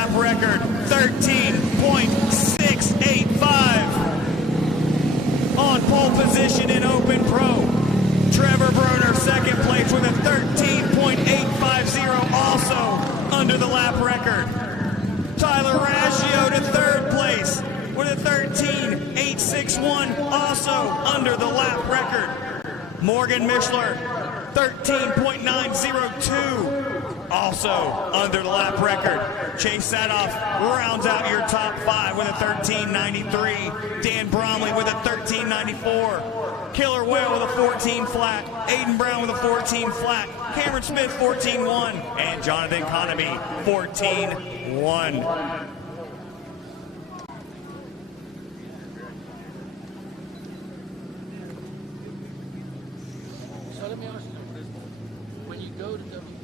lap record, 13.685. On pole position in Open Pro, Trevor Bruner, second place with a 13.850, also under the lap record. Tyler Raggio to third place with a 13.861, also under the lap record. Morgan Mishler, 13.902, also under the lap record. Chase Sadoff rounds out your top five with a 13.93. Dan Bromley with a 13.94. Killer Whale with a 14 flat. Aiden Brown with a 14 flat. Cameron Smith 14.1. And Jonathan Conamy 14.1. So let me ask you this: when you go to WWE,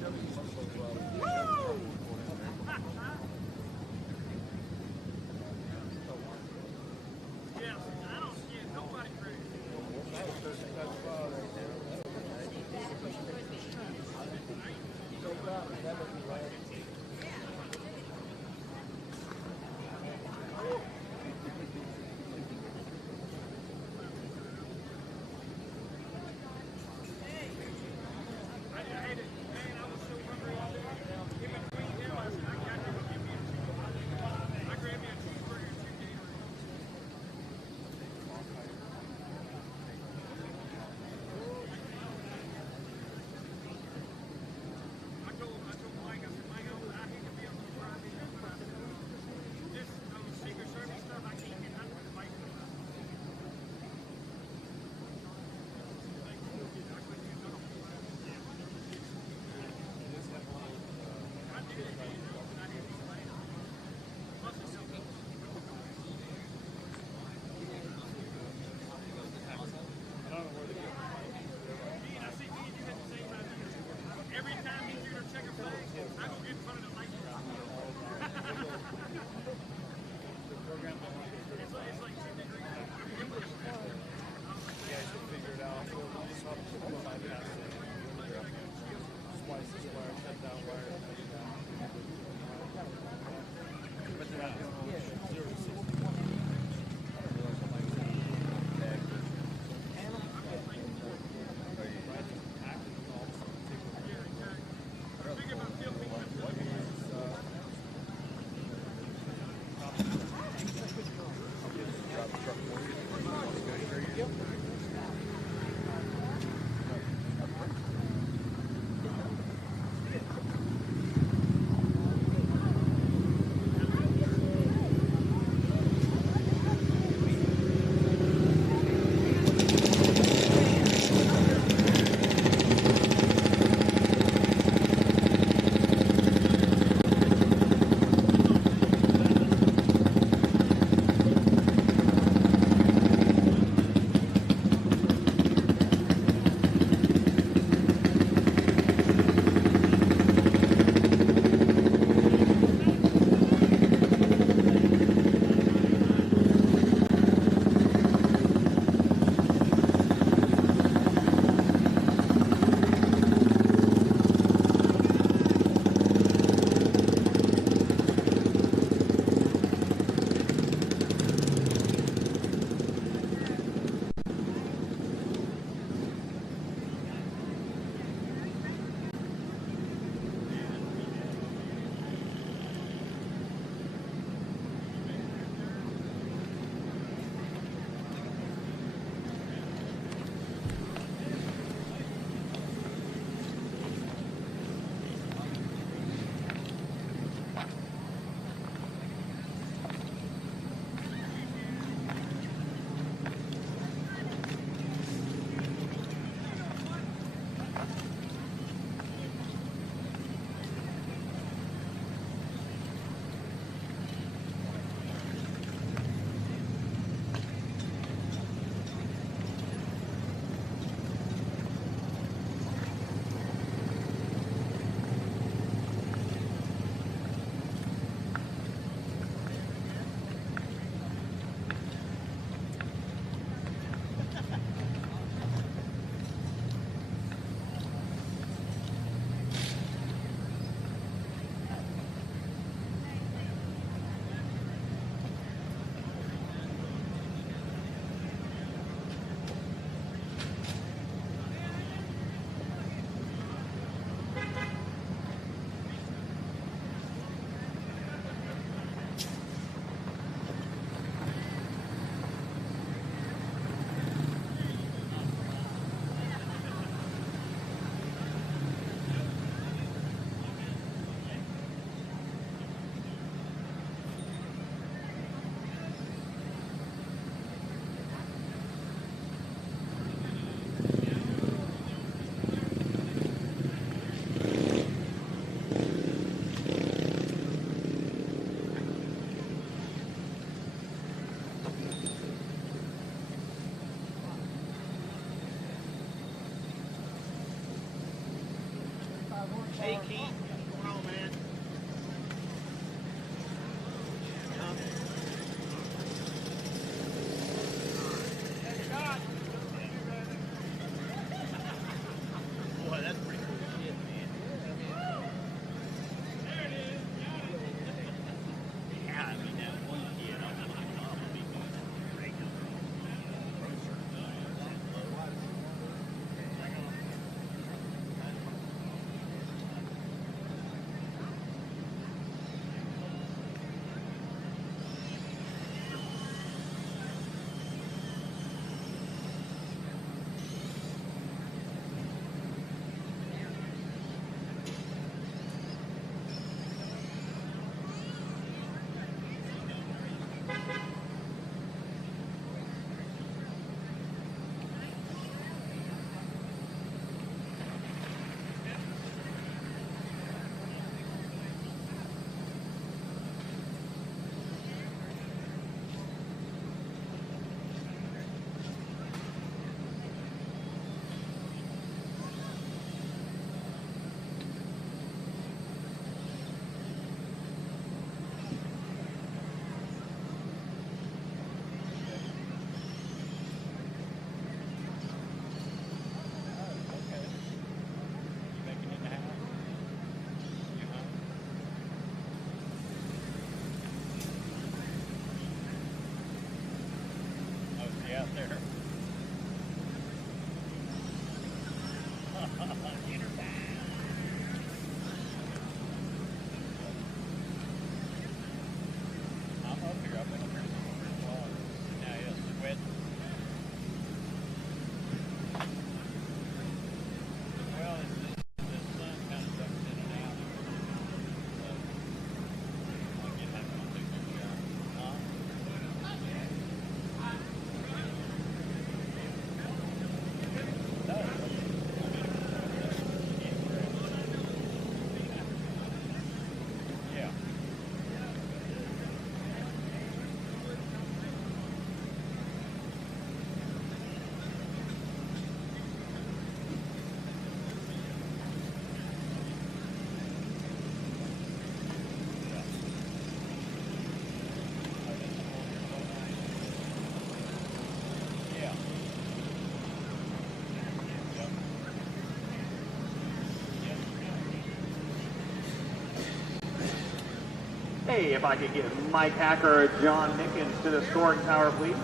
Hey, if I could get Mike Hacker or John Nickens to the scoring tower, please.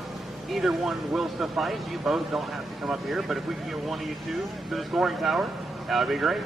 Either one will suffice. You both don't have to come up here, but if we can get one of you two to the scoring tower, that would be great.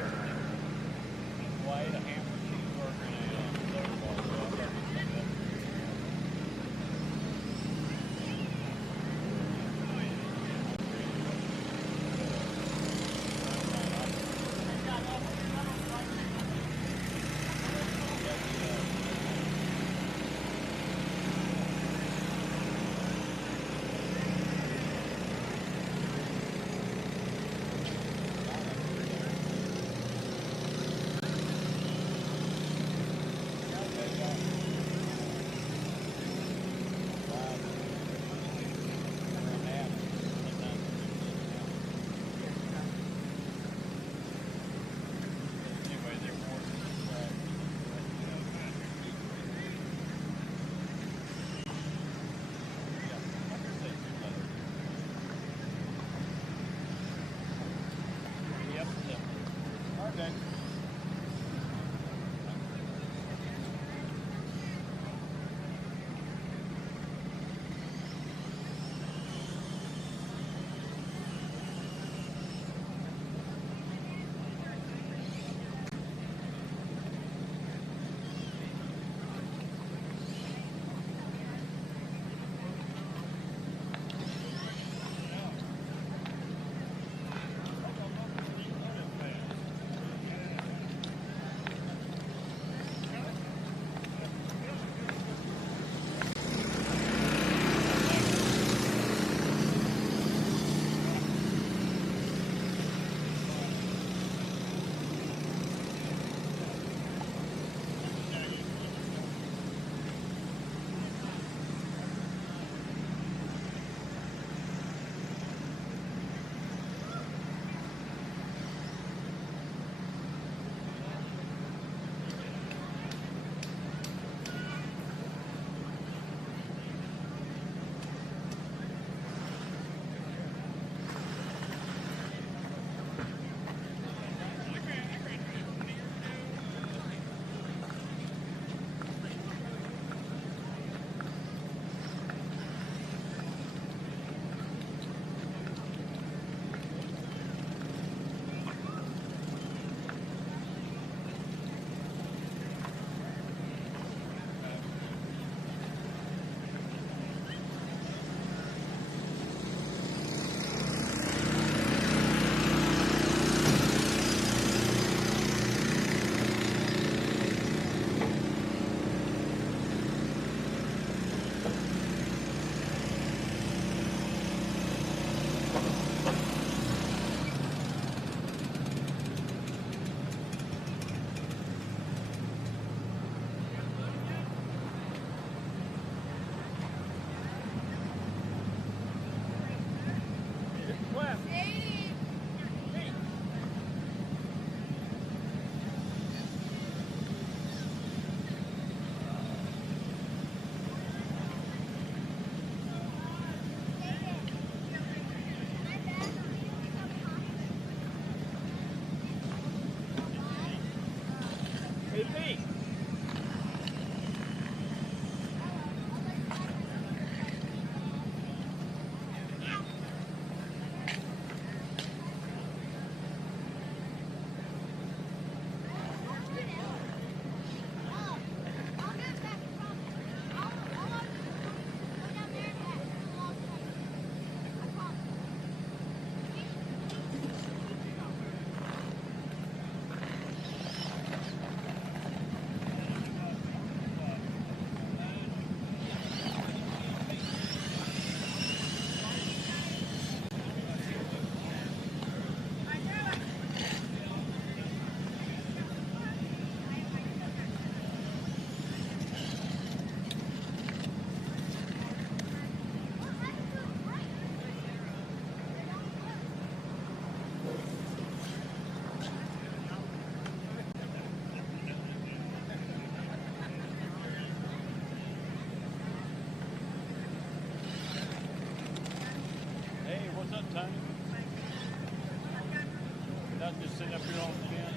sitting up here on the fence.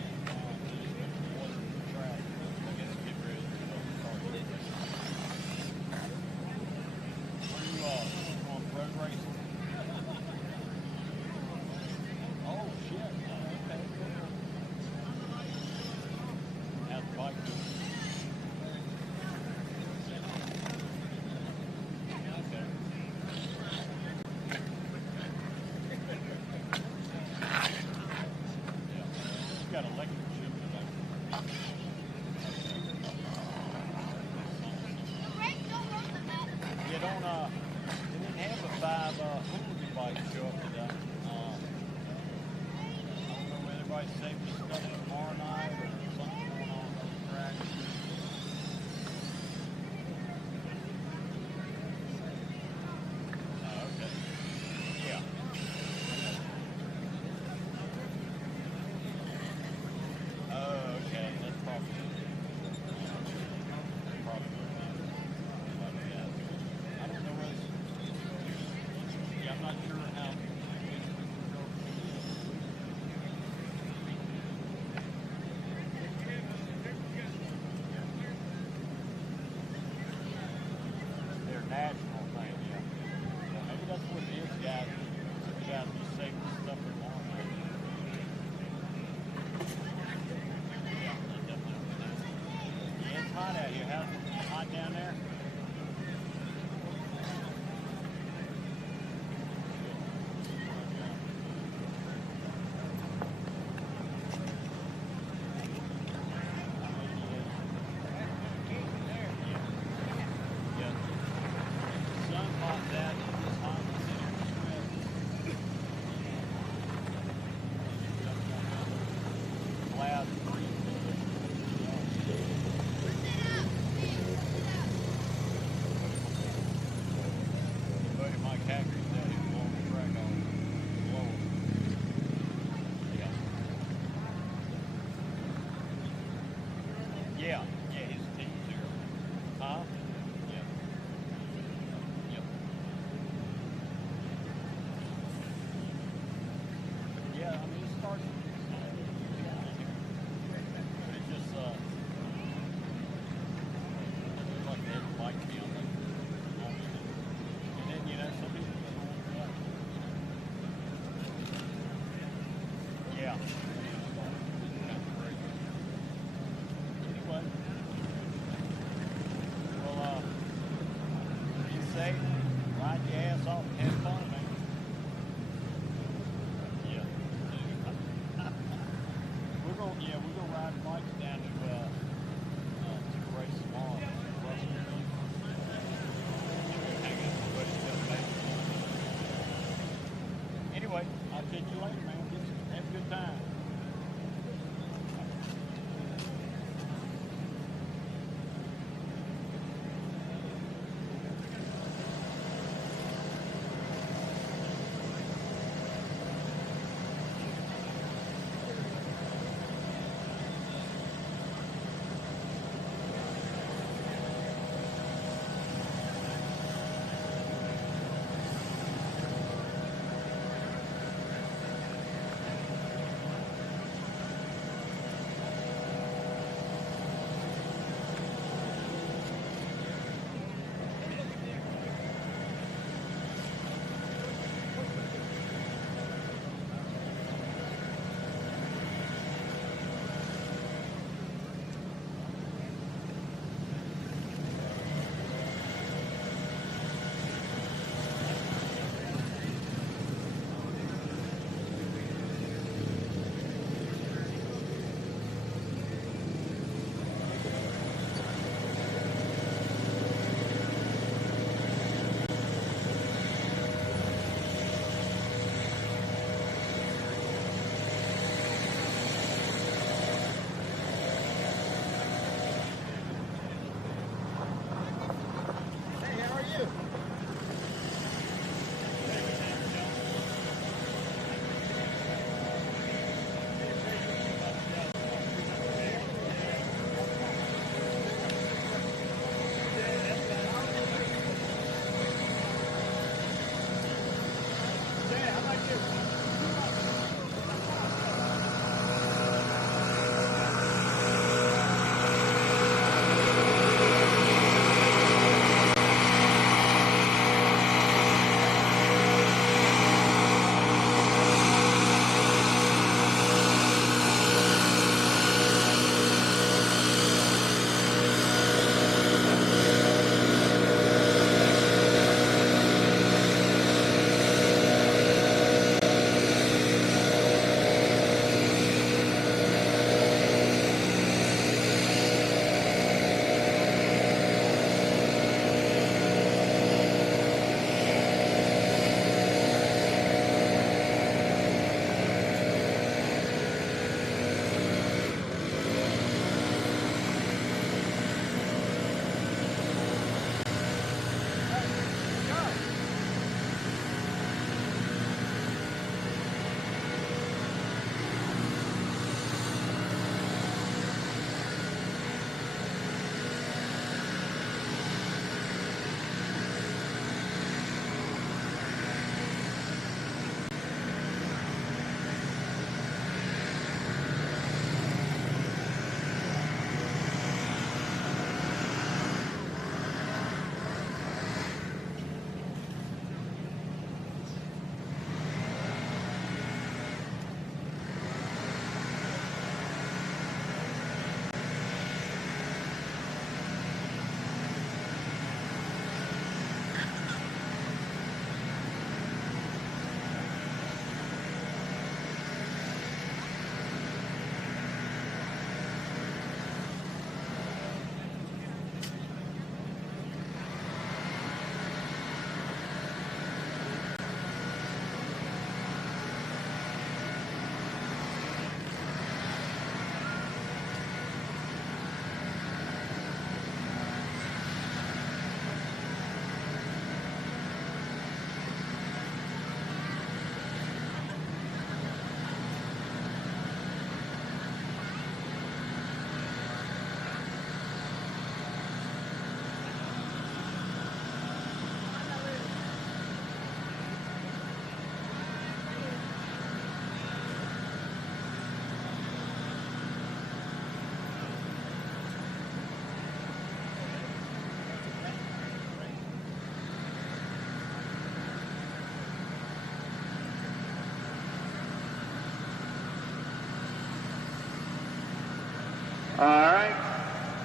Track. I guess get rid of the safety stuff tomorrow night or something going on the track? Oh, okay. Yeah. Oh, okay. That's probably I don't know where yeah, I'm not sure how. Their national thing, yeah. Yeah, maybe that's what it is, guys. You gotta be safe and stuff for long. Yeah, definitely. Yeah, it's hot out here. How's it hot down there? Yeah, his team's here. Huh? Yeah. Yep. Yeah, I mean, it starts but it just, like they like to be on the and then, you know, some people just don't want to. Yeah. Anyway, well, be safe, ride your ass off and have fun, man. Yeah. we're gonna ride bikes down to the race tomorrow. Anyway, I'll catch you later, man. Have a good time.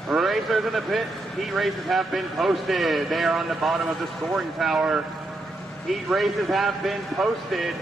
Racers in the pits, heat races have been posted. They are on the bottom of the scoring tower. Heat races have been posted.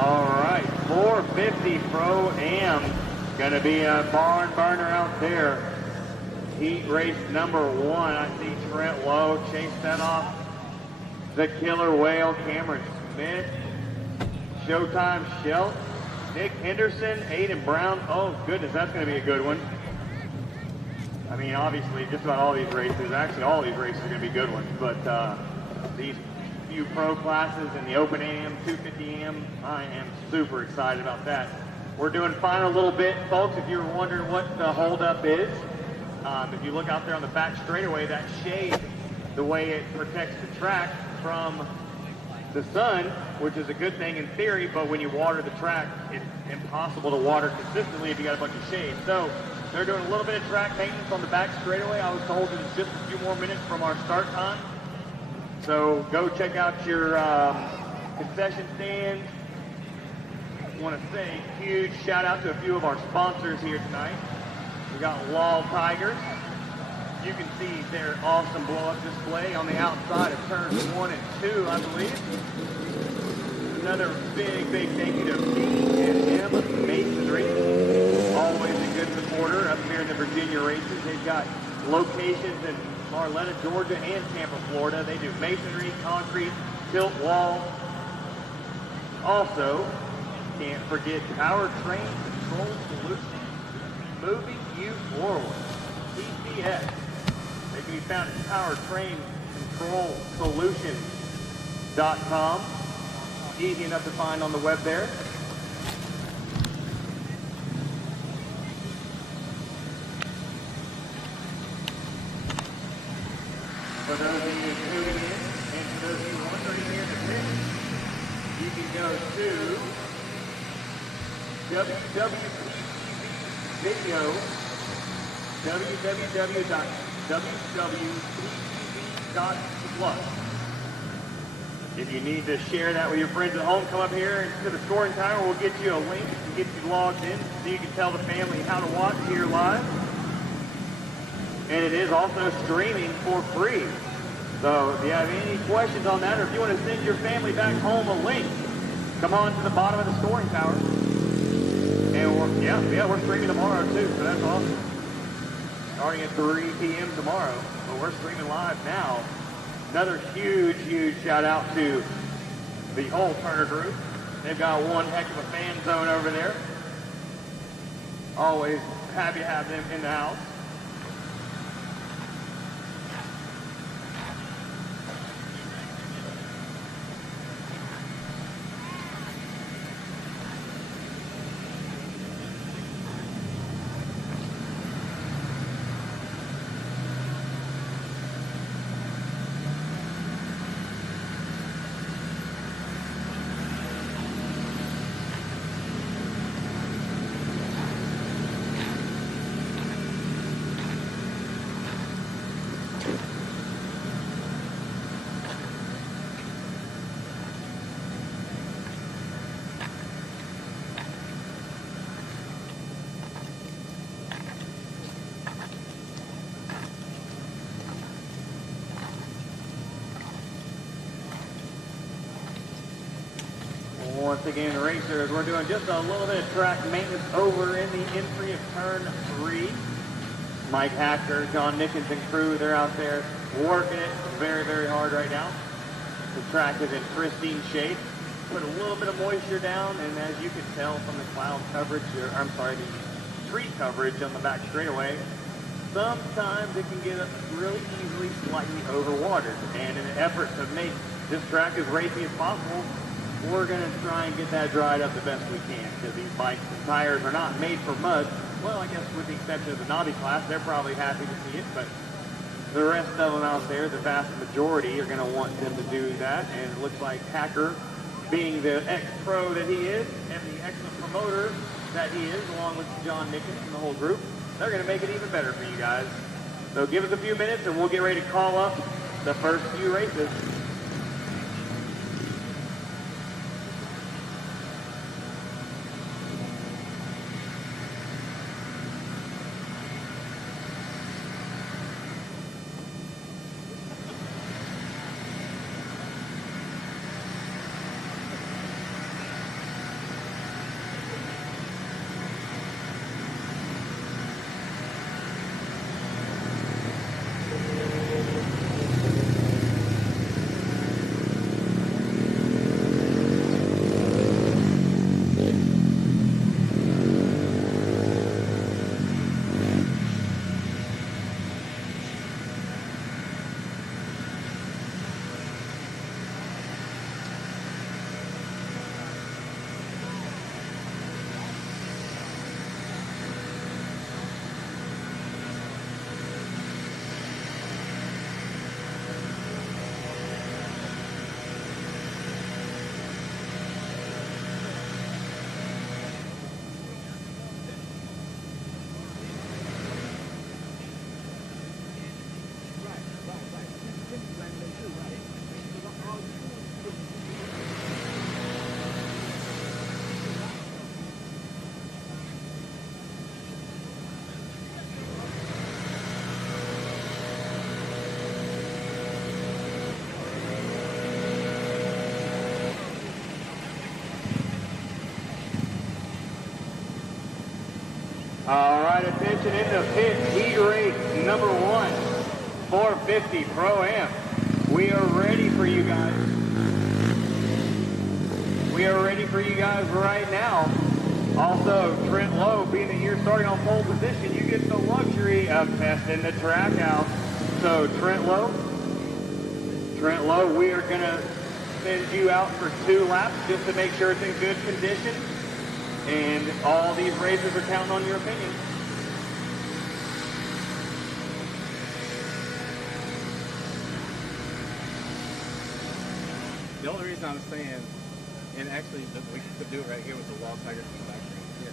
All right, 450 Pro-Am. Going to be a barn burner out there. Heat race number 1. I see Trent Lowe chase that off. The Killer Whale, Cameron Smith. Showtime Shelton. Nick Henderson, Aiden Brown. Oh, goodness, that's going to be a good one. I mean, obviously, just about all these races, actually all these races are going to be good ones, but these few pro classes in the Open AM, 250 AM, I am super excited about that. We're doing final little bit, folks, if you were wondering what the holdup is. If you look out there on the back straightaway, that shade, the way it protects the track from the sun, which is a good thing in theory, but when you water the track, it's impossible to water consistently if you got a bunch of shade. So they're doing a little bit of track maintenance on the back straightaway. I was told it's just a few more minutes from our start time. So go check out your concession stand. I want to say huge shout out to a few of our sponsors here tonight. We got Lall Tigers. You can see their awesome blow-up display on the outside of turns 1 and 2, I believe. Another big thank you to B&M Masonry. Always a good supporter up here in the Virginia races. They've got locations in Marletta, Georgia, and Tampa, Florida. They do masonry, concrete, tilt wall. Also, can't forget powertrain control solutions, moving you forward. PCS. They can be found at powertraincontrolsolutions.com. Easy enough to find on the web there. For those of you tuning in, and for those of you wondering here in the pit, you can go to www.video, www.www.plus. If you need to share that with your friends at home, come up here to the scoring tower. We'll get you a link to get you logged in so you can tell the family how to watch here live. And it is also streaming for free. So if you have any questions on that, or if you want to send your family back home a link, come on to the bottom of the scoring tower. And we're streaming tomorrow too, so that's awesome. Starting at 3 p.m. tomorrow, but we're streaming live now. Another huge shout out to the whole Turner group. They've got one heck of a fan zone over there. Always happy to have them in the house. Once again, racers, we're doing just a little bit of track maintenance over in the entry of turn 3. Mike Hacker, John Nickens and crew, they're out there working it very, very hard right now. The track is in pristine shape. Put a little bit of moisture down, and as you can tell from the cloud coverage, the tree coverage on the back straightaway, sometimes it can get really easily slightly overwatered. And in an effort to make this track as racy as possible, we're going to try and get that dried up the best we can, because these bikes and tires are not made for mud. Well, I guess with the exception of the Nobby class, they're probably happy to see it, but the rest of them out there, the vast majority, are going to want them to do that. And it looks like Hacker, being the ex-pro that he is, and the excellent promoter that he is, along with John Nickens and the whole group, they're going to make it even better for you guys. So give us a few minutes, and we'll get ready to call up the first few races. All right, attention in the pit, heat race number 1. 450 Pro-Am. We are ready for you guys. We are ready for you guys right now. Also, Trent Lowe, being that you're starting on pole position, you get the luxury of testing the track out. So Trent Lowe, we are going to send you out for 2 laps just to make sure it's in good condition. And all these racers are counting on your opinion. The only reason I was saying, and actually we could do it right here with the wall tires in the back. Yeah.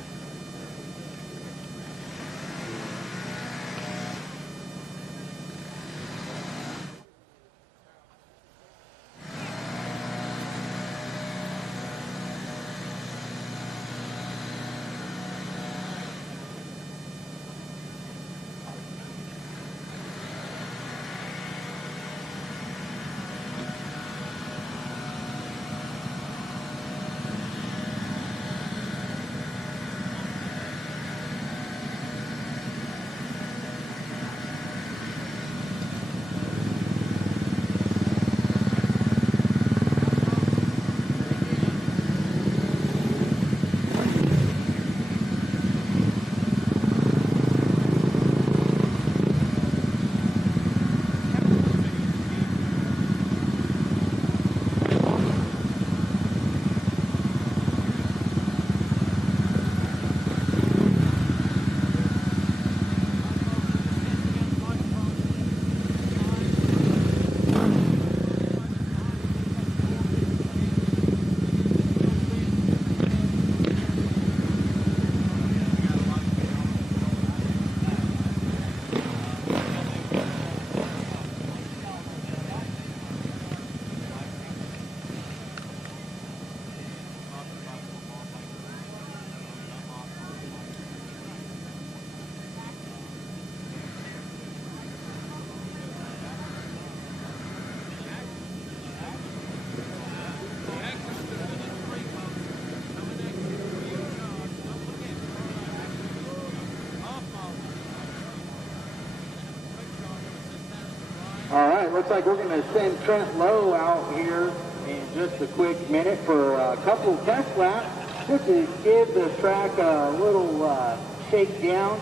All right, looks like we're going to send Trent Lowe out here in just a quick minute for a couple of test laps, just to give the track a little shake down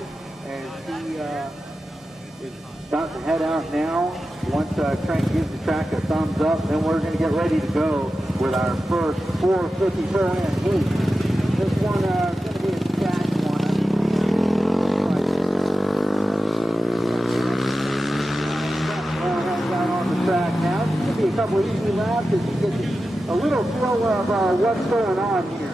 as he is about to head out now. Once Trent gives the track a thumbs up, then we're going to get ready to go with our first 450 Pro-Am heat. This one is going to be a stacked one. Track now. It's going to be a couple of easy laps as you get a little feel of what's going on here.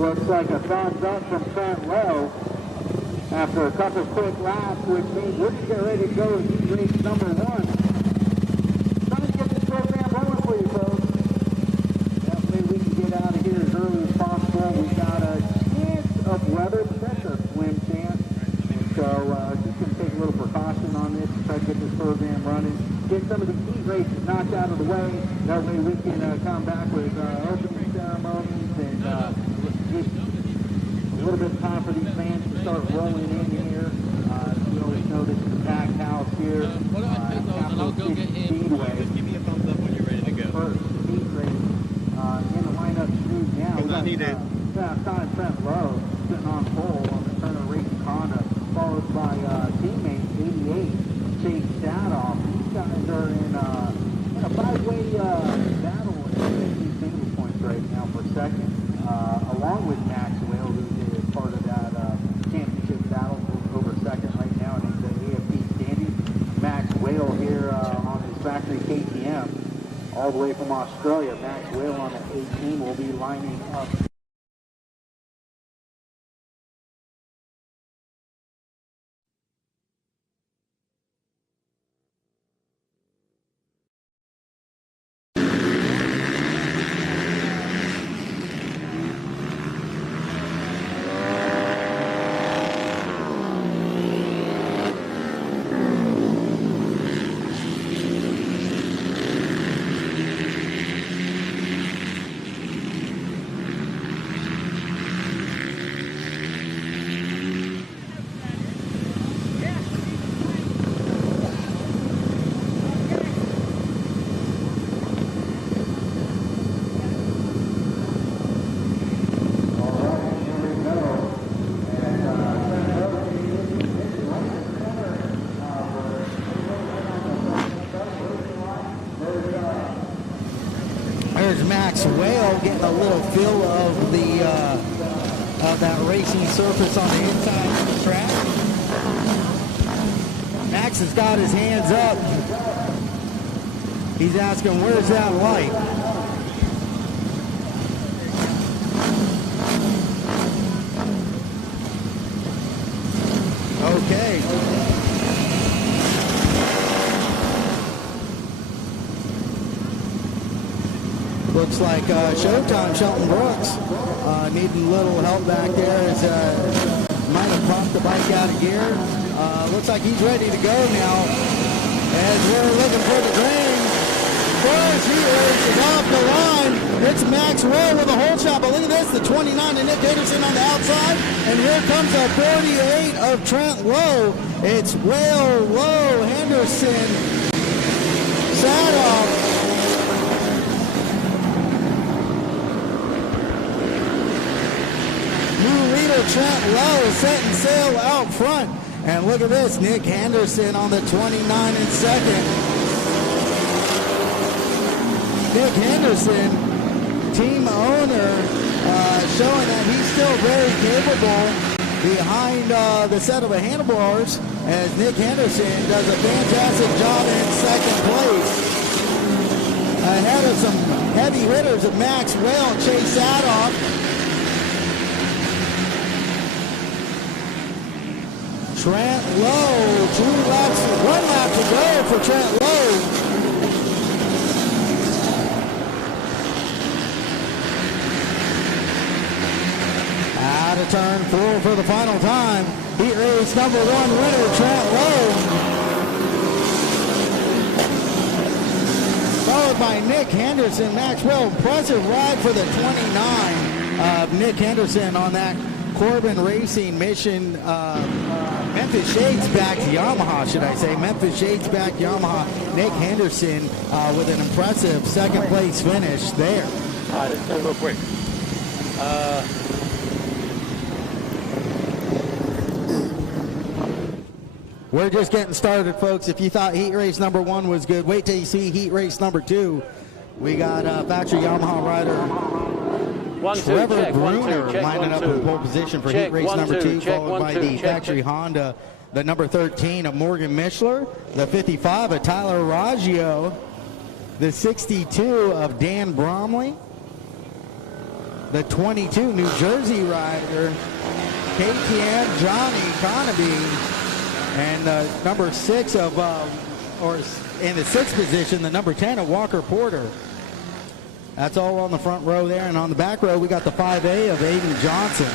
Looks like a thumbs up from Trent Lowe after a couple of quick laps, which means we're going to get ready to go to race number 1. Trying to get this program rolling for you folks. Definitely we can get out of here as early as possible. We've got a chance of weather, but that's a slim chance. So just going to take a little precaution on this to try to get this program running. Get some of the heat races knocked out of the way. That way we can come back with opening ceremonies and just a little bit of time for these fans to start rolling in here. You always know this is a packed house here. What do I take those and I'll go get him? Speedway. Just give me a thumbs up when you're ready to go. First heat race in the lineup street now. Because I need it. Trent Lowe sitting on pole on the Turner Racing Honda, followed by teammate 88 Chase Sadoff. These guys are in a 5-way battle in these single points right now for second, along with Maxwell, who is part of that championship battle over second right now in the AFP standings. Max Whale here on his factory KTM, all the way from Australia. Max Whale on the 18 will be lining up. Whale getting a little feel of the of that racing surface on the inside of the track. Max has got his hands up. He's asking, where's that light? Okay. Looks like showtime, Shelton Brooks. Needing a little help back there as might have popped the bike out of gear. Looks like he's ready to go now as we're looking for the green. First, he is off the line. It's Max Rowe with a hold shot, but look at this, the 29 of Nick Anderson on the outside, and here comes the 48 of Trent Lowe. It's Whale, Lowe, Henderson, Sadoff. New leader Trent Lowe setting sail out front. And look at this, Nick Henderson on the 29 in second. Nick Henderson, team owner, showing that he's still very capable behind the set of handlebars as Nick Henderson does a fantastic job in second place. Ahead of some heavy hitters of Max Whale and Chase Sadoff. Trent Lowe, 1 lap to go for Trent Lowe. Out of turn 4 for the final time. Heat race number 1 winner, Trent Lowe. Followed by Nick Henderson, Maxwell. Impressive ride for the 29 of Nick Henderson on that Corbin Racing Mission Memphis Shades back Yamaha, should I say. Memphis Shades back Yamaha. Nick Henderson with an impressive second place finish there. All right, let's go real quick. We're just getting started, folks. If you thought heat race number 1 was good, wait till you see heat race number 2. We got factory Yamaha rider Trevor Bruner lining up in pole position for heat race number 2, followed by the factory Honda, the number 13 of Morgan Mishler, the 55 of Tyler Raggio, the 62 of Dan Bromley, the 22 New Jersey rider KTM Johnny Conaby, and number 6 of, or in the 6th position, the number 10 of Walker Porter. That's all on the front row there, and on the back row we got the 5A of Aiden Johnson.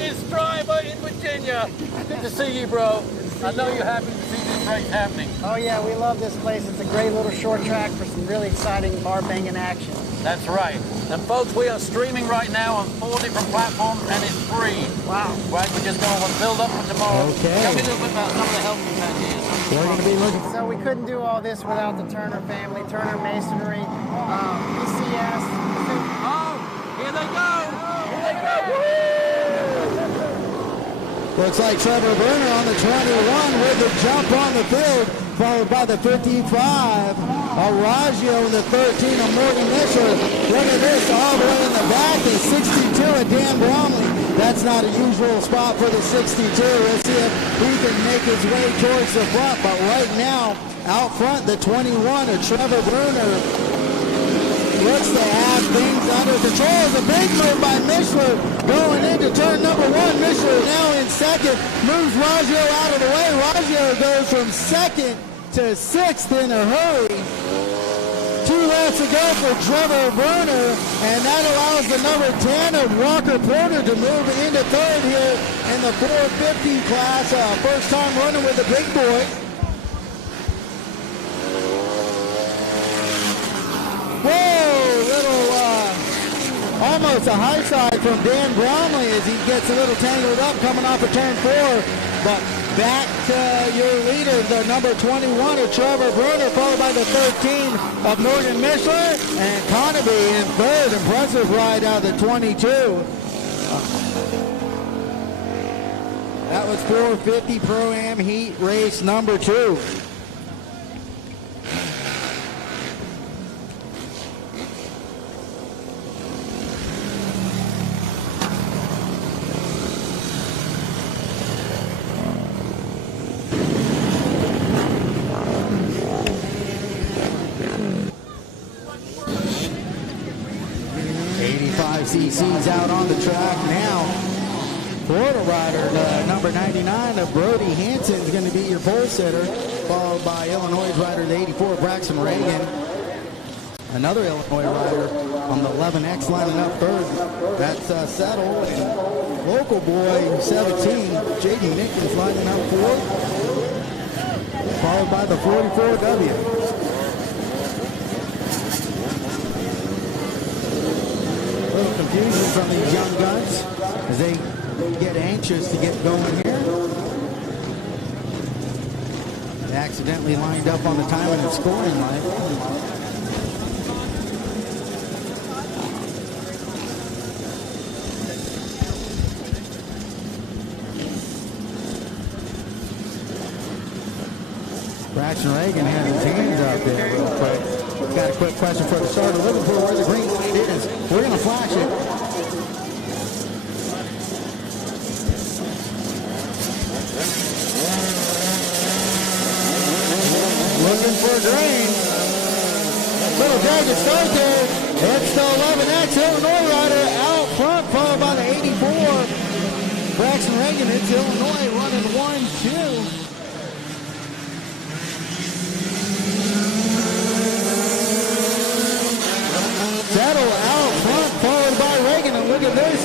It's driver in Virginia. Good to see you, bro. I know you're happy to see this race happening. Oh yeah, we love this place. It's a great little short track for some really exciting bar banging action. That's right. And folks, we are streaming right now on 4 different platforms, and it's free. Wow. Right, we're just going to build up for tomorrow. Okay. Tell me a little bit about some of the help you've had here. We're going to be looking. So we couldn't do all this without the Turner family, Turner Masonry, PCS. Oh, here they go. Here they go. Looks like Trevor Bruner on the 21 with the jump on the field, followed by the 55 of Raggio and the 13 of Morgan Mishler. Look at this, all the way in the back, the 62 of Dan Bromley. That's not a usual spot for the 62. Let's see if he can make his way towards the front. But right now, out front, the 21 of Trevor Bruner looks to have things under control. It's a big move by Mishler going into turn number 1. Mishler now in second, moves Raggio out of the way. Raggio goes from second to 6th in a hurry. 2 laps to go for Trevor Bruner, and that allows the number 10 of Walker Porter to move into 3rd here in the 450 class. First time running with the big boy. Whoa, little, almost a high side from Dan Bromley as he gets a little tangled up coming off of turn 4. But back to your leader, the number 21 of Trevor Bruner, followed by the 13 of Morgan Mishler, and Conaby in 3rd. Impressive ride out of the 22. That was 450 Pro-Am Heat race number 2. CC's out on the track now. Florida rider, number 99 of Brody Hanson is going to be your pole sitter, followed by Illinois rider, the 84, Braxton Reagan. Another Illinois rider on the 11X lining up third. That's Settle. And local boy, 17, J.D. Nichols lining up fourth, followed by the 44W. Confusion from these young guns as they get anxious to get going here. They accidentally lined up on the timing and scoring line. Braxton Reagan had his hands out there real quick. Got a quick question for the starter. Looking for where the green light is. We're going to flash it. Looking for green. Little jagged start there. It's the 11X Illinois rider out front, followed by the 84. Braxton Reagan. It's Illinois running 1-2. Settle out front, followed by Reagan, and look at this.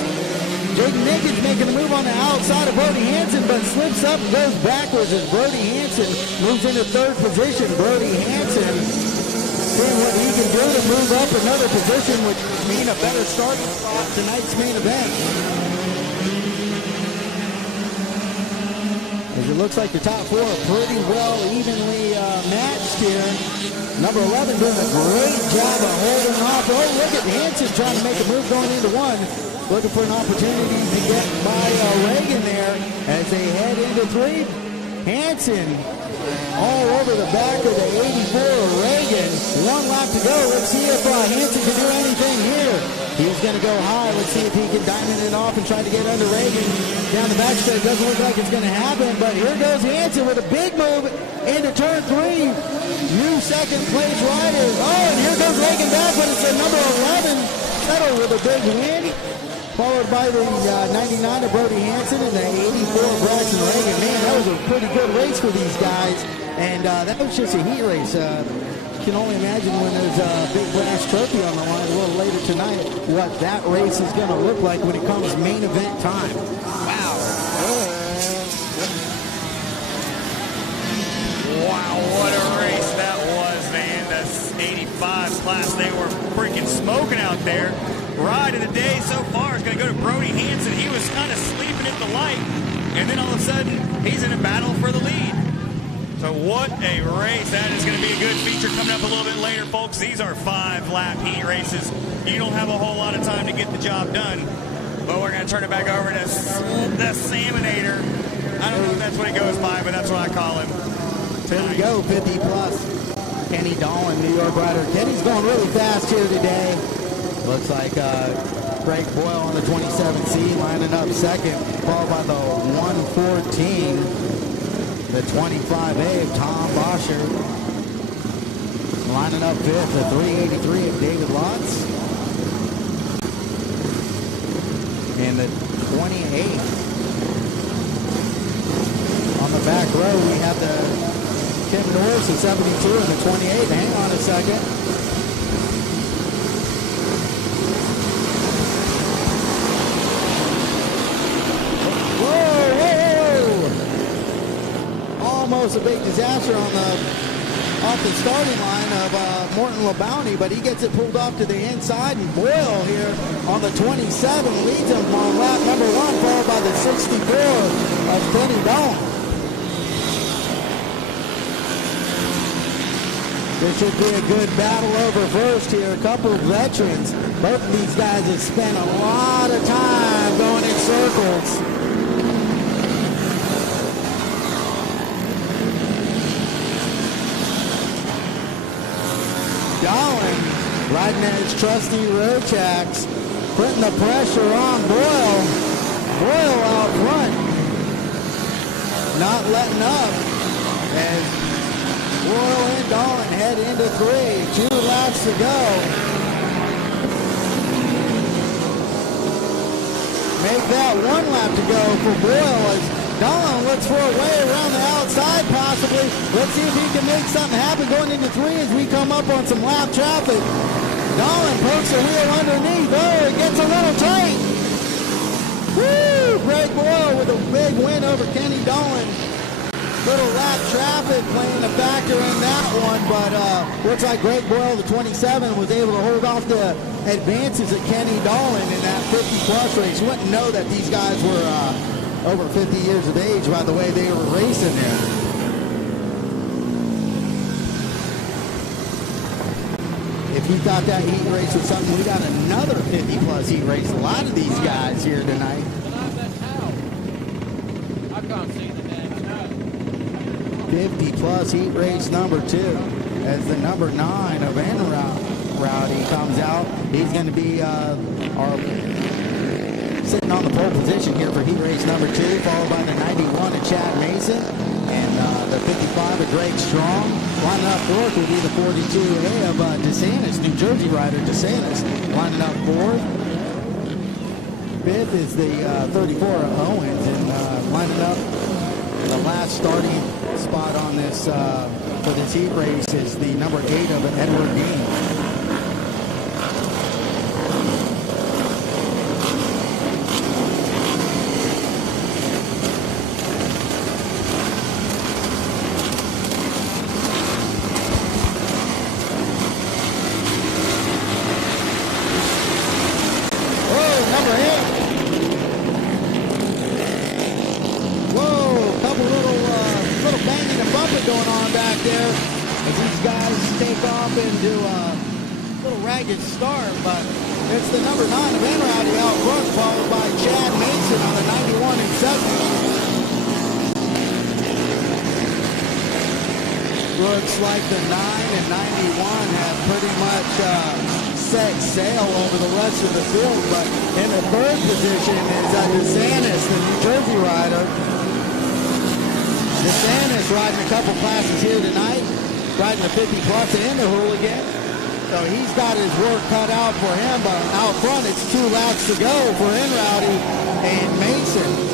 Jake Nickens making a move on the outside of Brody Hanson, but slips up and goes backwards as Brody Hanson moves into third position. Brody Hanson seeing what he can do to move up another position, which mean a better starting spot tonight's main event. As it looks like the top four are pretty well evenly matched here. Number 11 doing a great job of holding off. Oh, look at Hanson trying to make a move going into one. Looking for an opportunity to get by Reagan there as they head into three. Hanson all over the back of the 84 Reagan. One lap to go. Let's see if Hanson can do anything here. He's going to go high. Let's see if he can diamond it off and try to get under Reagan. Down the back straight. Doesn't look like it's going to happen, but here goes Hanson with a big move into turn 3. New second place rider. Oh, and here goes Reagan back, but it's a number 11. Settle with a big win. Followed by the 99 of Brody Hanson and the 84 Braxton Reagan. Man, that was a pretty good race for these guys. And that was just a heat race. You can only imagine when there's a big brass trophy on the line a little later tonight, what that race is going to look like when it comes main event time. Wow. Wow, what a race that was, man. That's 85 class. They were freaking smoking out there. Ride of the day so far is going to go to Brody Hanson. He was kind of sleeping at the light, and then all of a sudden, he's in a battle for the lead. So what a race. That is going to be a good feature coming up a little bit later, folks. These are 5-lap heat races. You don't have a whole lot of time to get the job done, but we're going to turn it back over to the Salmonator. I don't know if that's what he goes by, but that's what I call him. There we go, 50 plus. Kenny Dolan, New York rider. Kenny's going really fast here today. Looks like Greg Boyle on the 27C lining up second, followed by the 114, the 25A of Tom Boscher. Lining up fifth, the 383 of David Lotz. And the 28. On the back row, we have the Tim Norris, the 72, and the 28. Hang on a second. Almost a big disaster on off the starting line of Morton LeBounty, but he gets it pulled off to the inside, and Boyle here on the 27 leads him on lap number 1, followed by the 64 of Kenny Dolan. This should be a good battle over first here. A couple of veterans. Both of these guys have spent a lot of time going in circles. Dolan riding at his trusty road tracks, putting the pressure on Boyle. Boyle out front, not letting up as Boyle and Dolan head into 3. 2 laps to go. Make that 1 lap to go for Boyle as Dolan looks for a way around the outside possibly. Let's see if he can make something happen going into 3 as we come up on some lap traffic. Dolan pokes a wheel underneath. Oh, it gets a little tight. Woo! Greg Boyle with a big win over Kenny Dolan. Little lap traffic playing a factor in that one, but looks like Greg Boyle, the 27, was able to hold off the advances of Kenny Dolan in that 50-plus race. You wouldn't know that these guys were over 50 years of age by the way they were racing there. If you thought that heat race was something, we got another 50-plus heat race. A lot of these guys here tonight. I can't see the name. 50-plus heat race number 2 as the number 9 of Rowdy comes out. He's going to be sitting on the pole position here for heat race number 2, followed by the 91 of Chad Mason and the 55 of Drake Strong. Lining up 4th will be the 42A of DeSantis, New Jersey rider DeSantis, lining up 4th. 5th is the 34 of Owens, and lining up the last starting spot on this for this heat race is the number 8 of Edward Dean. Start, but it's the number 9 of Rowdy out front, followed by Chad Mason on the 91 and 7. Looks like the 9 and 91 have pretty much set sail over the rest of the field, but in the 3rd position is DeSantis, the New Jersey rider. DeSantis riding a couple classes here tonight, riding the 50-plus and the Hooligan. So he's got his work cut out for him, but out front it's 2 laps to go for Rowdy and Mason.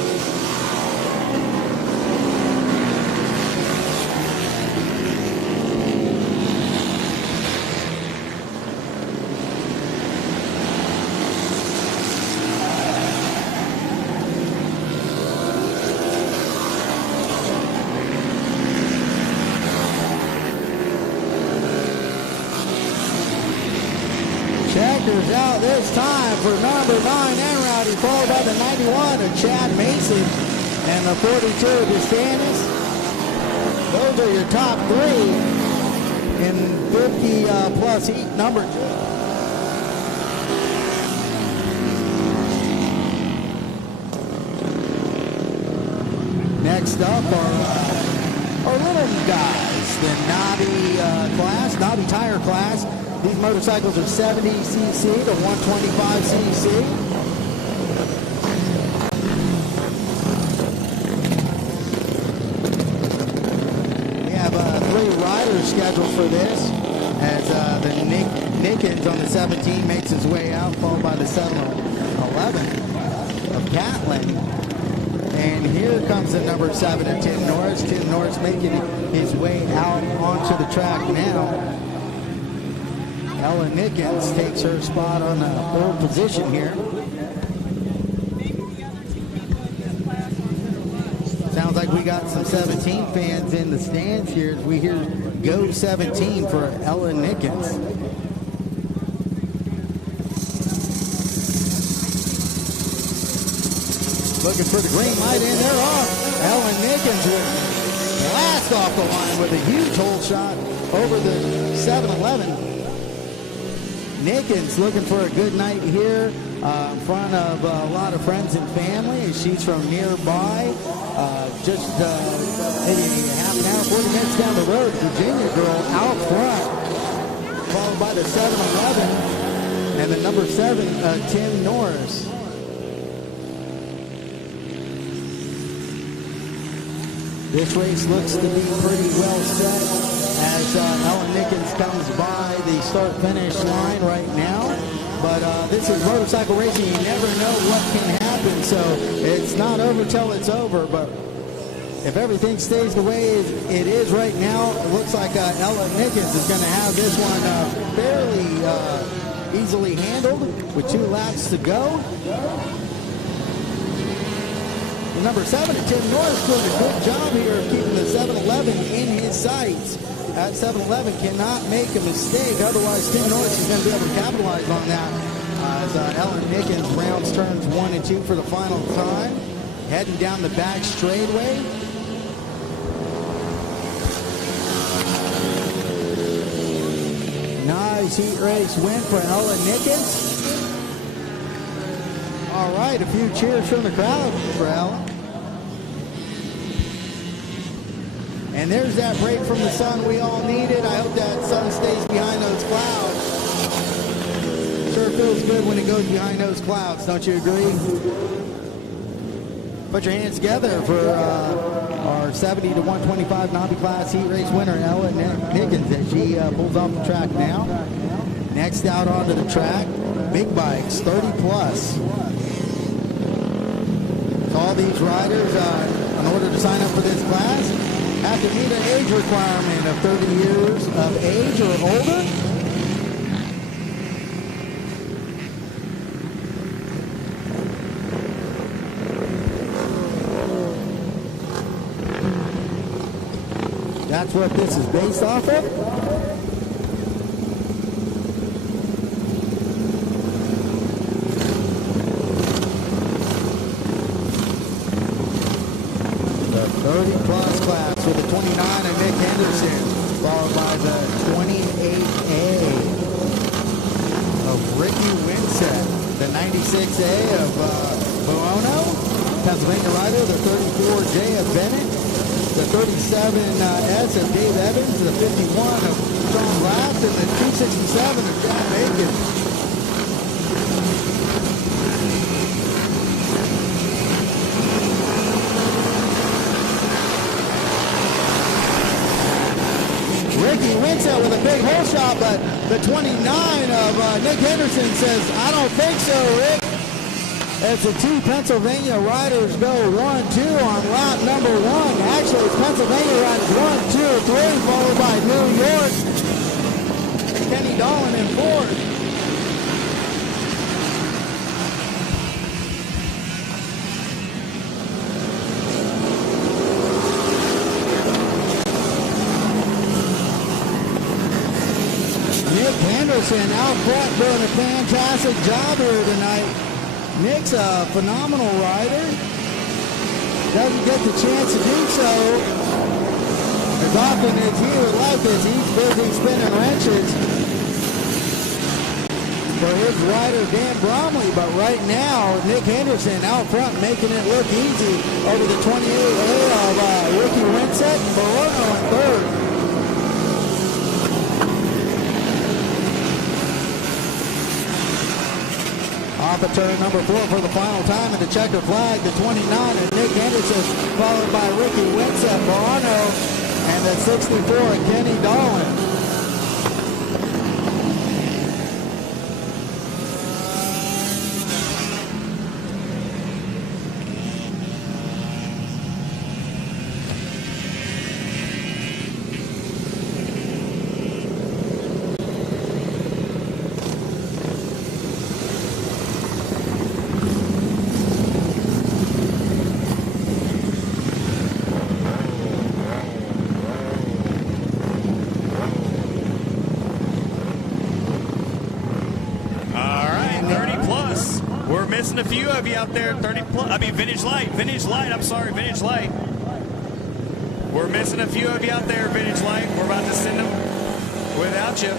Checkers out this time for number 9 Rowdy, followed by the 91 of Chad Mason and the 42 of DeSantis. Those are your top 3 in 50-plus heat number 2. Next up are little guys, the Knobby tire class. These motorcycles are 70cc to 125cc. We have 3 riders scheduled for this as the Nickens on the 17 makes his way out, followed by the 711 of Catlin. And here comes the number 7 of Tim Norris. Tim Norris making his way out onto the track now. Ellen Nickens takes her spot on the 4th position here. Sounds like we got some 17 fans in the stands here as we hear Go 17 for Ellen Nickens. Looking for the green light in there off. Ellen Nickens will blast off the line with a huge hole shot over the 711. Nickens looking for a good night here in front of a lot of friends and family. She's from nearby, just maybe half an hour, 40 minutes down the road. Virginia girl out front. followed by the 7-11, and the number 7, Tim Norris. This race looks to be pretty well set as Ellen Nickens comes by the start-finish line right now. But this is motorcycle racing. You never know what can happen, so it's not over till it's over. But if everything stays the way it is right now, it looks like Ella Nickens is going to have this one fairly easily handled with 2 laps to go. The number 7, Tim Norris, doing a good job here of keeping the 7-11 in his sights. That 7-11 cannot make a mistake, otherwise Tim Norris is going to be able to capitalize on that. As Ellen Nickens rounds turns 1 and 2 for the final time, heading down the back straightaway. Nice heat race win for Ellen Nickens. All right, a few cheers from the crowd for Ellen. And there's that break from the sun we all needed. I hope that sun stays behind those clouds. Sure feels good when it goes behind those clouds, don't you agree? Put your hands together for our 70 to 125 Nobby class heat race winner, Ella Nickens, as she pulls off the track now. Next out onto the track, big bikes, 30 plus. So all these riders, in order to sign up for this class, have to meet an age requirement of 30 years of age or older. That's what this is based off of. The 30-plus class with the 29 of Nick Henderson, followed by the 28A of Ricky Winsett, the 96A of Buono, Pennsylvania rider, the 34J of Bennett, the 37S of Dave Evans, the 51 of John Raft, and the 267 of Jack Bacon. Ricky Winsett with a big hole shot, but the 29 of Nick Henderson says, I don't think so, Rick. As the 2 Pennsylvania riders go 1-2 on lap number 1. Actually, it's Pennsylvania riders 1, 2, 3, followed by New York. Kenny Dolan in 4th. Nick Henderson out front doing a fantastic job here tonight. Nick's a phenomenal rider. Doesn't get the chance to do so as often as he would like, as he's busy spinning wrenches for his rider Dan Bromley. But right now, Nick Henderson out front making it look easy over the 28A of Ricky Winsett, Barono in 3rd. Off of turn number 4 for the final time in the checker flag, the 29 of Nick Henderson, followed by Ricky Winsett, Barano, and the 64 of Kenny Dolan. Missing a few of you out there, 30 plus, Vintage Light, I'm sorry, Vintage Light. We're missing a few of you out there, Vintage Light. We're about to send them without you.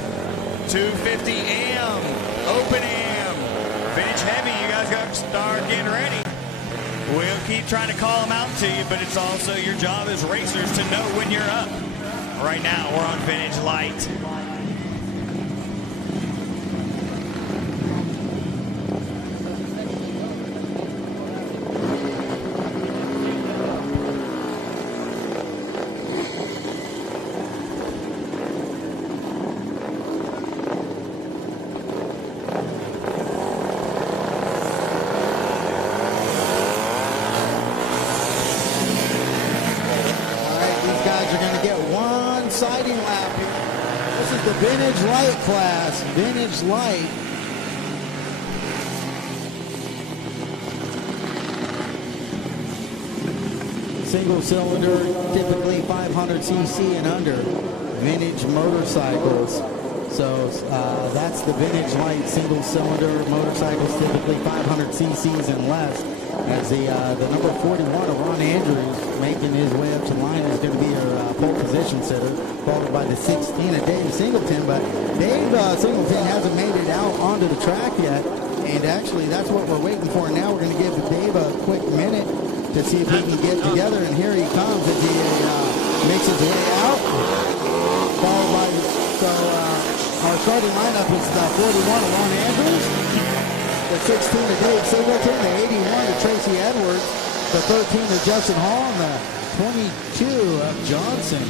250 AM, Open AM, Vintage Heavy, you guys got to start getting ready. We'll keep trying to call them out to you, but it's also your job as racers to know when you're up. Right now, we're on Vintage Light. the Vintage Light class. Vintage Light. Single cylinder, typically 500cc and under. Vintage motorcycles. So that's the Vintage Light single cylinder motorcycles, typically 500cc's and less. As the number 41 of Ron Andrews making his way up to line is going to be your pole position sitter, followed by the 16 of Dave Singleton. But Dave Singleton hasn't made it out onto the track yet, and actually that's what we're waiting for now. We're going to give Dave a quick minute to see if he can get together, and here he comes as he makes his way out, followed by our starting lineup is the 41 of Ron Andrews, the 16 of Dave Singleton, the 81 of Tracy Edwards, the 13 of Justin Hall, and the 22 of Johnson.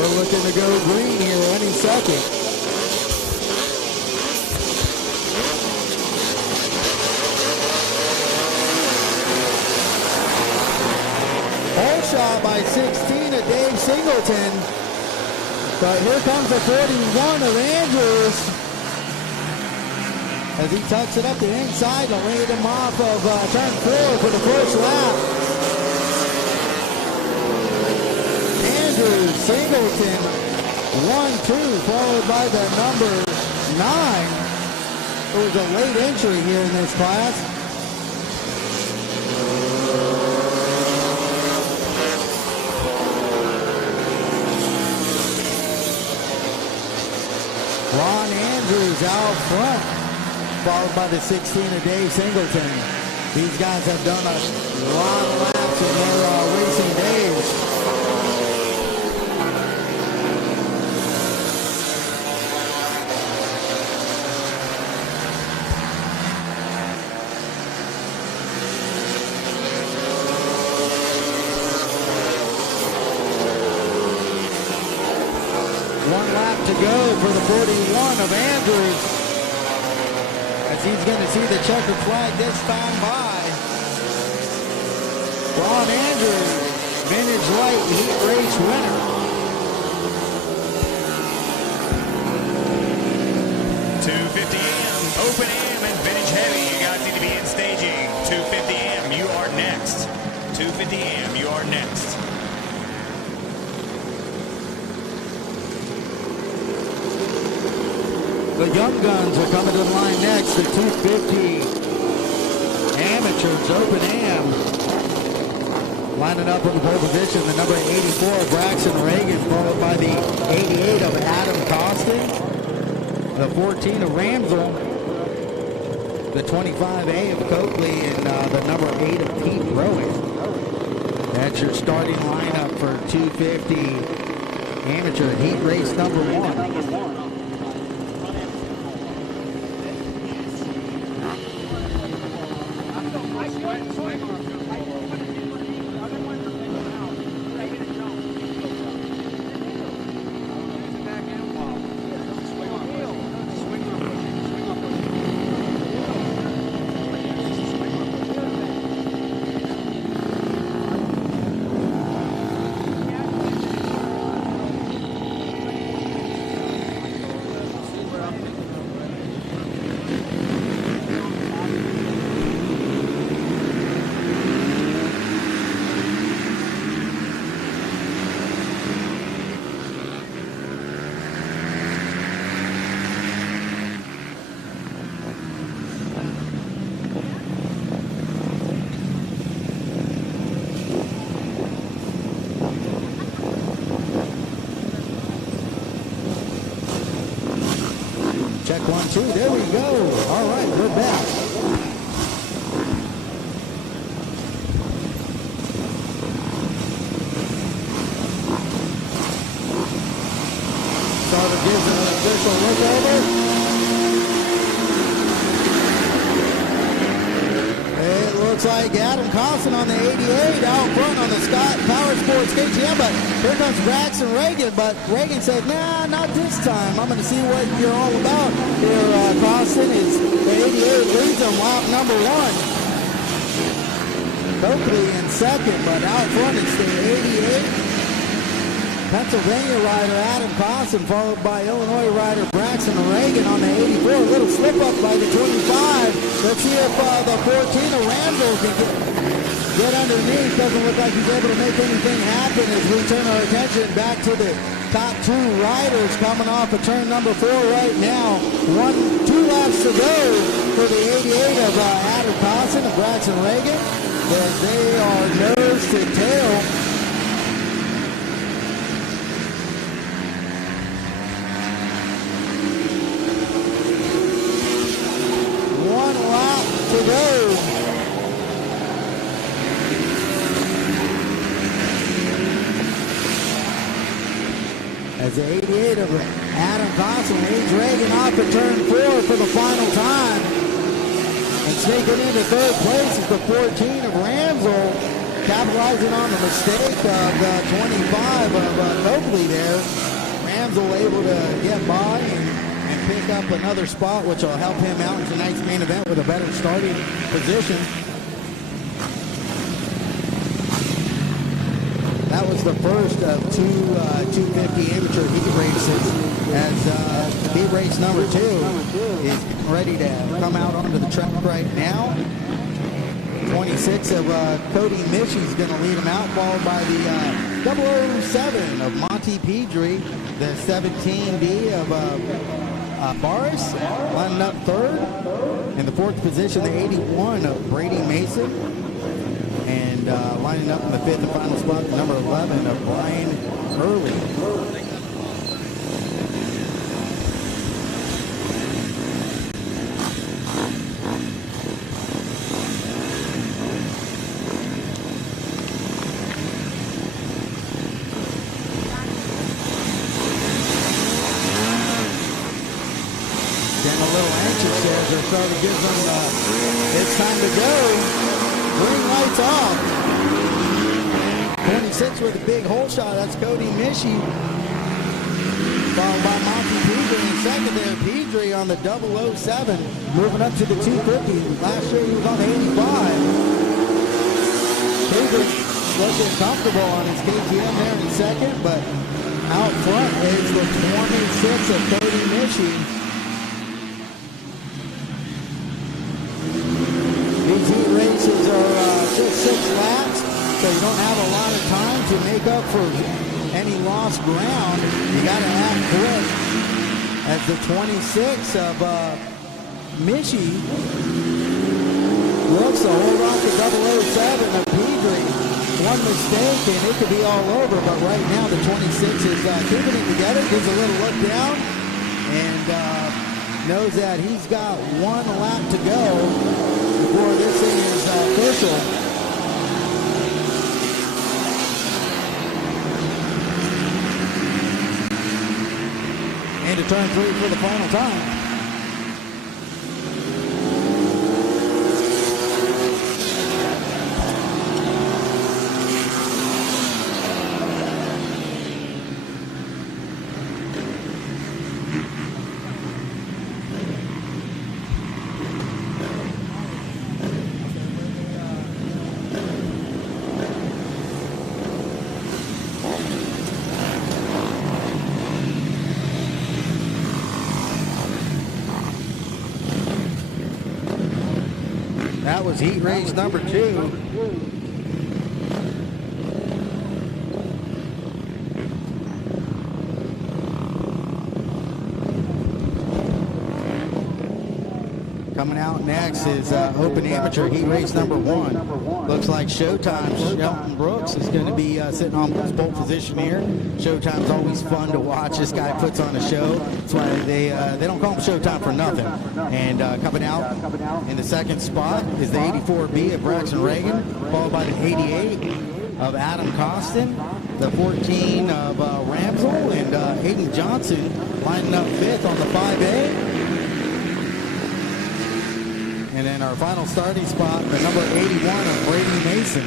Looking to go green here any second. Hole shot by 16 of Dave Singleton. But here comes the 41 of Andrews. As he tucks it up the inside to lead him off of turn 4 for the first lap. Singleton, 1-2, followed by the number 9. It was a late entry here in this class. Ron Andrews out front, followed by the 16 of Dave Singleton. These guys have done a lot of laps in their racing days. To go for the 41 of Andrews, as he's going to see the checkered flag this time by Ron Andrews, Vintage Light Heat Race winner. .250M, Open AM, and Vintage Heavy. You guys need to be in staging. .250M, you are next. .250M, you are next. The Young Guns are coming to the line next. The 250 Amateurs Open Am. Lining up in the pole position, the number 84 of Braxton Reagan, followed by the 88 of Adam Costin, the 14 of Ramsel, the 25A of Coakley, and the number 8 of Pete Rowan. That's your starting lineup for 250 Amateur Heat Race number 1. Check 1, 2. There we go. All right, we're back. Starter gives an official look over. like Adam Costin on the 88 out front on the Scott Power Sports KTM, but here comes Braxton Reagan, but Reagan said, nah, not this time. I'm going to see what you're all about here. Costin is the 88 leads on lap number 1. Coakley in second, but out front it's the 88. Pennsylvania rider Adam Costin, followed by Illinois rider Braxton Reagan on the 84. A little slip up by the 25. Let's see if the 14 of Ramsel can get underneath. Doesn't look like he's able to make anything happen as we turn our attention back to the top 2 riders coming off of turn number 4 right now. 2 laps to go for the 88 of Adam Costin and Braxton Reagan as they are nose to tail. To go. As the 88 of Adam Costin leads Reagan off at turn 4 for the final time. And sneaking into 3rd place is the 14 of Ramsel, capitalizing on the mistake of the 25 of Coakley there. Ramsel able to get by and pick up another spot, which will help him out in tonight's main event with a better starting position. That was the first of 250 amateur heat races, as heat race number 2 is ready to come out onto the track right now. 26 of Cody Michie is going to lead him out, followed by the 007 of Monty Pedri, the 17B of Barris lining up 3rd. In the 4th position, the 81 of Brady Mason. And lining up in the 5th and final spot, the number 11 of Brian Hurley. Starting to give them, it's time to go. Green lights off. 26 with a big hole shot. That's Cody Michie. Followed by Monty Pedri in second there. Pedri on the 007. Moving up to the 250. Last year he was on the 85. Pedri looking comfortable on his KTM there in second, but out front is the 26 of Cody Michie. These heat races are just 6 laps, so you don't have a lot of time to make up for any lost ground. You got to act quick. As the 26 of Michie looks to hold on to 007 of Pedri. One mistake and it could be all over, but right now the 26 is keeping it together, gives a little look down, and knows that he's got 1 lap to go before this thing is official. Into turn 3 for the final time. That was heat race number 2. Coming out next is open amateur heat race number 1. Looks like Showtime's Shelton Brooks is going to be sitting on pole position here. Showtime's always fun to watch. This guy puts on a show. That's why they don't call him Showtime for nothing. And coming out in the second spot is the 84B of Braxton Reagan, followed by the 88 of Adam Costin, the 14 of Ramsel, and Hayden Johnson lining up 5th on the 5A. And then And our final starting spot, the number 81 of Brady Mason.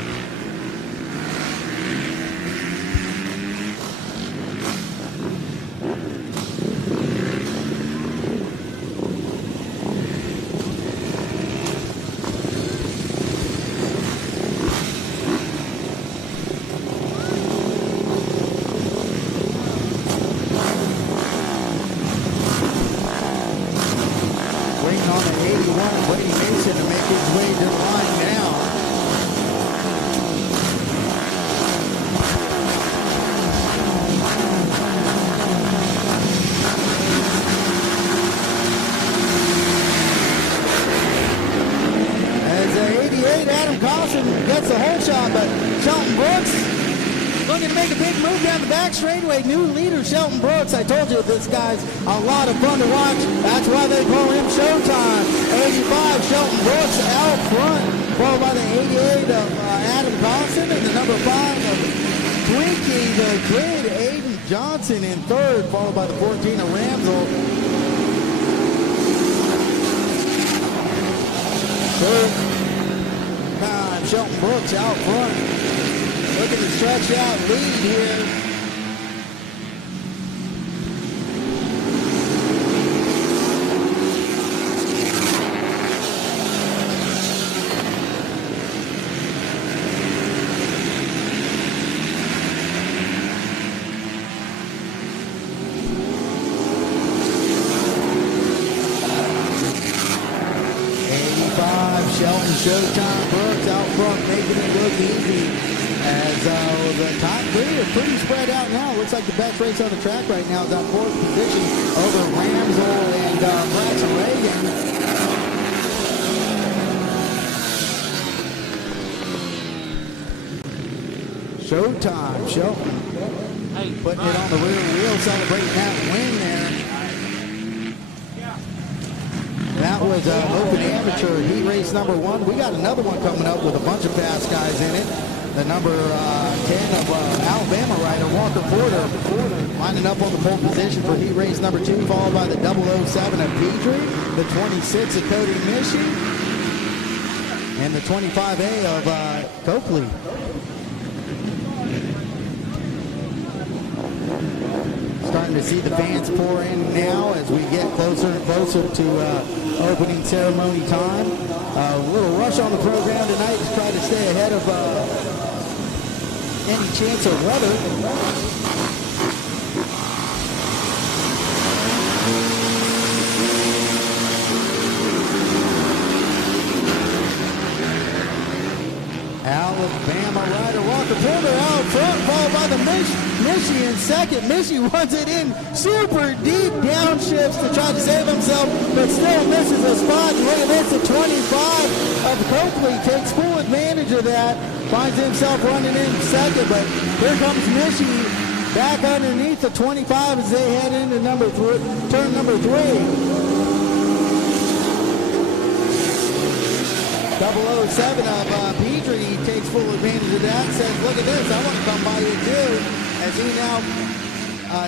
New leader Shelton Brooks. I told you this guy's a lot of fun to watch. That's why they call him Showtime. 85 Shelton Brooks out front, followed by the 88 of Adam Costin, and the number 5 of Twinkie the Kid, Aiden Johnson in third, followed by the 14 of Ramsel. Showtime Shelton Brooks out front. Looking to stretch out lead here. Showtime Brooks out front, making it look easy as the top three are pretty spread out now. Looks like the best race on the track right now is on fourth position over Ramsel and Braxton Reagan. Showtime, Shelton putting it on the rear wheel, celebrating that win there. That was Open Amateur Heat Race number 1. We got another one coming up with a bunch of fast guys in it. The number 10 of Alabama rider, Walker Porter, lining up on the pole position for Heat Race number 2, followed by the 007 of Petrie, the 26 of Cody Mishi, and the 25A of Copley. Starting to see the fans pour in now as we get closer and closer to opening ceremony time. A little rush on the program tonight to try to stay ahead of any chance of weather. Alabama rider Walker Porter out front, followed by the Mishi in second. Mishi runs it in super deep downshifts to try to save himself, but still misses a spot. Look at this, the 25 of Copley takes full advantage of that, finds himself running in second, but here comes Mishi back underneath the 25 as they head into turn number 3. 007 of Petrie takes full advantage of that, says, look at this, I want to come by you too, as he now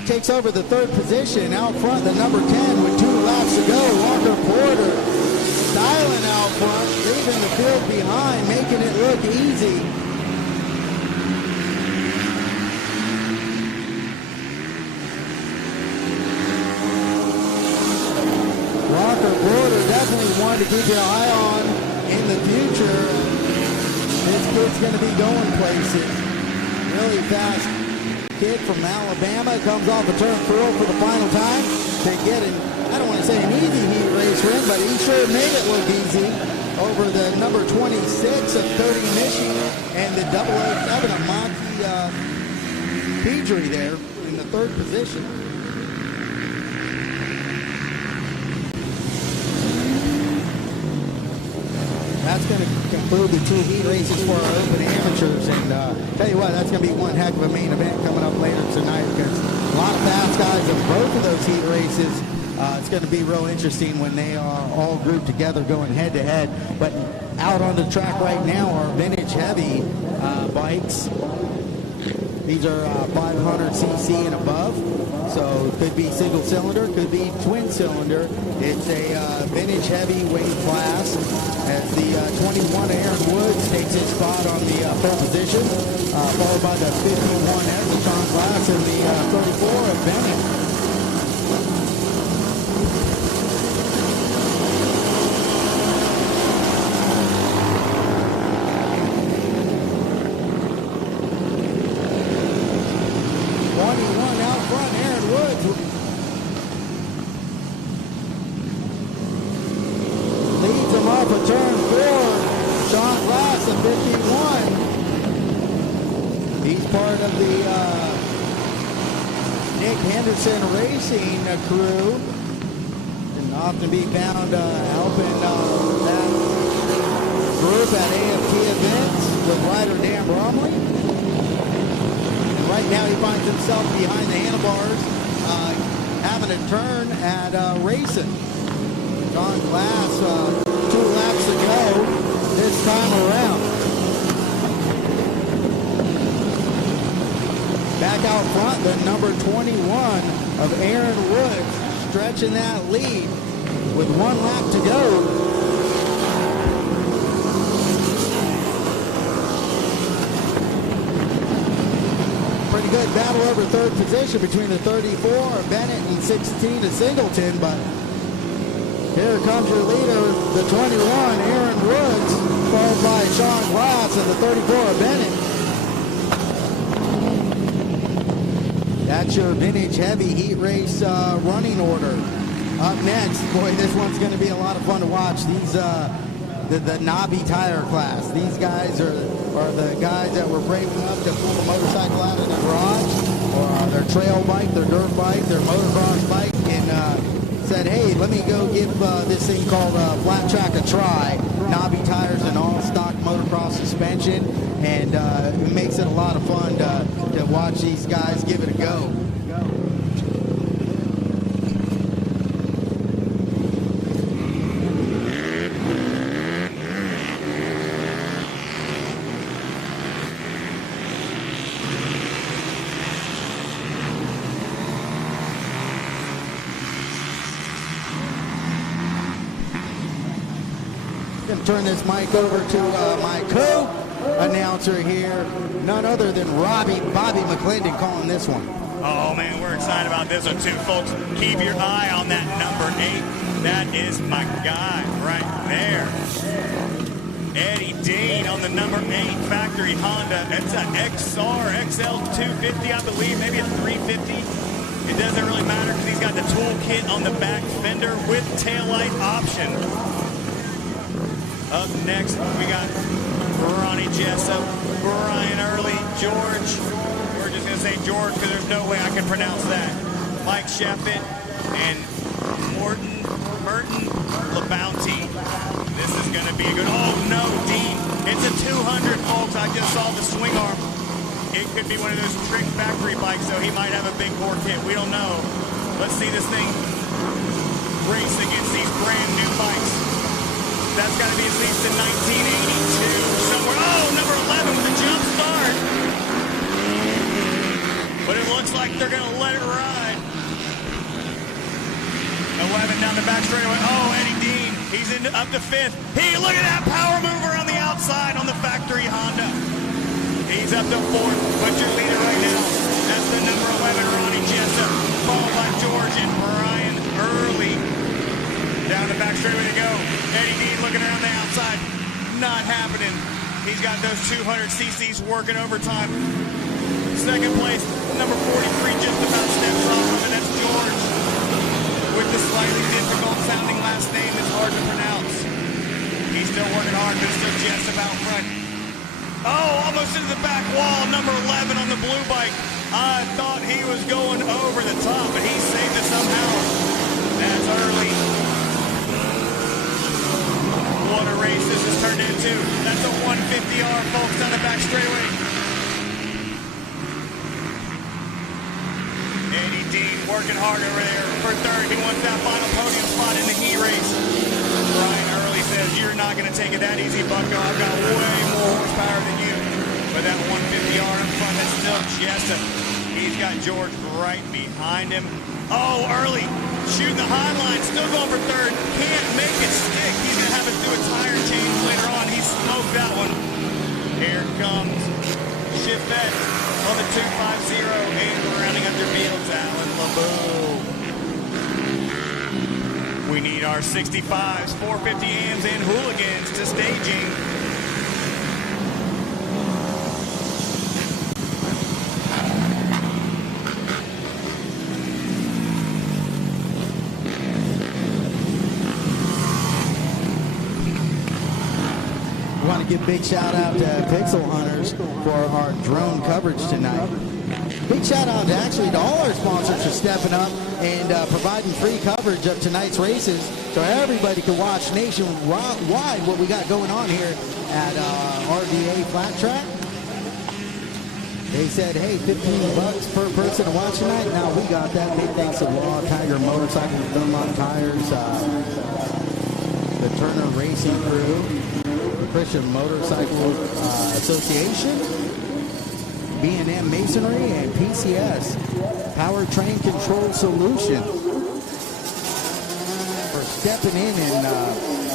takes over the third position. Out front, the number 10 with 2 laps to go, Walker Porter styling out front, leaving the field behind, making it look easy. Walker Porter definitely one to keep your eye on in the future. This kid's going to be going places. Really fast kid from Alabama comes off a turn 4 for the final time to get an, I don't want to say an easy heat race win, but he sure made it look easy over the number 26 of 30 Michi and the 007 of Monty Petrie there in the third position. That's going to conclude the 2 heat races for our Open Amateurs, and tell you what, that's going to be one heck of a main event coming up later tonight, because a lot of fast guys in both of those heat races. It's going to be real interesting when they are all grouped together going head to head. But out on the track right now are vintage heavy bikes. These are 500cc and above. So it could be single cylinder, could be twin cylinder. It's a vintage heavyweight class as the 21 Aaron Woods takes his spot on the pole position, followed by the 51S of Sean Glass and the 34 of Bennett. Racing crew and often be found helping that group at AFT events with rider Dan Bromley. And right now he finds himself behind the handlebars having a turn at racing. John Glass 2 laps to go this time around. Back out front, the number 21 of Aaron Woods stretching that lead with 1 lap to go. Pretty good battle over third position between the 34 Bennett and 16 to Singleton, but here comes your leader, the 21 Aaron Woods, followed by Sean Glass and the 34 Bennett. That's your vintage heavy heat race running order. Up next, boy, this one's going to be a lot of fun to watch. These the knobby tire class. These guys are the guys that were brave enough to pull the motorcycle out of the garage, or their trail bike, their dirt bike, their motocross bike, and said, hey, let me go give this thing called Flattrack a try. Knobby tires and all stock motocross suspension, and it makes it a lot of fun to watch these guys give it a go. Turn this mic over to my co-announcer here, none other than Bobby McClendon calling this one. Oh man, we're excited about this one too, folks. Keep your eye on that number 8. That is my guy right there. Eddie Dean on the number 8 factory Honda. It's an XR XL 250, I believe, maybe a 350. It doesn't really matter because he's got the tool kit on the back fender with taillight option. Up next, we got Ronnie Jessup, Brian Early, George. We're just going to say George because there's no way I can pronounce that. Mike Sheffett and Merton LeBounty. This is going to be a good, oh no, Dean. It's a 200, folks. I just saw the swing arm. It could be one of those trick factory bikes, so he might have a big bore kit. We don't know. Let's see this thing race against these brand new bikes. That's got to be at least in 1982 somewhere. Oh, number 11 with a jump start. But it looks like they're going to let it ride. 11 down the back straightaway. Oh, Eddie Dean. He's up to 5th. Hey, look at that power mover on the outside on the factory Honda. He's up to 4th. But your leader right now, that's the number 11, Ronnie Jessup. Followed by George and Brian Early. Down the back straightaway to go. Eddie Dean looking around the outside. Not happening. He's got those 200 cc's working overtime. Second place, number 43 just about steps off of it. That's George. With the slightly difficult sounding last name that's hard to pronounce. He's still working hard, but still Jessup out front. Oh, almost into the back wall. Number 11 on the blue bike. I thought he was going over the top, but he saved it somehow. That's Early. What a race this has turned into. That's a 150R, folks, down the back straightaway. Eddie Dean working hard over there for 3rd. He wants that final podium spot in the heat race. Brian Early says, you're not going to take it that easy, Bucko. I've got way more horsepower than you. But that 150R in front, that's still Jessup. He's He's got George right behind him. Oh, early, shooting the high line, still going for third. Can't make it stick. He's going to have us do a tire change later on. He smoked that one. Here comes Chiffette on the 250, and rounding up their fields, Alan LeBeau. We need our 65s, 450 AMs, and hooligans to staging. Give a big shout out to Pixel Hunters for our drone coverage tonight. Big shout out actually to all our sponsors for stepping up and providing free coverage of tonight's races so everybody can watch nationwide what we got going on here at RVA Flattrack. They said, hey, $15 per person to watch tonight. Now we got that. Big thanks to Law Tiger Motorcycle, Dunlop Tires, the Turner Racing Crew, Christian Motorcycle Association, B&M Masonry, and PCS, Powertrain Control Solution, for stepping in and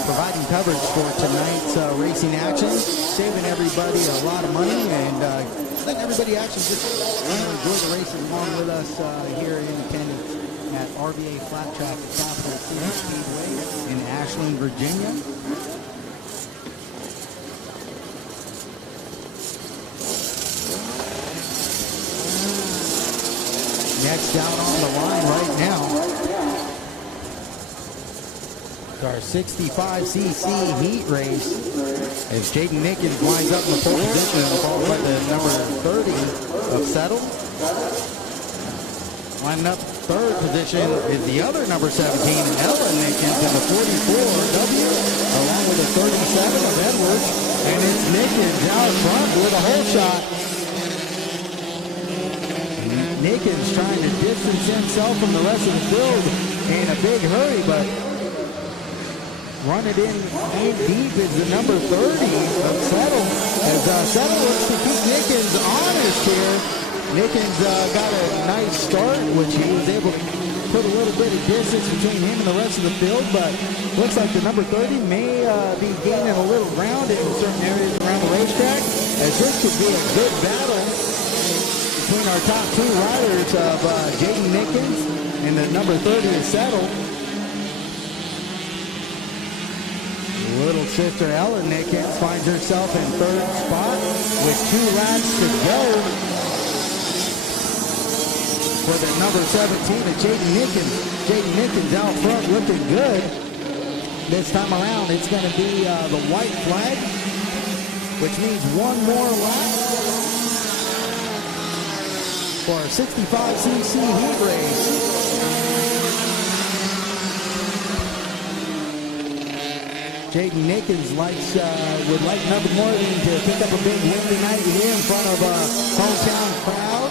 providing coverage for tonight's racing action, saving everybody a lot of money, and letting everybody actually just enjoy the racing along with us here in attendance at RVA Flattrack at Capital City Speedway in Ashland, Virginia. Next down on the line right now, our 65cc heat race as Jaden Nickens winds up in the pole position, followed by the number 30 of Settle. Lining up third position is the other number 17, Ella Nickens, in the 44W, along with the 37 of Edwards. And it's Nickens out front with a hole shot. Nickens trying to distance himself from the rest of the field in a big hurry, but running in deep is the number 30 of Settle. As Settle looks to keep Nickens honest here. Nickens got a nice start, which he was able to put a little bit of distance between him and the rest of the field, but looks like the number 30 may be gaining a little ground in certain areas around the racetrack, as this could be a good battle between our top two riders of Jaden Nickens and the number 30 is Settle. Little sister Ella Nickens finds herself in third spot with 2 laps to go for the number 17 of Jaden Nickens. Jaden Nickens out front looking good. This time around it's going to be the white flag, which means one more lap for our 65cc heat race. Jaden Nickens would like nothing more than to pick up a big win tonight here in front of a hometown crowd.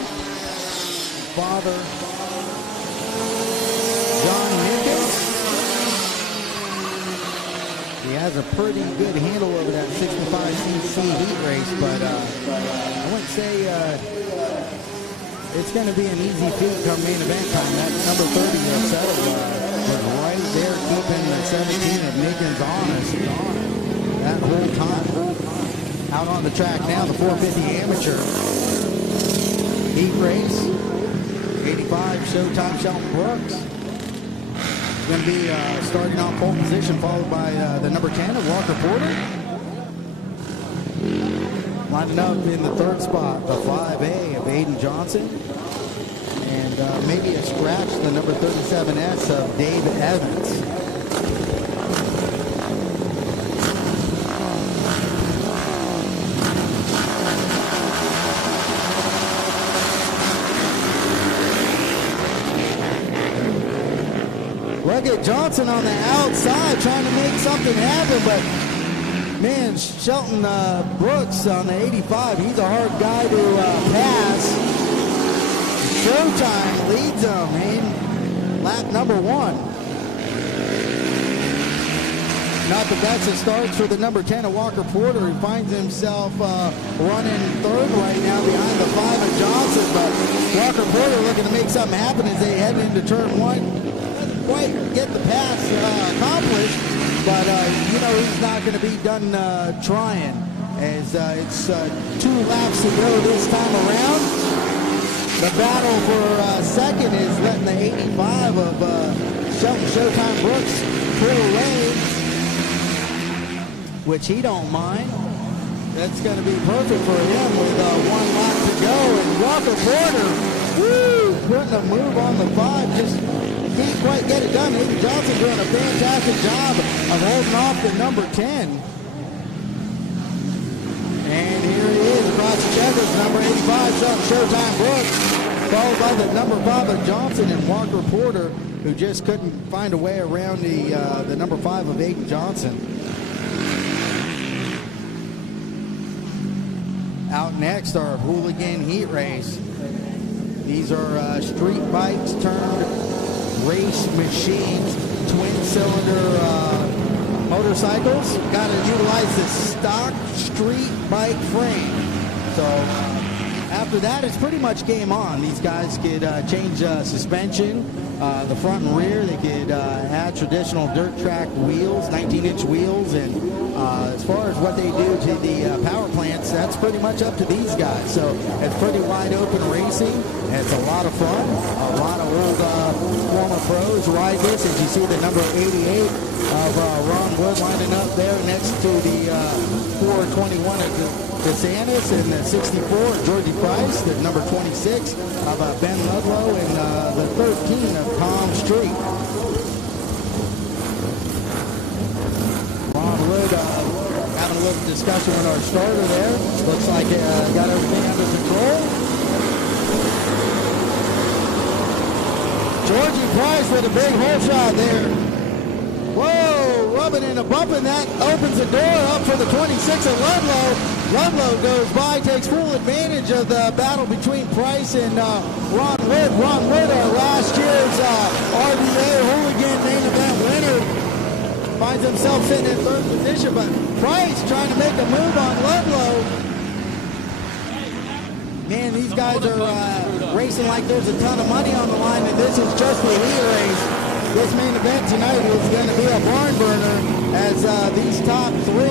Father John Nickens. He has a pretty good handle over that 65cc heat race, but I wouldn't say it's going to be an easy feat come main event time. That number 30 Settle was right there keeping the 17 of Nickens honest that whole time. Out on the track now, the 450 amateur heat race. 85 Showtime Shelton Brooks. Going to be starting off pole position, followed by the number 10 of Walker Porter. Lining up in the third spot, the 5A of Aiden Johnson. And maybe a scratch, the number 37S of Dave Evans. Look at Johnson on the outside trying to make something happen, but man, Shelton Brooks on the 85, he's a hard guy to pass. Showtime leads him in lap number 1. not the best of starts for the number 10 of Walker Porter, who finds himself running third right now behind the 5 of Johnson. But Walker Porter looking to make something happen as they head into turn 1. Doesn't quite get the pass accomplished, but he's not going to be done trying, as it's 2 laps to go this time around. The battle for second is letting the 85 of Shelton Showtime Brooks pull away, which he don't mind. That's going to be perfect for him with 1 lap to go. And Walker Porter, putting a move on the 5, just can't quite get it done. Aiden Johnson doing a fantastic job of holding off the number 10. And here he is across the checkers, number 85, Showtime Brooks, followed by the number 5 of Johnson and Walker Porter, who just couldn't find a way around the number 5 of Aiden Johnson. Out next, our hooligan heat race. These are street bikes turned race machines, twin-cylinder motorcycles. Got to utilize the stock street bike frame. So after that, it's pretty much game on. These guys could change suspension, the front and rear. They could add traditional dirt track wheels, 19-inch wheels, and as far as what they do to the power plants, that's pretty much up to these guys. So it's pretty wide open racing. It's a lot of fun. A lot of old former pros ride this. As you see the number 88 of Ron Wood lining up there next to the 421 of DeSantis, and the 64 of Georgie Price, the number 26 of Ben Ludlow, and the 13 of Tom Street. Ron Wood having a little discussion with our starter there. Looks like got everything under control. Georgie Price with a big hole shot there. Whoa, rubbing and a bumping. That opens the door up for the 26 of Ludlow. Ludlow goes by, takes full advantage of the battle between Price and Ron Wood. Ron Wood, our last year's RVA Hooligan main event winner, finds himself sitting in third position, but Price trying to make a move on Ludlow. Man, these guys are racing like there's a ton of money on the line, and this is just a heat race. This main event tonight is going to be a barn burner, as these top 3,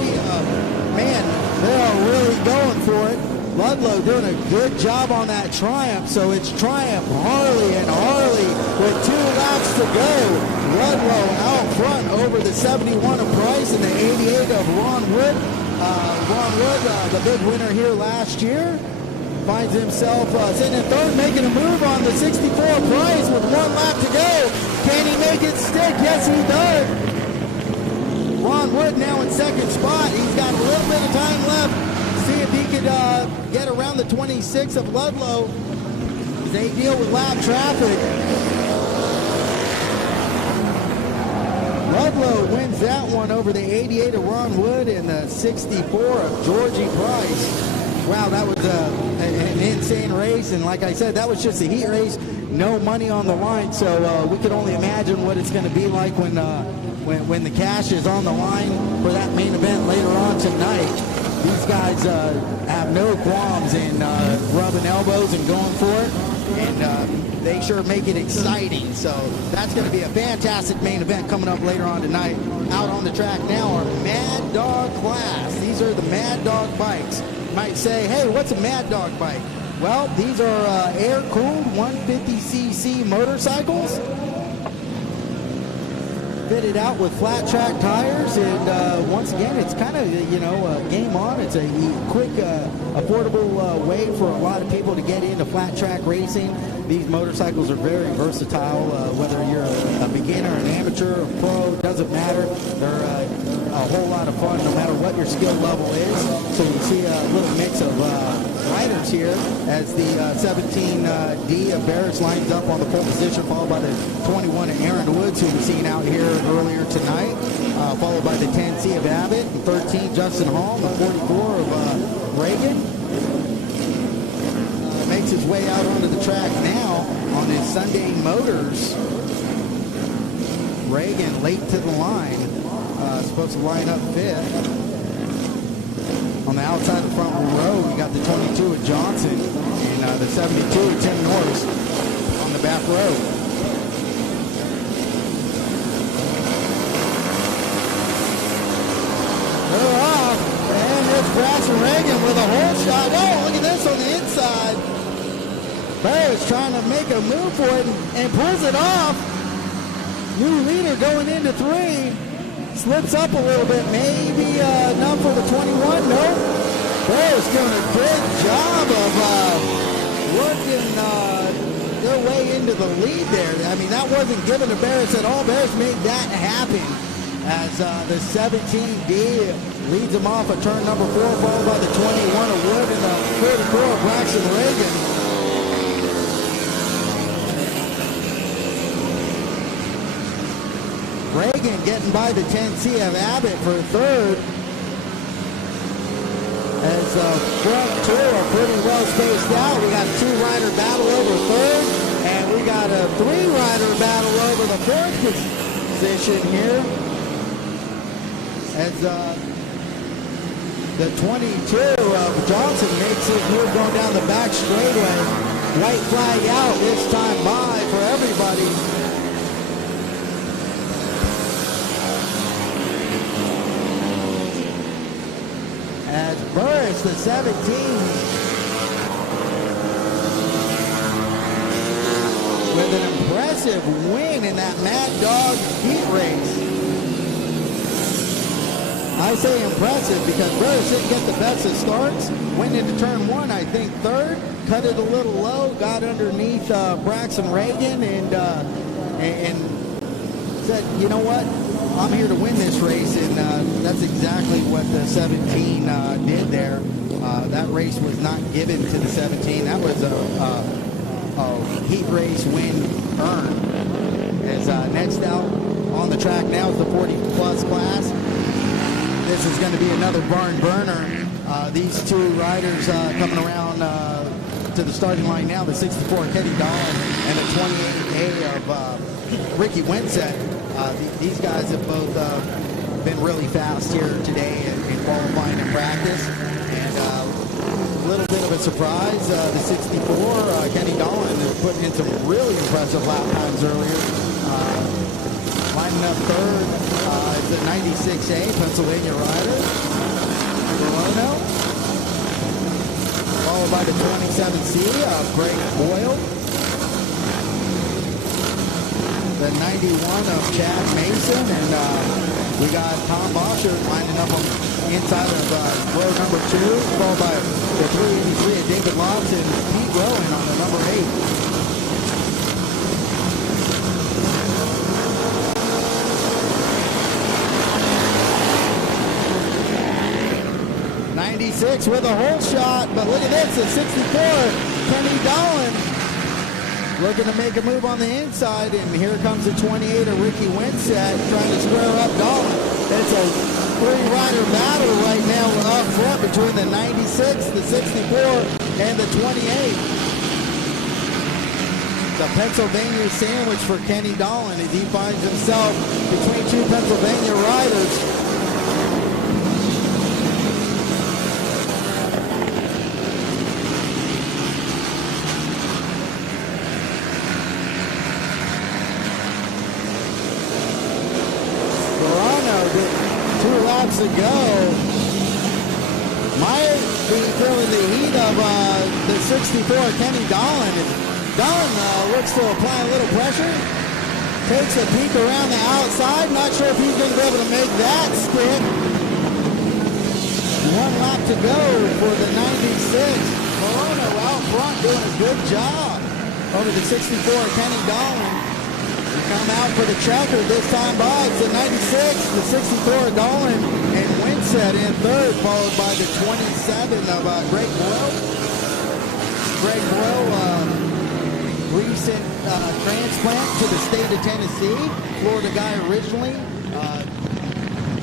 man, they are really going for it. Ludlow doing a good job on that Triumph, so it's Triumph, Harley, and Harley with 2 laps to go. Ludlow out front over the 71 of Price and the 88 of Ron Wood. Ron Wood, the big winner here last year, finds himself sitting in third, making a move on the 64 Price with 1 lap to go. Can he make it stick? Yes, he does. Ron Wood now in second spot. He's got a little bit of time left. See if he could get around the 26 of Ludlow as they deal with lap traffic. Ludlow wins that one over the 88 of Ron Wood and the 64 of Georgie Price. Wow, that was an insane race, and like I said, that was just a heat race, no money on the line, so we could only imagine what it's going to be like when the cash is on the line for that main event later on tonight. These guys have no qualms in rubbing elbows and going for it, and they sure make it exciting. So that's going to be a fantastic main event coming up later on tonight. Out on the track now are Mad Dog class. These are the Mad Dog bikes. You might say, hey, what's a Mad Dog bike? Well, these are air-cooled 150cc motorcycles, fitted out with Flattrack tires, and once again, it's kind of, game on. It's a quick, affordable way for a lot of people to get into Flattrack racing. These motorcycles are very versatile, whether you're a beginner, an amateur, a pro, doesn't matter. They're a whole lot of fun no matter what your skill level is. So you see a little mix of riders here as the 17D of Barris lines up on the pole position, followed by the 21 of Aaron Woods, who we've seen out here earlier tonight, followed by the 10C of Abbott, and 13 Justin Hall, the 44 of Reagan. Makes his way out onto the track now on his Sunday Motors. Reagan late to the line. supposed to line up fifth. On the outside of the front row, we got the 22 of Johnson and the 72 of Tim Norris on the back row. They're off, and it's Braxton Reagan with a hole shot. Oh, look at this on the inside. Barrett's trying to make a move for it and pulls it off. New leader going into 3. Slips up a little bit, maybe enough for the 21. No. Barrett's doing a good job of working their way into the lead there. I mean, that wasn't given to Barrett's at all. Barrett's made that happen as the 17D leads them off at turn number 4, followed by the 21 of Wood and the 34 of Braxton Reagan. Reagan getting by the 10C of Abbott for third. As front two are pretty well spaced out. We got a 2-rider battle over third, and we got a 3-rider battle over the fourth position here. As the 22 of Johnson makes his move going down the back straightaway. White flag out this time by for everybody. As Burris, the 17, with an impressive win in that Mad Dog heat race. I say impressive because Burris didn't get the best of starts. Went into turn 1, I think third, cut it a little low, got underneath Braxton Reagan and said, you know what? I'm here to win this race, and that's exactly what the 17 did there. That race was not given to the 17. That was a heat race win earned. As next out on the track now is the 40-plus class. This is going to be another barn burner. These two riders coming around to the starting line now, the 64 Kenny Dahl and the 28A of Ricky Winsett. These guys have both been really fast here today in qualifying and practice. And a little bit of a surprise, the 64, Kenny Dolan, is putting in some really impressive lap times earlier. Lining up third is the 96A Pennsylvania rider, Verona. Followed by the 27C, Greg Boyle. The 91 of Chad Mason, and we got Tom Bosher lining up on the inside of row number 2, followed by the 383 of David Lobs and Pete Rowan on the number 8. 96 with a hole shot, but look at this, the 64, Kenny Dolan. Looking to make a move on the inside, and here comes the 28 of Ricky Winsett trying to square up Dolan. It's a 3-rider battle right now up front between the 96, the 64, and the 28. The Pennsylvania sandwich for Kenny Dolan as he finds himself between 2 Pennsylvania riders. To go. Might be feeling the heat of the 64 Kenny Dolan. Dolan looks to apply a little pressure. Takes a peek around the outside. Not sure if he's going to be able to make that stick. 1 lap to go for the 96. Verona out front doing a good job over the 64 Kenny Dolan. Come out for the checker this time by. It's the 96, the 64 Dolan, and Winsett in third, followed by the 27 of Greg Boyle. Greg Boyle, recent transplant to the state of Tennessee, Florida guy originally.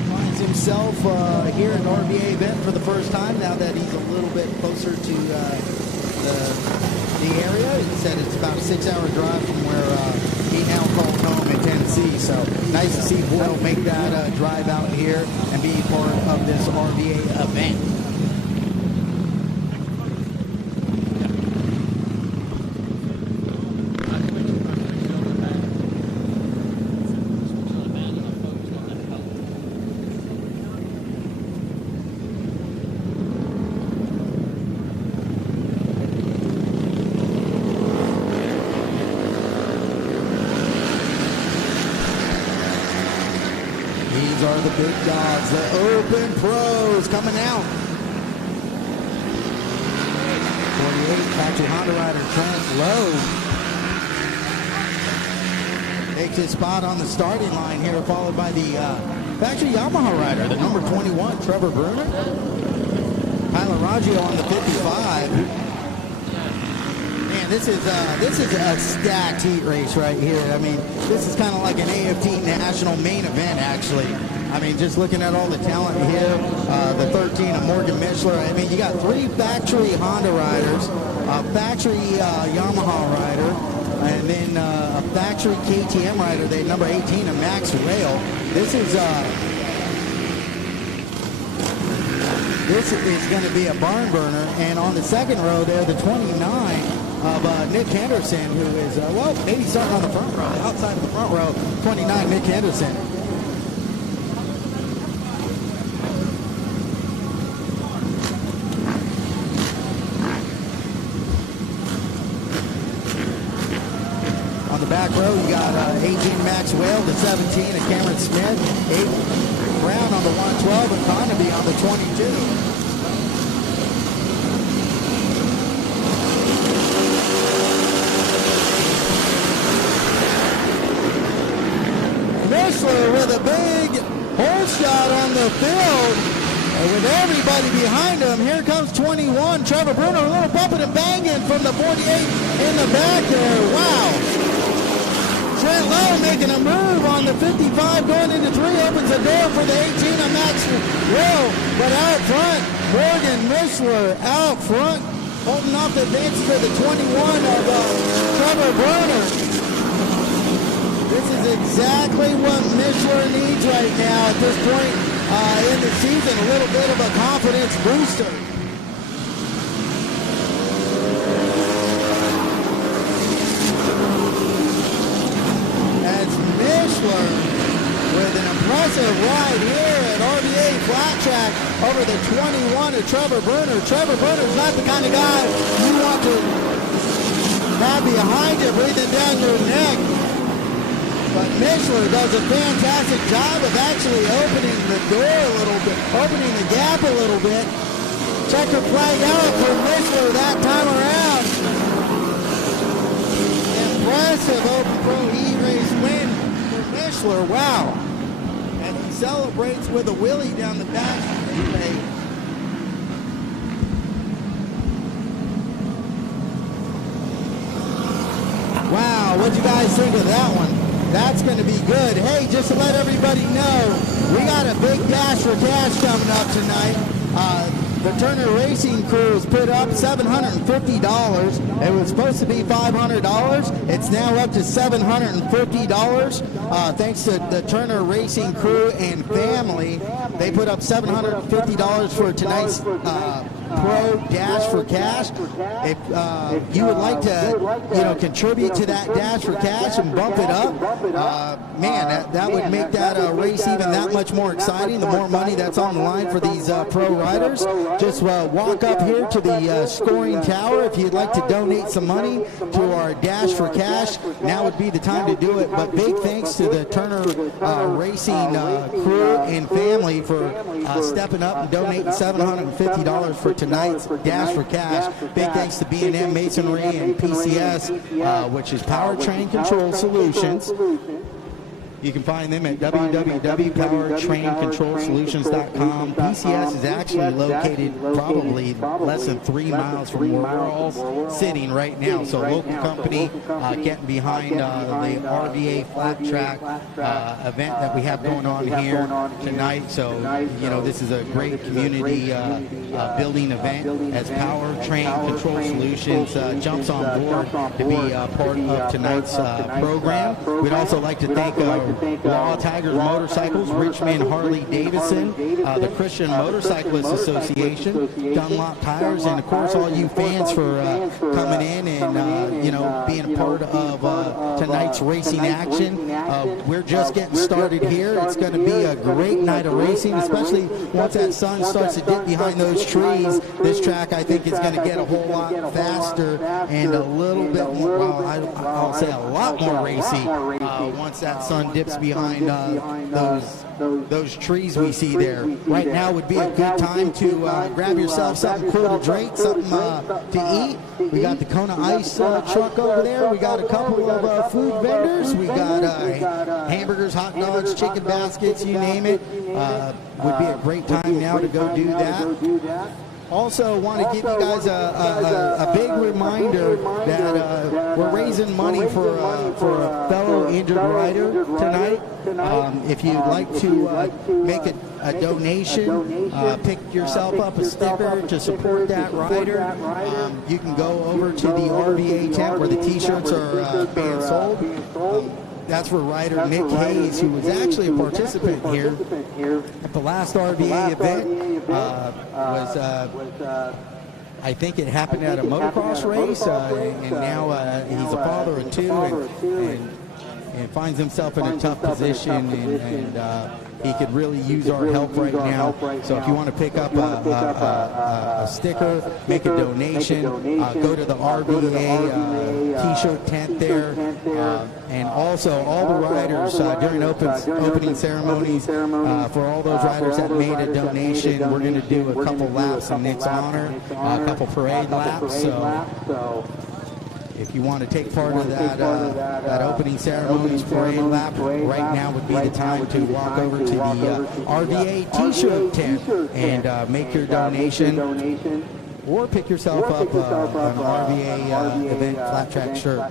Finds himself here in an RVA event for the first time now that he's a little bit closer to the area. He said it's about a 6-hour drive from where he now calls home in Tennessee. to see. So nice to see Boyle make that drive out here and be part of this RVA event. These are the big dogs, the Open Pros coming out. 48, factory Honda rider Trent Lowe takes his spot on the starting line here, followed by the factory Yamaha rider, the number 21, Trevor Bruner. Tyler Raggio on the 55. Man, this is a stacked heat race right here. I mean, this is kind of like an AFT national main event, actually. I mean, just looking at all the talent here, the 13 of Morgan Mishler. I mean, you got 3 factory Honda riders, a factory Yamaha rider, and then a factory KTM rider, the number 18 of Max Rail. This is going to be a barn burner. And on the second row there, the 29 of Nick Henderson, who is, well, maybe starting on the front row, outside of the front row, 29, Nick Henderson. On the back row, you got 18 Max Whale, the 17 of Cameron Smith, 8 Brown on the 112, and Conaby on the 22. Mishler with a big hole shot on the field. And with everybody behind him, here comes 21, Trevor Bruner, a little bumping and banging from the 48 in the back there. Wow. Trent Lowe making a move on the 55, going into 3, opens the door for the 18 of Max Will. But out front, Morgan Mishler out front, holding off the advance to the 21 of Trevor Bruner. This is exactly what Mishler needs right now at this point in the season, a little bit of a confidence booster. As Mishler with an impressive ride here at RVA Flattrack over the 21 of Trevor Bruner. Trevor Bruner's not the kind of guy you want to have behind you breathing down your neck. But Mishler does a fantastic job of actually opening the door a little bit, opening the gap a little bit. Checker flag out for Mishler that time around. Impressive Open Pro E-Race win for Mishler, wow. And he celebrates with a wheelie down the back. Wow, what'd you guys think of that one? That's going to be good. Hey, just to let everybody know, we got a big dash for cash coming up tonight. The Turner Racing crew has put up $750. It was supposed to be $500. It's now up to $750. Thanks to the Turner Racing crew and family. They put up $750 for tonight's Pro Dash for Cash. If you would like to, contribute to that Dash for Cash and bump it up, man, that would make that race even that much more exciting. The more money that's on the line for these pro riders, just walk up here to the scoring tower if you'd like to donate some money to our Dash for Cash. Now would be the time to do it. But big thanks to the Turner Racing crew and family for stepping up and donating $750 for tonight's Dash for Cash. Big thanks to B&M Masonry and PCS, which is Powertrain Control Solutions. You can find them at www.powertraincontrolsolutions.com. PCS is actually located probably less than 3 miles from where we're all sitting right now. So a local company getting behind the RVA Flattrack event that we have going on here tonight. So, you know, this is a great community building event as Powertrain Control Solutions jumps on board to be part of tonight's program. We'd also like to thank Law Tigers Motorcycles, Richmond Harley Davidson, the Christian Motorcyclists Association, Dunlop Tires, and of course all you fans for coming in and you know, being a part of tonight's racing action. We're just getting started here. It's going to be a great night of racing, especially once that sun starts to dip behind those trees. This track, I think, is going to get a whole lot faster and a little bit more, well, I'll say a lot more racy once that sun dips behind those trees we see there. Right now would be a good time to grab yourself something cool to drink, something to eat. We got the Kona Ice truck over there. We got a couple of food vendors. We got hamburgers, hot dogs, chicken baskets, you name it. Would be a great time now to go do that. Also want to give you guys a big reminder that we're raising money for a fellow injured rider tonight. If you'd like to make a donation, pick yourself up a sticker to support that rider, you can go over to the RVA tent where the t-shirts are being sold. That's for rider Nick Hayes, who was actually a participant here at the last RVA event. I think it happened at a motocross race, and now he's a father of two and finds himself in a tough position, and he could really use our help right now. So if you want to pick up a sticker, make a donation, go to the RVA t-shirt tent there. And also all the riders during opening ceremonies, for all those riders that made a donation, we're going to do a couple laps in Nick's honor, a couple parade laps. So if you want to take part of that opening ceremonies parade lap, right now would be the time to walk over to the RVA t-shirt tent and make your donation, or pick yourself up an RVA event Flattrack shirt.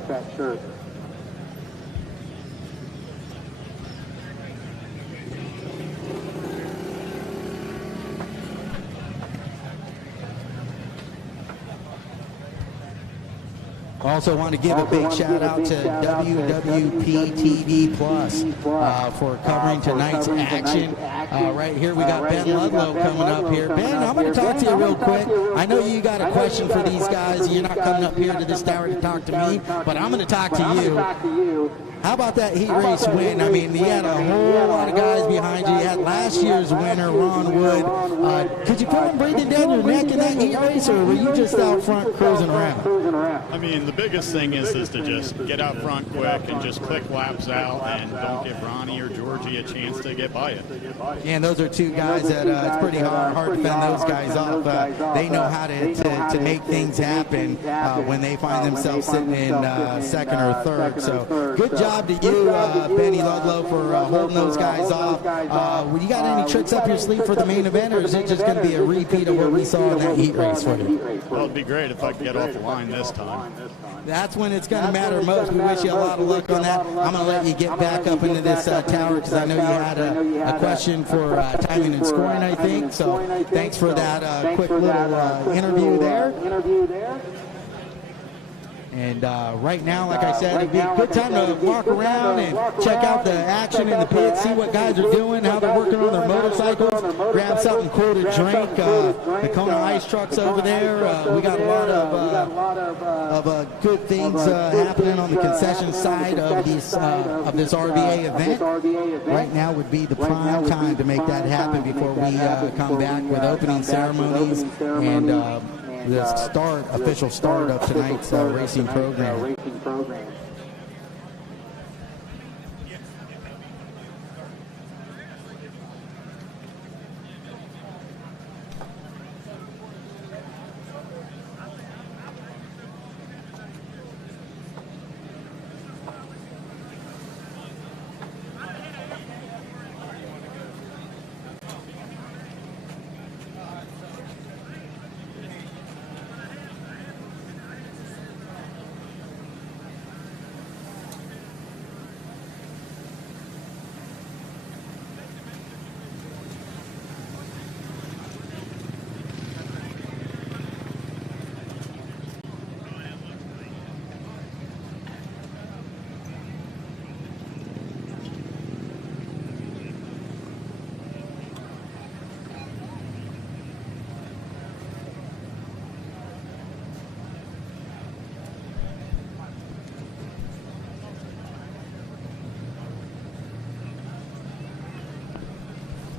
Also want to give a big shout out to WWP TV Plus for covering tonight's action. Right here we got Ben Ludlow coming up here. Ben, I'm going to talk to you real quick. I know you got a question for these guys. You're not coming up here to this tower to talk to me, but I'm going to talk to you. How about that heat race win? I mean, you had a whole lot of guys behind you. You had last year's winner, Ron Wood. Could you feel him breathing down your neck in that heat race, or were you just out front cruising around? I mean, the biggest thing is to just get out front quick and just click laps out and don't give Ronnie or Georgie a chance to get by you. Yeah, and those are two guys that it's pretty hard to fend those guys off. They know how to make things happen when they find themselves sitting in second or third. So good job to you, Benny Ludlow, for holding those guys off. You got any tricks up your sleeve for the main event, or is it just going to be a repeat of what we saw in that heat race for you? Well, it'd be great if I could get off the line this time. That's when it's going to matter most. We wish you a lot of luck on that. I'm going to let you get back up into this tower because I know you had a question for timing and scoring, I think. So thanks for that quick little interview there. And right now, like I said, it'd be a good time to walk around and check out the action in the pit, see what guys are doing, how they're working on their motorcycles, grab something cool to drink. The Kona Ice truck's over there. We got a lot of good things happening on the concession side of this RVA event. Right now would be the prime time to make that happen before we come back with opening ceremonies and the official start of tonight's racing program.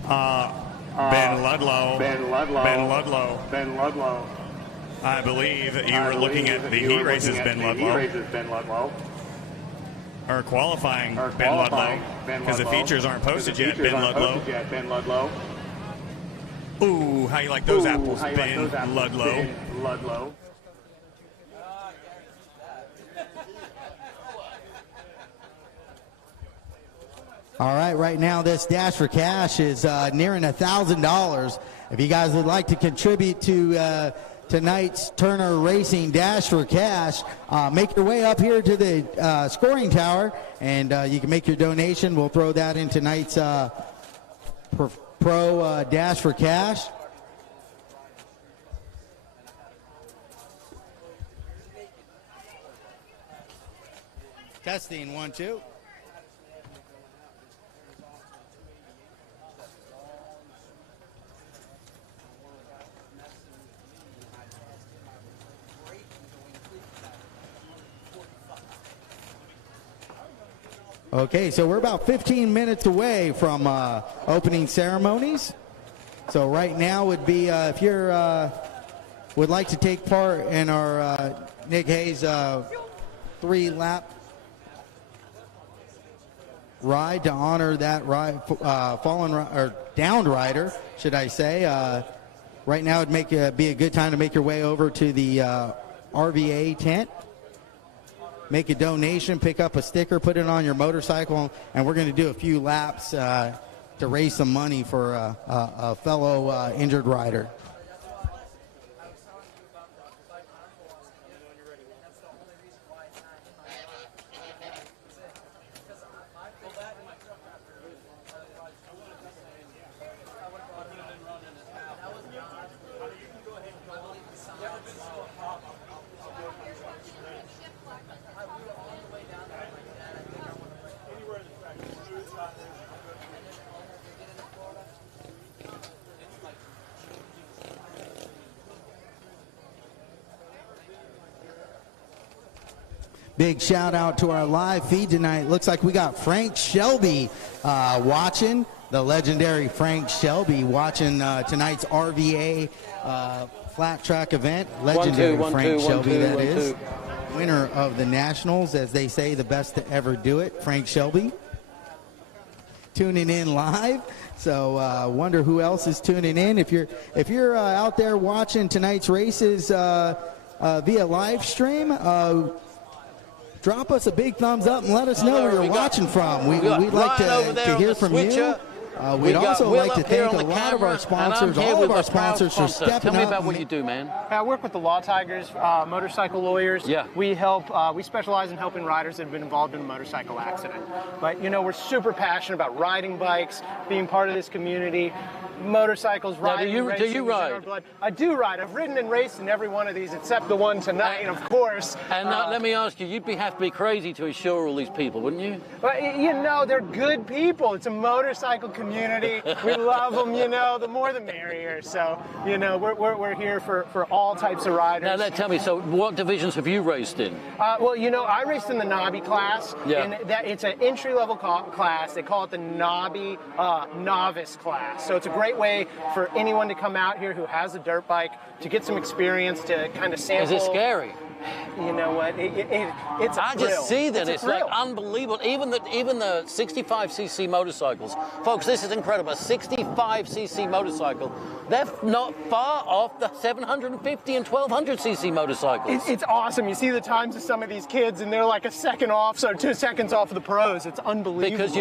Ben Ludlow. Ben Ludlow. Ben Ludlow. Ben Ludlow. I believe that you were looking at the heat races, Ben Ludlow. Or qualifying Ben Ludlow. Because the features aren't posted yet, Ben Ludlow. Ooh, how you like those apples, Ben Ludlow? All right now this Dash for Cash is nearing $1,000. If you guys would like to contribute to tonight's Turner Racing Dash for Cash, make your way up here to the scoring tower, and you can make your donation. We'll throw that in tonight's Pro Dash for Cash. Testing 1, 2. Okay, so we're about 15 minutes away from opening ceremonies. So right now would be, if you're would like to take part in our Nick Hayes 3-lap ride to honor that ride, fallen or downed rider, should I say. Right now would be a good time to make your way over to the RVA tent. Make a donation, pick up a sticker, put it on your motorcycle, and we're going to do a few laps to raise some money for a fellow injured rider. Big shout out to our live feed tonight. Looks like we got Frank Shelby watching, the legendary Frank Shelby watching tonight's RVA flat track event. Legendary Frank Shelby, that is. Winner of the Nationals, as they say, the best to ever do it, Frank Shelby. Tuning in live. So wonder who else is tuning in. If you're out there watching tonight's races via live stream, drop us a big thumbs up and let us know where you're watching from. We'd like to hear from you. We'd also like to thank a lot of our sponsors, all of our sponsors for stepping up. Tell me about what you do, man. I work with the Law Tigers, motorcycle lawyers. Yeah. We help, we specialize in helping riders that have been involved in a motorcycle accident. But, you know, we're super passionate about riding bikes, being part of this community, motorcycles, riding, do you ride? In our blood. I do ride. I've ridden and raced in every one of these except the one tonight, of course. And let me ask you, you'd have to be crazy to insure all these people, wouldn't you? But, you know, they're good people. It's a motorcycle community. We love them, you know, the more the merrier. So, you know, we're here for all types of riders. Now, tell me, so what divisions have you raced in? Well, you know, I raced in the Nobby class. Yeah. And it's an entry-level class. They call it the Nobby novice class. So it's a great way for anyone to come out here who has a dirt bike to get some experience, to kind of sample. Is it scary? You know what? It's a I thrill. just see that. It's like thrill. unbelievable. Even the 65cc motorcycles. Folks, this is incredible. A 65cc motorcycle. They're not far off the 750 and 1200cc motorcycles. It's awesome. You see the times of some of these kids, and they're like a second off, so 2 seconds off of the pros. It's unbelievable. Because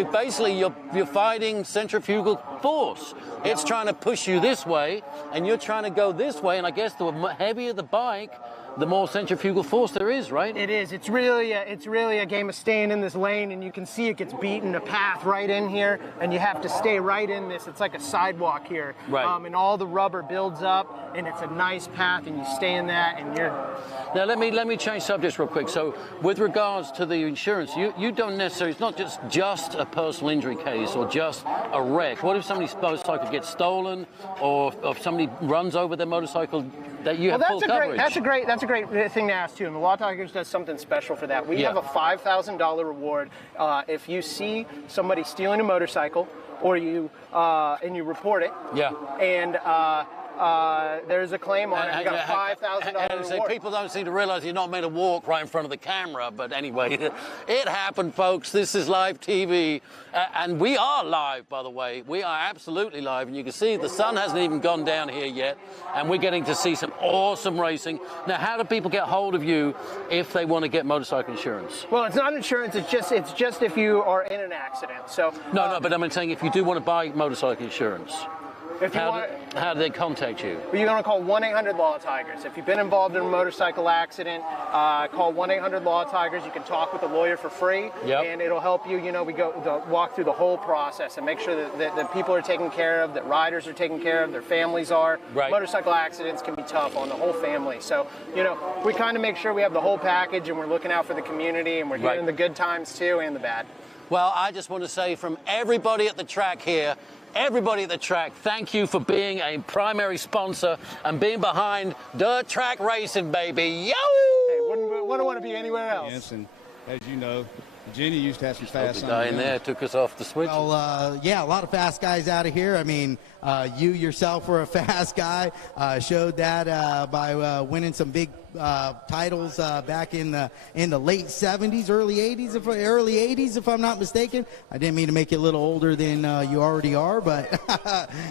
you're fighting centrifugal force. It's trying to push you this way, and you're trying to go this way. And I guess the heavier the bike, the more centrifugal force there is, right? It is. It's really a game of staying in this lane, and you can see it gets beaten a path right in here, and you have to stay right in this. It's like a sidewalk here, right? And all the rubber builds up, and it's a nice path, and you stay in that, and you're. Now let me change subjects real quick. So with regards to the insurance, you don't necessarily. It's not just a personal injury case or just a wreck. What if somebody's motorcycle gets stolen, or if somebody runs over their motorcycle? That you have full coverage. That's a great thing to ask too. And the Law Tigers does something special for that. We have a $5,000 reward if you see somebody stealing a motorcycle or you and you report it. Yeah. And there's a claim on it. You got a $5,000 So reward. people don't seem to realize you're not meant to walk right in front of the camera. But anyway, it happened, folks. This is live TV. And we are live, by the way. We are absolutely live. And you can see the sun hasn't even gone down here yet. And we're getting to see some awesome racing. Now, how do people get hold of you if they want to get motorcycle insurance? Well, it's not insurance. It's just if you are in an accident. So No, but I'm saying if you do want to buy motorcycle insurance. How do they contact you? You're going to call 1-800-LAW-TIGERS. If you've been involved in a motorcycle accident, call 1-800-LAW-TIGERS. You can talk with a lawyer for free, and it'll help you. You know, we walk through the whole process and make sure that people are taken care of, that riders are taken care of, their families are. Right. Motorcycle accidents can be tough on the whole family. So, you know, we kind of make sure we have the whole package, and we're looking out for the community, and we're getting the good times too and the bad. Well, I just want to say from everybody at the track here, everybody at the track, thank you for being a primary sponsor and being behind dirt track racing, baby. Yo! Hey, wouldn't want to be anywhere else. Yes, and as you know, Virginia used to have some fast The guy in there took us off the switch. Well, yeah, a lot of fast guys out of here. I mean, you yourself were a fast guy. Showed that by winning some big titles back in the late 70s, early 80s, if I'm not mistaken. I didn't mean to make you a little older than you already are, but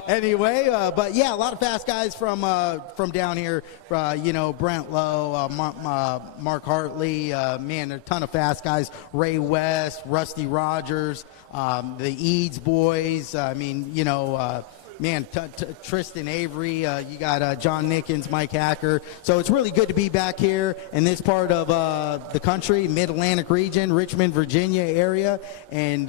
anyway. But yeah, a lot of fast guys from down here. You know, Brent Lowe, Mark Hartley, man, a ton of fast guys. Ray West, Rusty Rogers, the Eads boys. I mean, you know. Man, Tristan Avery, you got John Nickens, Mike Hacker. So it's really good to be back here in this part of the country, Mid-Atlantic region, Richmond, Virginia area. And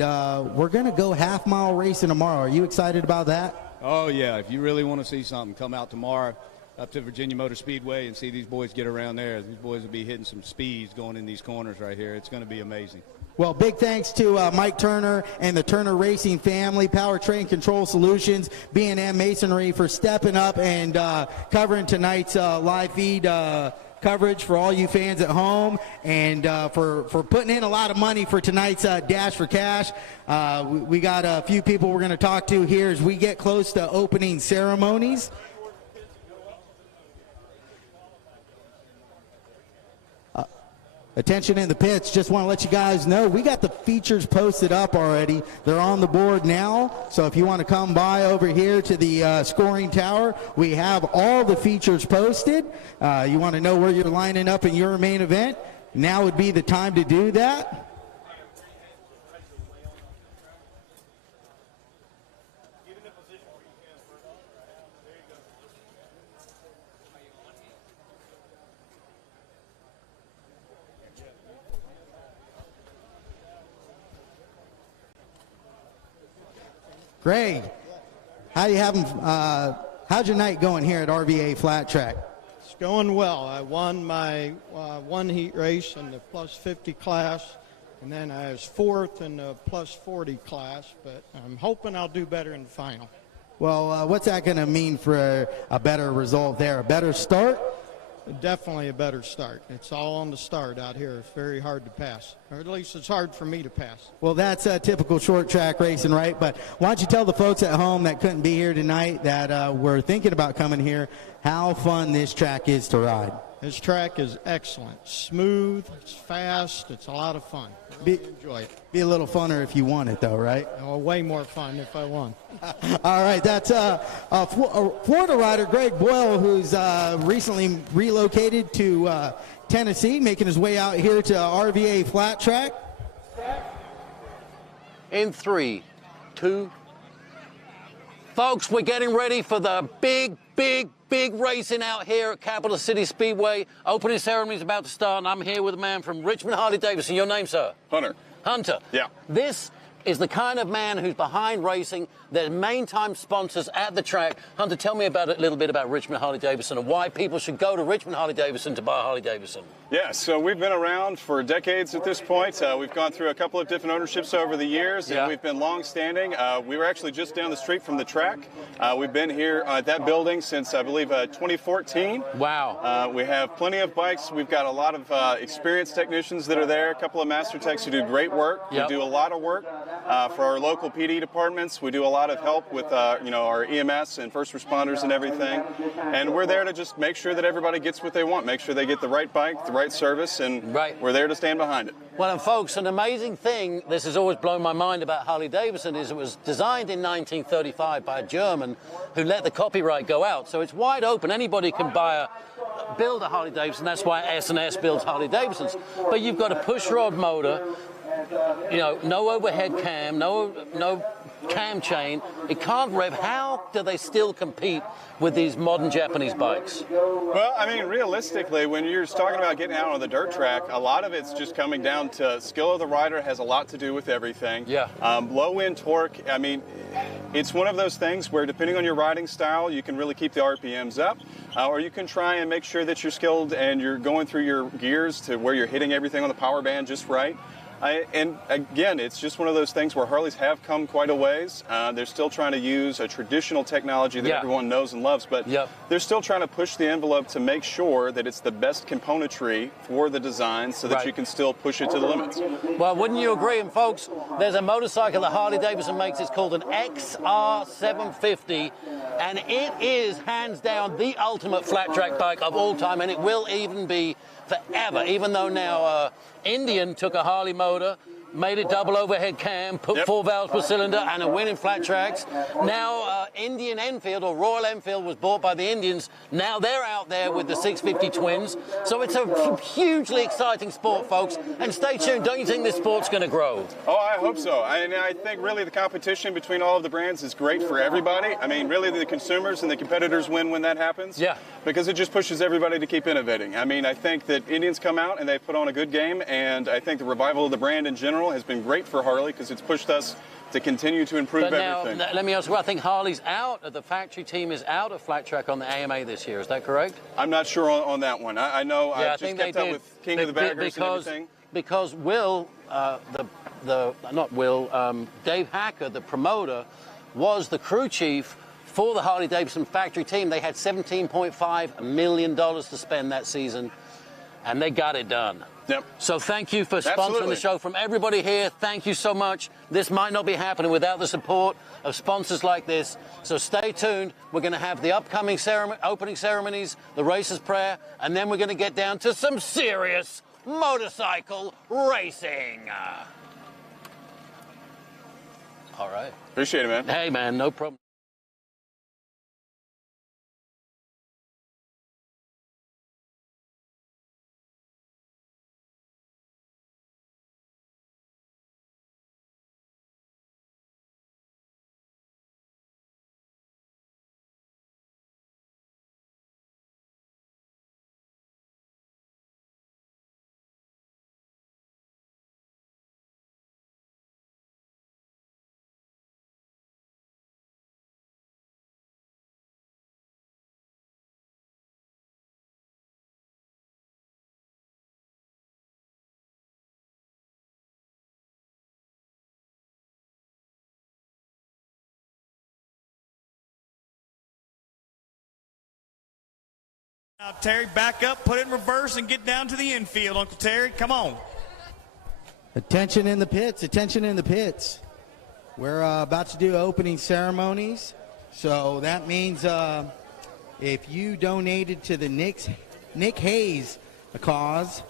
we're going to go half-mile racing tomorrow. Are you excited about that? Oh, yeah. If you really want to see something, come out tomorrow up to Virginia Motor Speedway and see these boys get around there. These boys will be hitting some speeds going in these corners right here. It's going to be amazing. Well, big thanks to Mike Turner and the Turner Racing family, Powertrain Control Solutions, B&M Masonry for stepping up and covering tonight's live feed coverage for all you fans at home, and for putting in a lot of money for tonight's Dash for Cash. We got a few people we're going to talk to here as we get close to opening ceremonies. Attention in the pits, just want to let you guys know we got the features posted up already. They're on the board now, so if you want to come by over here to the scoring tower, we have all the features posted. You want to know where you're lining up in your main event, now would be the time to do that. Greg, how'd your night going here at RVA Flattrack? It's going well. I won my one heat race in the plus 50 class, and then I was fourth in the plus 40 class, but I'm hoping I'll do better in the final. Well, what's that going to mean for a better result there? A better start? Definitely a better start. It's all on the start out here. It's very hard to pass, or at least it's hard for me to pass. Well, that's typical short track racing, right? But why don't you tell the folks at home that couldn't be here tonight that were thinking about coming here how fun this track is to ride? This track is excellent. Smooth, it's fast, it's a lot of fun. I really enjoy it. Be a little funner if you won it, though, right? Oh, way more fun if I won. All right, that's Florida rider Greg Boyle, who's recently relocated to Tennessee, making his way out here to RVA Flattrack. In 3, 2, folks, we're getting ready for the big racing out here at Capital City Speedway. Opening ceremony is about to start, and I'm here with a man from Richmond Harley-Davidson. Your name, sir? Hunter. Hunter. Yeah. This is the kind of man who's behind racing, their main time sponsors at the track. Hunter, tell me about a little bit about Richmond Harley-Davidson and why people should go to Richmond Harley-Davidson to buy a Harley-Davidson. Yeah, so we've been around for decades at this point. We've gone through a couple of different ownerships over the years, and we've been long-standing. We were actually just down the street from the track. We've been here at that building since, I believe, 2014. Wow. We have plenty of bikes. We've got a lot of experienced technicians that are there, a couple of master techs who do great work. We do a lot of work. for our local PD departments. We do a lot of help with our EMS and first responders and everything. And we're there to just make sure that everybody gets what they want, make sure they get the right bike, the right service, and we're there to stand behind it. Well, and folks, an amazing thing, this has always blown my mind about Harley-Davidson, is it was designed in 1935 by a German who let the copyright go out. So it's wide open. Anybody can build a Harley-Davidson. That's why S&S builds Harley-Davidsons. But you've got a push rod motor, no overhead cam, no cam chain. It can't rev. How do they still compete with these modern Japanese bikes? Well, I mean, realistically, when you're talking about getting out on the dirt track, a lot of it's just coming down to skill of the rider. Has a lot to do with everything. Yeah. Low end torque. I mean, it's one of those things where depending on your riding style, you can really keep the RPMs up, or you can try and make sure that you're skilled and you're going through your gears to where you're hitting everything on the power band just right. And again, it's just one of those things where Harleys have come quite a ways. They're still trying to use a traditional technology that everyone knows and loves, but they're still trying to push the envelope to make sure that it's the best componentry for the design so that you can still push it to the limits. Well, wouldn't you agree? And folks, there's a motorcycle that Harley-Davidson makes. It's called an XR750, and it is hands down the ultimate flat track bike of all time, and it will even be forever, even though now Indian took a Harley motor, made it double overhead cam, put 4 valves per cylinder, and a win in flat tracks. Now Indian Enfield, or Royal Enfield, was bought by the Indians. Now they're out there with the 650 twins. So it's a hugely exciting sport, folks. And stay tuned. Don't you think this sport's going to grow? Oh, I hope so. I think really the competition between all of the brands is great for everybody. I mean, really the consumers and the competitors win when that happens. Yeah. Because it just pushes everybody to keep innovating. I mean, I think that Indians come out and they put on a good game, and I think the revival of the brand in general has been great for Harley because it's pushed us to continue to improve everything. Now, let me ask you, I think Harley's out, the factory team is out of flat track on the AMA this year. Is that correct? I'm not sure on that one. I know I just kept up with King of the Baggers and everything. Because Will, Dave Hacker, the promoter, was the crew chief for the Harley-Davidson factory team. They had $17.5 million to spend that season, and they got it done. Yep. So thank you for sponsoring the show. From everybody here, thank you so much. This might not be happening without the support of sponsors like this. So stay tuned. We're going to have the upcoming opening ceremonies, the racer's prayer, and then we're going to get down to some serious motorcycle racing. All right. Appreciate it, man. Hey, man, no problem. Now, Terry, back up, put it in reverse, and get down to the infield, Uncle Terry. Come on. Attention in the pits. Attention in the pits. We're about to do opening ceremonies. So that means if you donated to the Nick Hayes cause,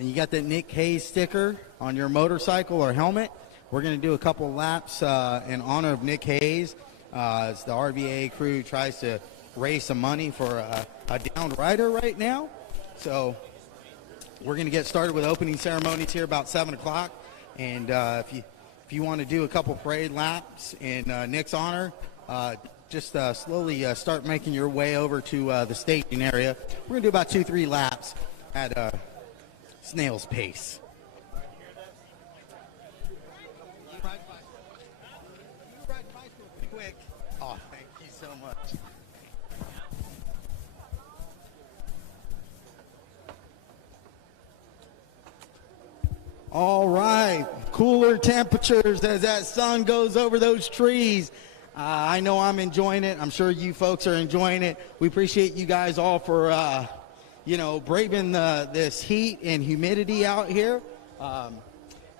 and you got that Nick Hayes sticker on your motorcycle or helmet, we're going to do a couple laps in honor of Nick Hayes as the RVA crew tries to raise some money for a downed rider right now. So we're going to get started with opening ceremonies here about 7 o'clock. And if you want to do a couple parade laps in Nick's honor, just slowly start making your way over to the staging area. We're going to do about 2-3 laps at snail's pace. You ride bicycle pretty quick. Oh, thank you so much. All right, cooler temperatures as that sun goes over those trees. I know I'm enjoying it. I'm sure you folks are enjoying it. We appreciate you guys all for, braving this heat and humidity out here.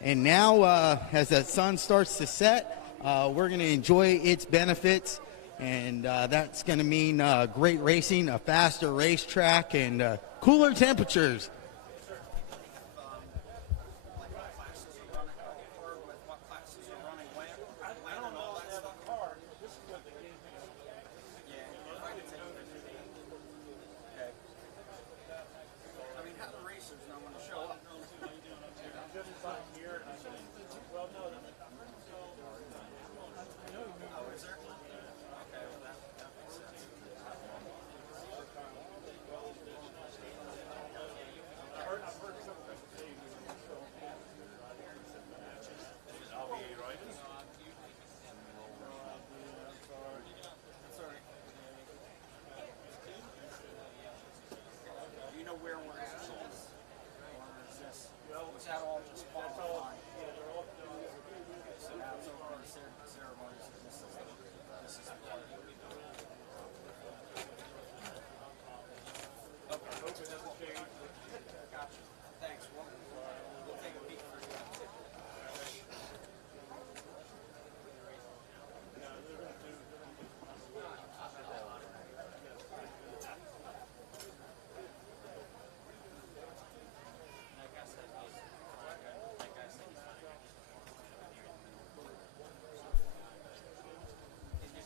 And now, as the sun starts to set, we're going to enjoy its benefits. And that's going to mean great racing, a faster racetrack, and cooler temperatures.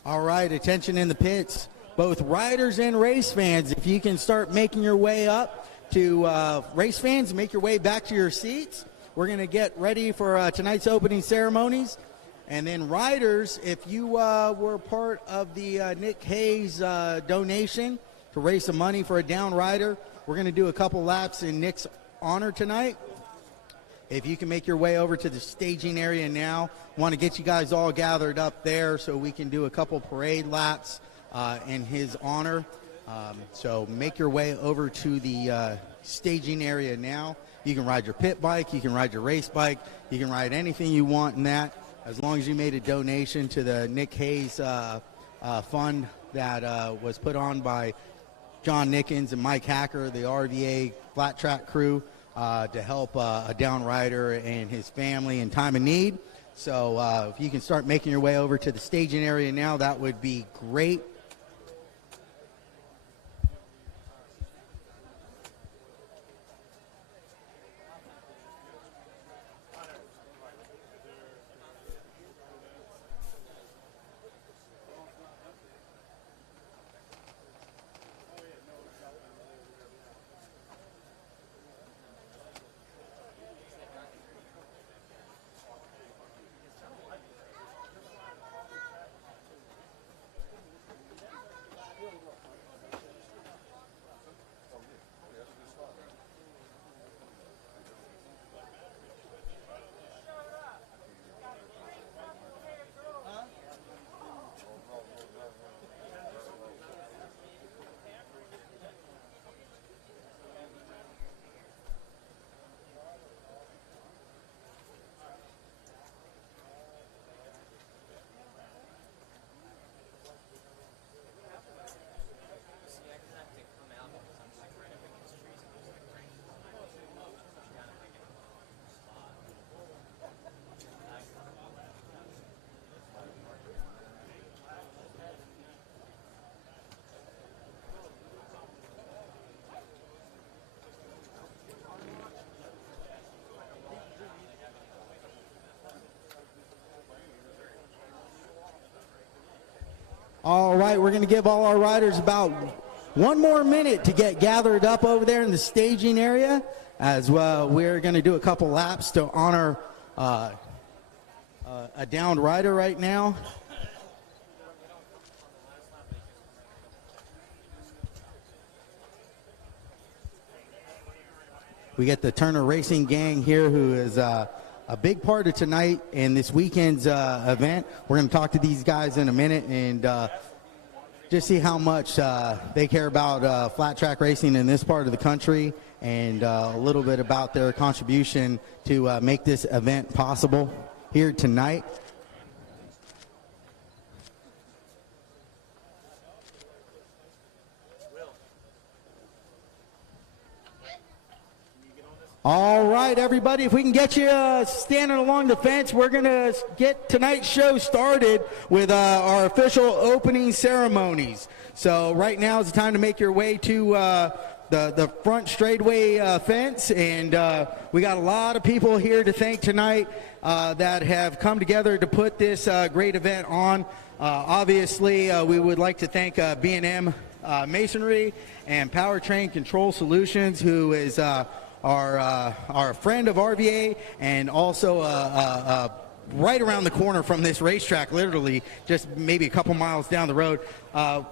All right, attention in the pits. Both riders and race fans, if you can start making your way up to race fans, make your way back to your seats. We're going to get ready for tonight's opening ceremonies. And then riders, if you were part of the Nick Hayes donation to raise some money for a down rider, we're going to do a couple laps in Nick's honor tonight. If you can make your way over to the staging area now, want to get you guys all gathered up there so we can do a couple parade laps in his honor. So make your way over to the staging area now. You can ride your pit bike, you can ride your race bike, you can ride anything you want in that, as long as you made a donation to the Nick Hayes fund that was put on by John Nickens and Mike Hacker, the RVA Flattrack crew, to help a down rider and his family in time of need. So if you can start making your way over to the staging area now, that would be great. All right, we're going to give all our riders about 1 more minute to get gathered up over there in the staging area, as well. We're going to do a couple laps to honor a downed rider right now. We got the Turner Racing gang here, who is a big part of tonight and this weekend's event. We're going to talk to these guys in a minute and just see how much they care about flat track racing in this part of the country, and a little bit about their contribution to make this event possible here tonight. All right, everybody, if we can get you standing along the fence, we're going to get tonight's show started with our official opening ceremonies. So right now is the time to make your way to the front straightaway fence, and we got a lot of people here to thank tonight that have come together to put this great event on. Obviously, we would like to thank B&M Masonry and Powertrain Control Solutions, who is our friend of RVA, and also right around the corner from this racetrack, literally just maybe a couple miles down the road.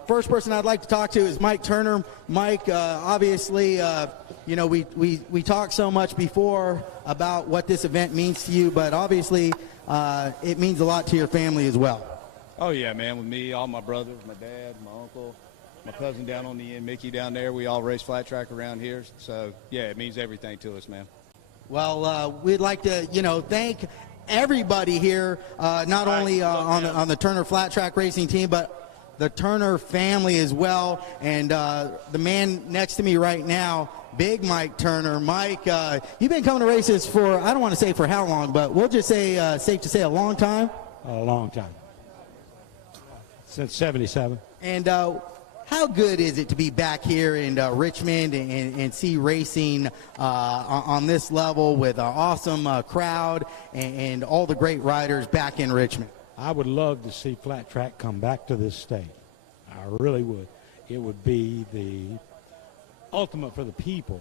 First person I'd like to talk to is Mike Turner. Mike, obviously, you know, we talked so much before about what this event means to you, but obviously it means a lot to your family as well. Oh, yeah, man. With me, all my brothers, my dad, my uncle, my cousin down on the end, Mickey down there, we all race flat track around here. So, yeah, it means everything to us, man. Well, we'd like to, you know, thank everybody here, not only on the Turner Flat Track Racing team, but the Turner family as well. And the man next to me right now, Big Mike Turner. Mike, you've been coming to races for, I don't want to say for how long, but we'll just say, safe to say, a long time? A long time. Since 77. And how good is it to be back here in Richmond and see racing on this level with an awesome crowd and all the great riders back in Richmond? I would love to see Flat Track come back to this state. I really would. It would be the ultimate for the people,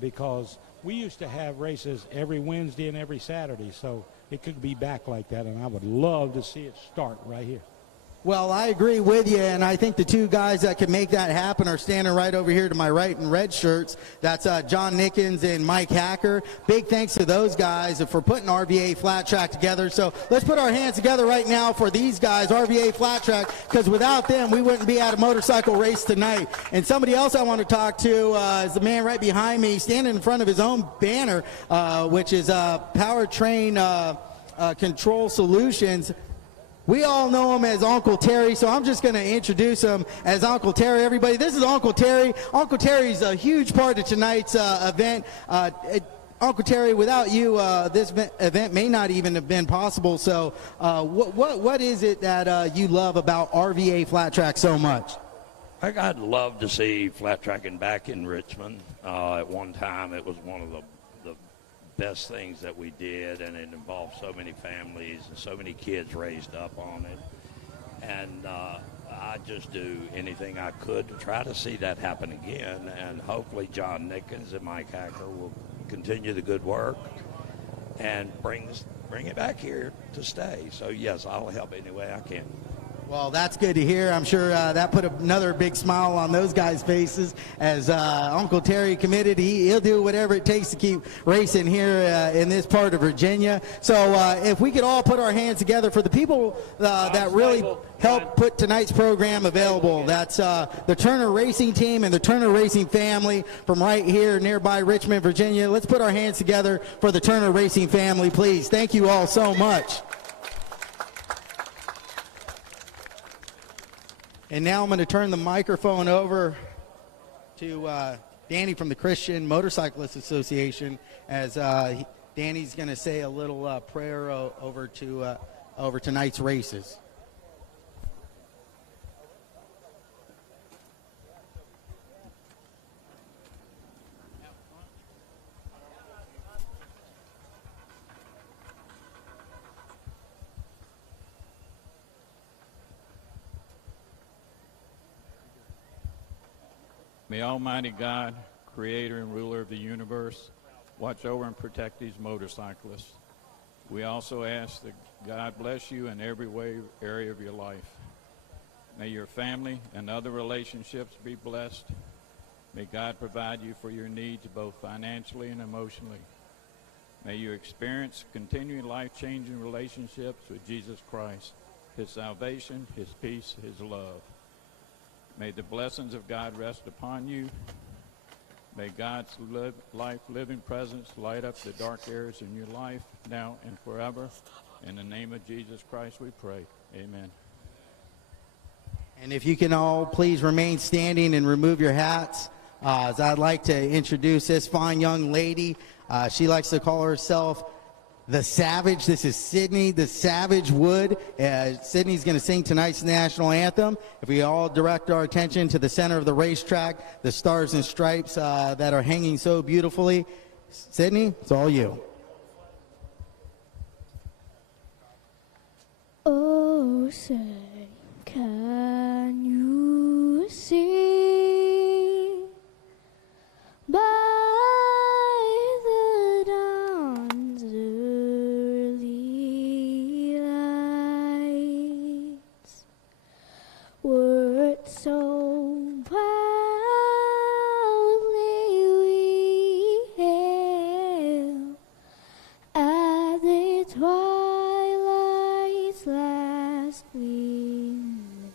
because we used to have races every Wednesday and every Saturday, so it could be back like that, and I would love to see it start right here. Well, I agree with you, and I think the two guys that can make that happen are standing right over here to my right in red shirts. That's John Nickens and Mike Hacker. Big thanks to those guys for putting RVA Flat Track together. So let's put our hands together right now for these guys, RVA Flat Track, because without them, we wouldn't be at a motorcycle race tonight. And somebody else I want to talk to is the man right behind me, standing in front of his own banner, which is Powertrain Control Solutions. We all know him as Uncle Terry, so I'm just going to introduce him as Uncle Terry. Everybody, this is Uncle Terry. Uncle Terry's a huge part of tonight's event. Uncle Terry, without you, this event may not even have been possible. So what is it that you love about RVA Flat Track so much? I'd love to see flat tracking back in Richmond. At one time, it was one of the best things that we did, and it involved so many families and so many kids raised up on it. And I just do anything I could to try to see that happen again, and hopefully John Nickens and Mike Hacker will continue the good work and bring it back here to stay. So yes, I'll help any way I can. Well, that's good to hear. I'm sure that put another big smile on those guys' faces as Uncle Terry committed. He'll do whatever it takes to keep racing here in this part of Virginia. So if we could all put our hands together for the people that really helped put tonight's program available. That's the Turner Racing team and the Turner Racing family from right here nearby Richmond, Virginia. Let's put our hands together for the Turner Racing family, please. Thank you all so much. And now I'm going to turn the microphone over to Danny from the Christian Motorcyclist Association, as Danny's going to say a little prayer over tonight's races. May Almighty God, creator and ruler of the universe, watch over and protect these motorcyclists. We also ask that God bless you in every area of your life. May your family and other relationships be blessed. May God provide you for your needs both financially and emotionally. May you experience continuing life-changing relationships with Jesus Christ, his salvation, his peace, his love. May the blessings of God rest upon you. May God's life-living presence light up the dark areas in your life now and forever. In the name of Jesus Christ we pray. Amen. And if you can all please remain standing and remove your hats, as I'd like to introduce this fine young lady. She likes to call herself the Savage. This is Sydney, the Savage Wood. Sydney's going to sing tonight's national anthem. If we all direct our attention to the center of the racetrack, the stars and stripes that are hanging so beautifully. Sydney, it's all you. Oh, say, can you see by the dawn's early lights words so proudly we hail at the twilight's last gleam,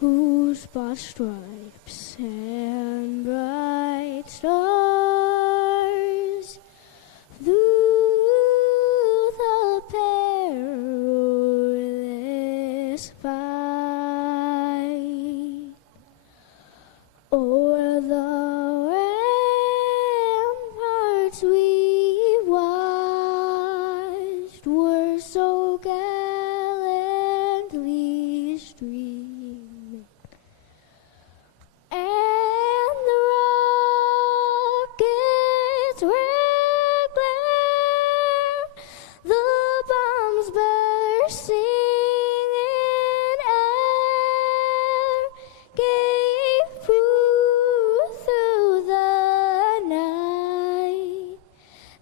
whose broad stripes and bright stars through the perilous fight o'er the ramparts we watched were so gallantly streaming, and the rockets' red glare, the bombs bursting in air, gave proof through the night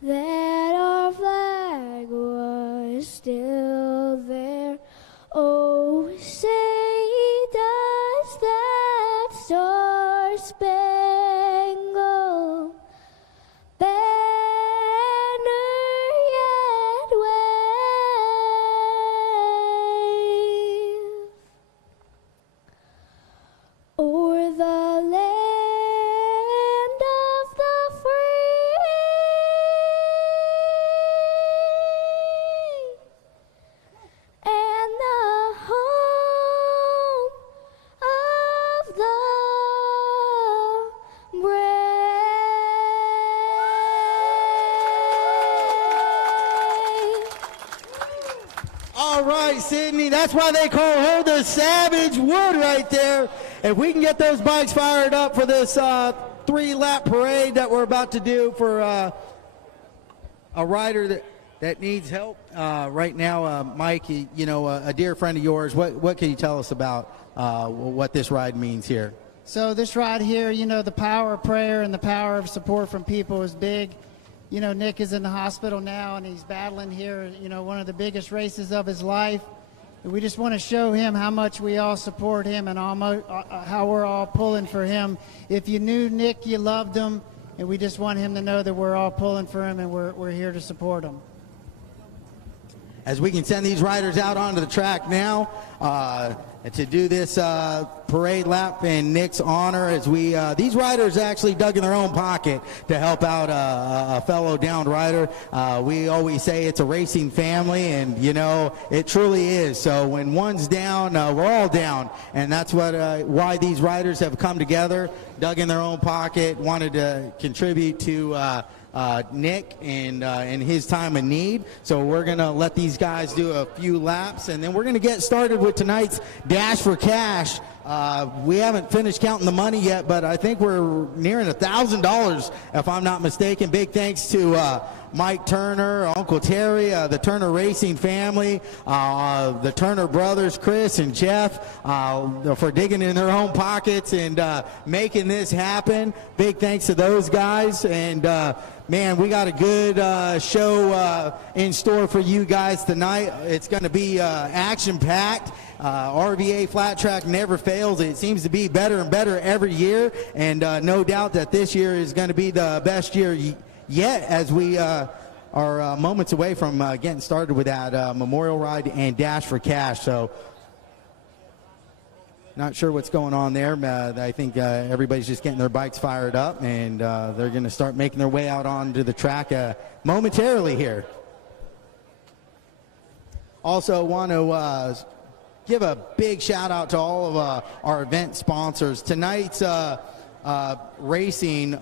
that our flag was still there. Oh, say does that star-spangled banner yet wave o'er the land of the free and the home of the brave. All right, Sydney, that's why they call her the Savage Wood right there. If we can get those bikes fired up for this 3-lap parade that we're about to do for a rider that needs help right now, Mike, you know, a dear friend of yours, what can you tell us about what this ride means here? So this ride here, you know, the power of prayer and the power of support from people is big. You know, Nick is in the hospital now, and he's battling here, you know, one of the biggest races of his life. And we just want to show him how much we all support him and how we're all pulling for him. If you knew Nick, you loved him, and we just want him to know that we're all pulling for him, and we're here to support him. As we can send these riders out onto the track now to do this parade lap in Nick's honor, as these riders actually dug in their own pocket to help out a fellow downed rider. We always say it's a racing family, and you know it truly is. So when one's down, we're all down, and that's why these riders have come together, dug in their own pocket, wanted to contribute to Nick and his time of need. So we're going to let these guys do a few laps, and then we're going to get started with tonight's Dash for Cash. We haven't finished counting the money yet, but I think we're nearing $1,000 if I'm not mistaken. Big thanks to Mike Turner, Uncle Terry, the Turner Racing family, the Turner brothers, Chris and Jeff, for digging in their own pockets and making this happen. Big thanks to those guys. And man, we got a good show in store for you guys tonight. It's going to be action-packed. RVA Flattrack never fails. It seems to be better and better every year, and no doubt that this year is going to be the best year yet, as we are moments away from getting started with that Memorial Ride and Dash for Cash. So not sure what's going on there. I think everybody's just getting their bikes fired up, and they're going to start making their way out onto the track momentarily here. Also want to give a big shout out to all of our event sponsors. Tonight's racing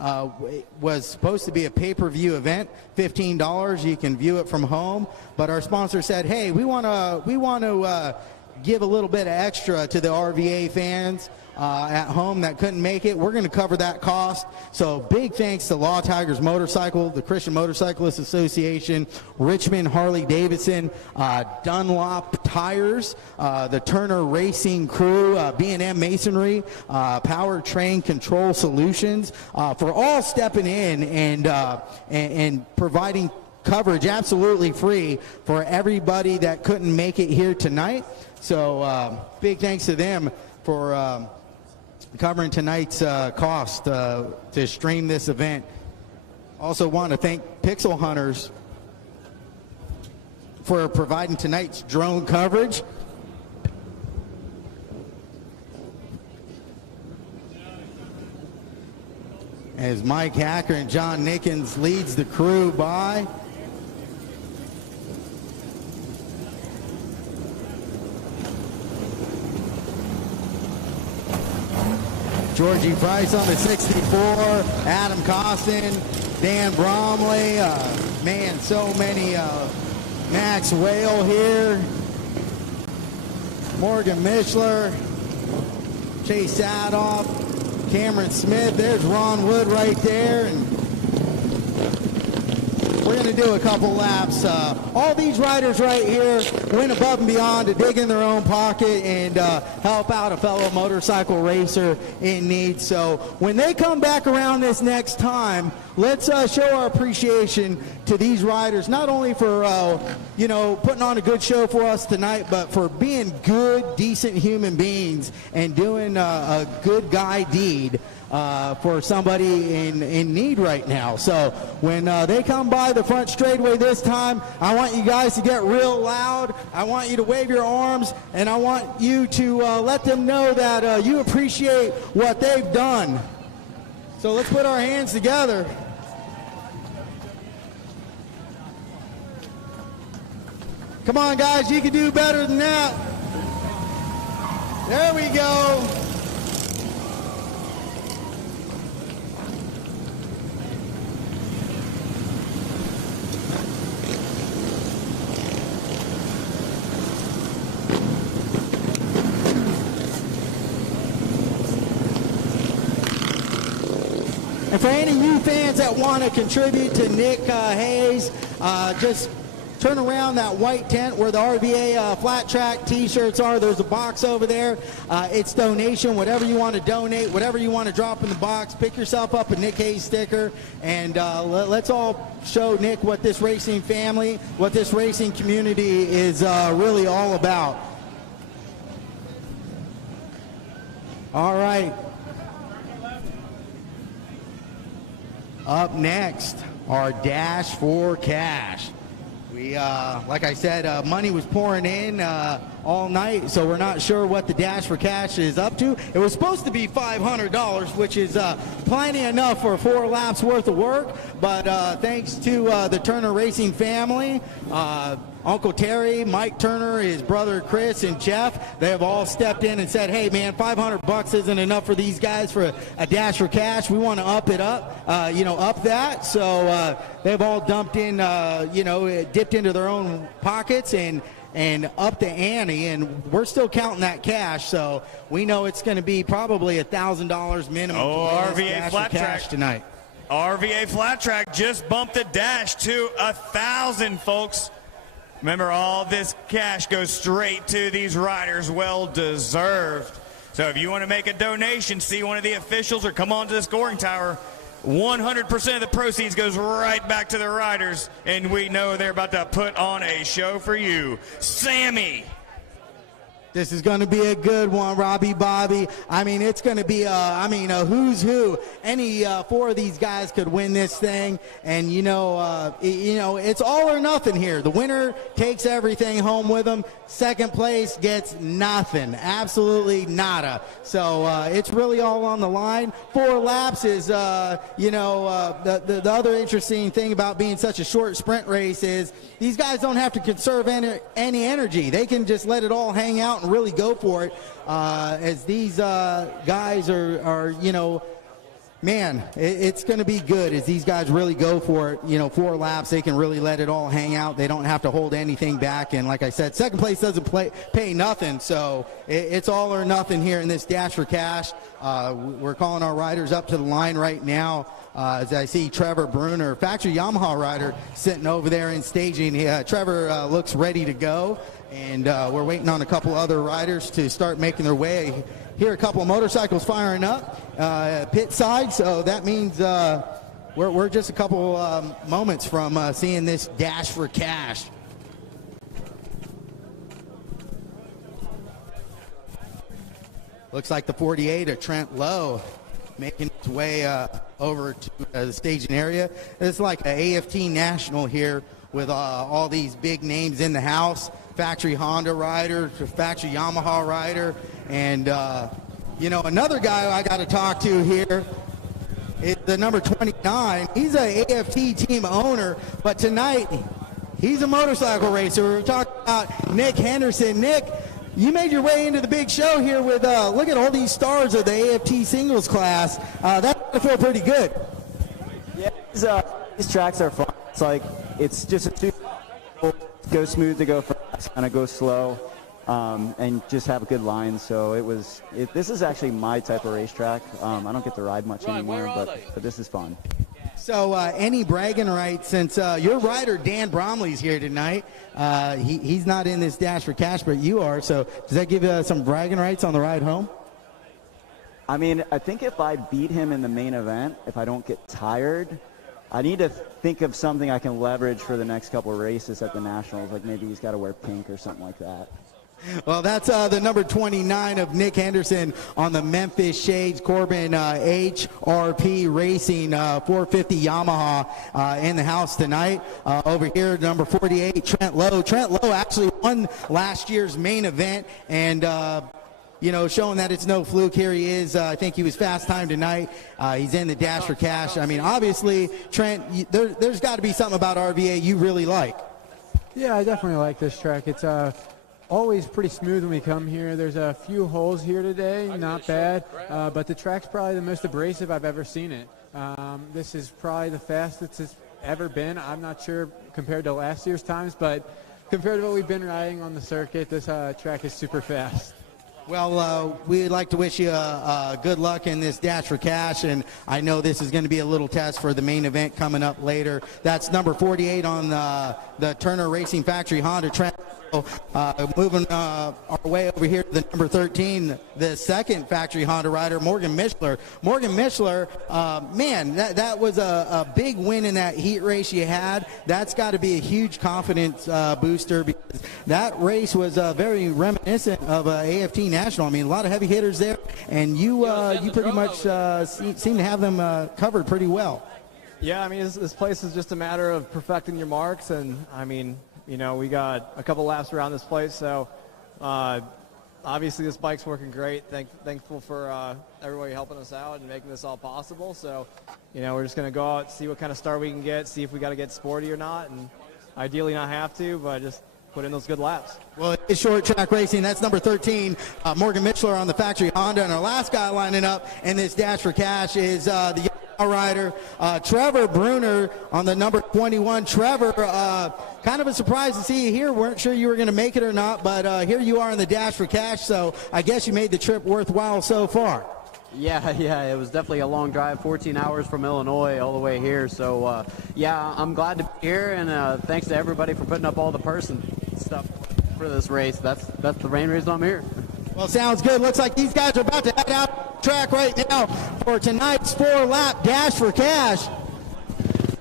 was supposed to be a pay-per-view event, $15. You can view it from home. But our sponsor said, hey, we want to give a little bit of extra to the RVA fans at home that couldn't make it. We're going to cover that cost. So big thanks to Law Tigers Motorcycle, the Christian Motorcyclists Association, Richmond Harley Davidson, Dunlop Tires, the Turner Racing Crew, B&M Masonry, Powertrain Control Solutions, for all stepping in and providing coverage absolutely free for everybody that couldn't make it here tonight. So big thanks to them for covering tonight's cost to stream this event. Also want to thank Pixel Hunters for providing tonight's drone coverage. As Mike Hacker and John Nickens leads the crew by. Georgie Price on the 64, Adam Costin, Dan Bromley, man, so many, Max Whale here, Morgan Mishler, Chase Sadoff, Cameron Smith, there's Ron Wood right there, and we're going to do a couple laps. All these riders right here went above and beyond to dig in their own pocket and help out a fellow motorcycle racer in need. So when they come back around this next time, let's show our appreciation to these riders, not only for, putting on a good show for us tonight, but for being good, decent human beings and doing a good guy deed for somebody in need right now. So when they come by the front straightaway this time, I want you guys to get real loud. I want you to wave your arms, and I want you to let them know that you appreciate what they've done. So let's put our hands together. Come on, guys, you can do better than that. There we go. And for any new fans that want to contribute to Nick Hayes, just turn around that white tent where the RVA Flattrack t-shirts are. There's a box over there. It's donation, whatever you want to donate, whatever you want to drop in the box. Pick yourself up a Nick Hayes sticker, and let's all show Nick what this racing family, what this racing community is really all about. All right. Up next, our Dash for Cash. We, like I said, money was pouring in all night, so we're not sure what the Dash for Cash is up to. It was supposed to be $500, which is plenty enough for 4 laps worth of work, but thanks to the Turner Racing family, Uncle Terry, Mike Turner, his brother Chris, and Jeff, they have all stepped in and said, hey, man, $500 isn't enough for these guys for a Dash for Cash. We want to up it up, up that. So they've all dumped in, dipped into their own pockets and up the ante, and we're still counting that cash, so we know it's going to be probably $1,000 minimum. Oh, RVA Flattrack tonight. RVA Flattrack just bumped the Dash to 1,000, folks. Remember, all this cash goes straight to these riders, well deserved. So if you want to make a donation, see one of the officials, or come on to the scoring tower, 100% of the proceeds goes right back to the riders, and we know they're about to put on a show for you. Sammy. This is going to be a good one, Robbie Bobby. I mean, it's going to be a who's who. Any 4 of these guys could win this thing, and it's all or nothing here. The winner takes everything home with them. Second place gets nothing, absolutely nada. So it's really all on the line. 4 laps is, the other interesting thing about being such a short sprint race is these guys don't have to conserve any energy. They can just let it all hang out and really go for it, as these guys are man, it's going to be good as these guys really go for it. You know, 4 laps, they can really let it all hang out. They don't have to hold anything back. And like I said, second place doesn't pay nothing. So it's all or nothing here in this Dash for Cash. We're calling our riders up to the line right now. As I see Trevor Bruner, factory Yamaha rider, sitting over there in staging. Trevor looks ready to go. And we're waiting on a couple other riders to start making their way. Here, a couple of motorcycles firing up pit side, so that means we're just a couple moments from seeing this Dash for Cash. Looks like the 48 of Trent Lowe making its way over to the staging area. It's like an AFT National here with all these big names in the house. Factory Honda rider, factory Yamaha rider, and you know, another guy I got to talk to here is the number 29. He's a AFT team owner, but tonight he's a motorcycle racer. We're talking about Nick Henderson. Nick, you made your way into the big show here with look at all these stars of the AFT singles class. That feel pretty good. Yeah, these tracks are fun. It's like it's just a go smooth to go fast, kind of go slow, and just have a good line. So this is actually my type of racetrack. I don't get to ride much anymore, but this is fun. So any bragging rights, since your rider Dan Bromley's here tonight, he's not in this Dash for Cash, but you are. So does that give you some bragging rights on the ride home? I mean, I think if I beat him in the main event, if I don't get tired, I need to think of something I can leverage for the next couple of races at the Nationals, like maybe he's got to wear pink or something like that. Well, that's the number 29 of Nick Henderson on the Memphis Shades Corbin HRP Racing 450 Yamaha in the house tonight. Over here, number 48, Trent Lowe. Trent Lowe actually won last year's main event, and you know, showing that it's no fluke. Here he is. I think he was fast time tonight. He's in the Dash for Cash. I mean, obviously, Trent, there's got to be something about RVA you really like. Yeah, I definitely like this track. It's always pretty smooth when we come here. There's a few holes here today, not bad, but the track's probably the most abrasive I've ever seen it. This is probably the fastest it's ever been. I'm not sure compared to last year's times, but compared to what we've been riding on the circuit, this track is super fast. Well, we'd like to wish you good luck in this Dash for Cash, and I know this is going to be a little test for the main event coming up later. That's number 48 on the Turner Racing Factory Honda Trent. Moving our way over here to the number 13, the second factory Honda rider, Morgan Mishler. Morgan Mishler, man, that was a big win in that heat race you had. That's got to be a huge confidence booster, because that race was very reminiscent of AFT National. I mean, a lot of heavy hitters there, and you pretty much seem to have them covered pretty well. Yeah, I mean, this place is just a matter of perfecting your marks, and I mean, you know, we got a couple laps around this place, so obviously this bike's working great. Thankful for everybody helping us out and making this all possible. So, you know, we're just going to go out, see what kind of start we can get, see if we got to get sporty or not, and ideally not have to, but just put in those good laps. Well, it's short track racing. That's number 13, Morgan Mishler on the factory Honda. And our last guy lining up in this Dash for Cash is the rider, Trevor Bruner on the number 21. Trevor, kind of a surprise to see you here. Weren't sure you were going to make it or not, but here you are in the Dash for Cash, so I guess you made the trip worthwhile so far. Yeah, it was definitely a long drive, 14 hours from Illinois all the way here. So, yeah, I'm glad to be here, and thanks to everybody for putting up all the purse and stuff for this race. That's the main reason I'm here. Well, sounds good. Looks like these guys are about to head out track right now for tonight's 4-lap Dash for Cash.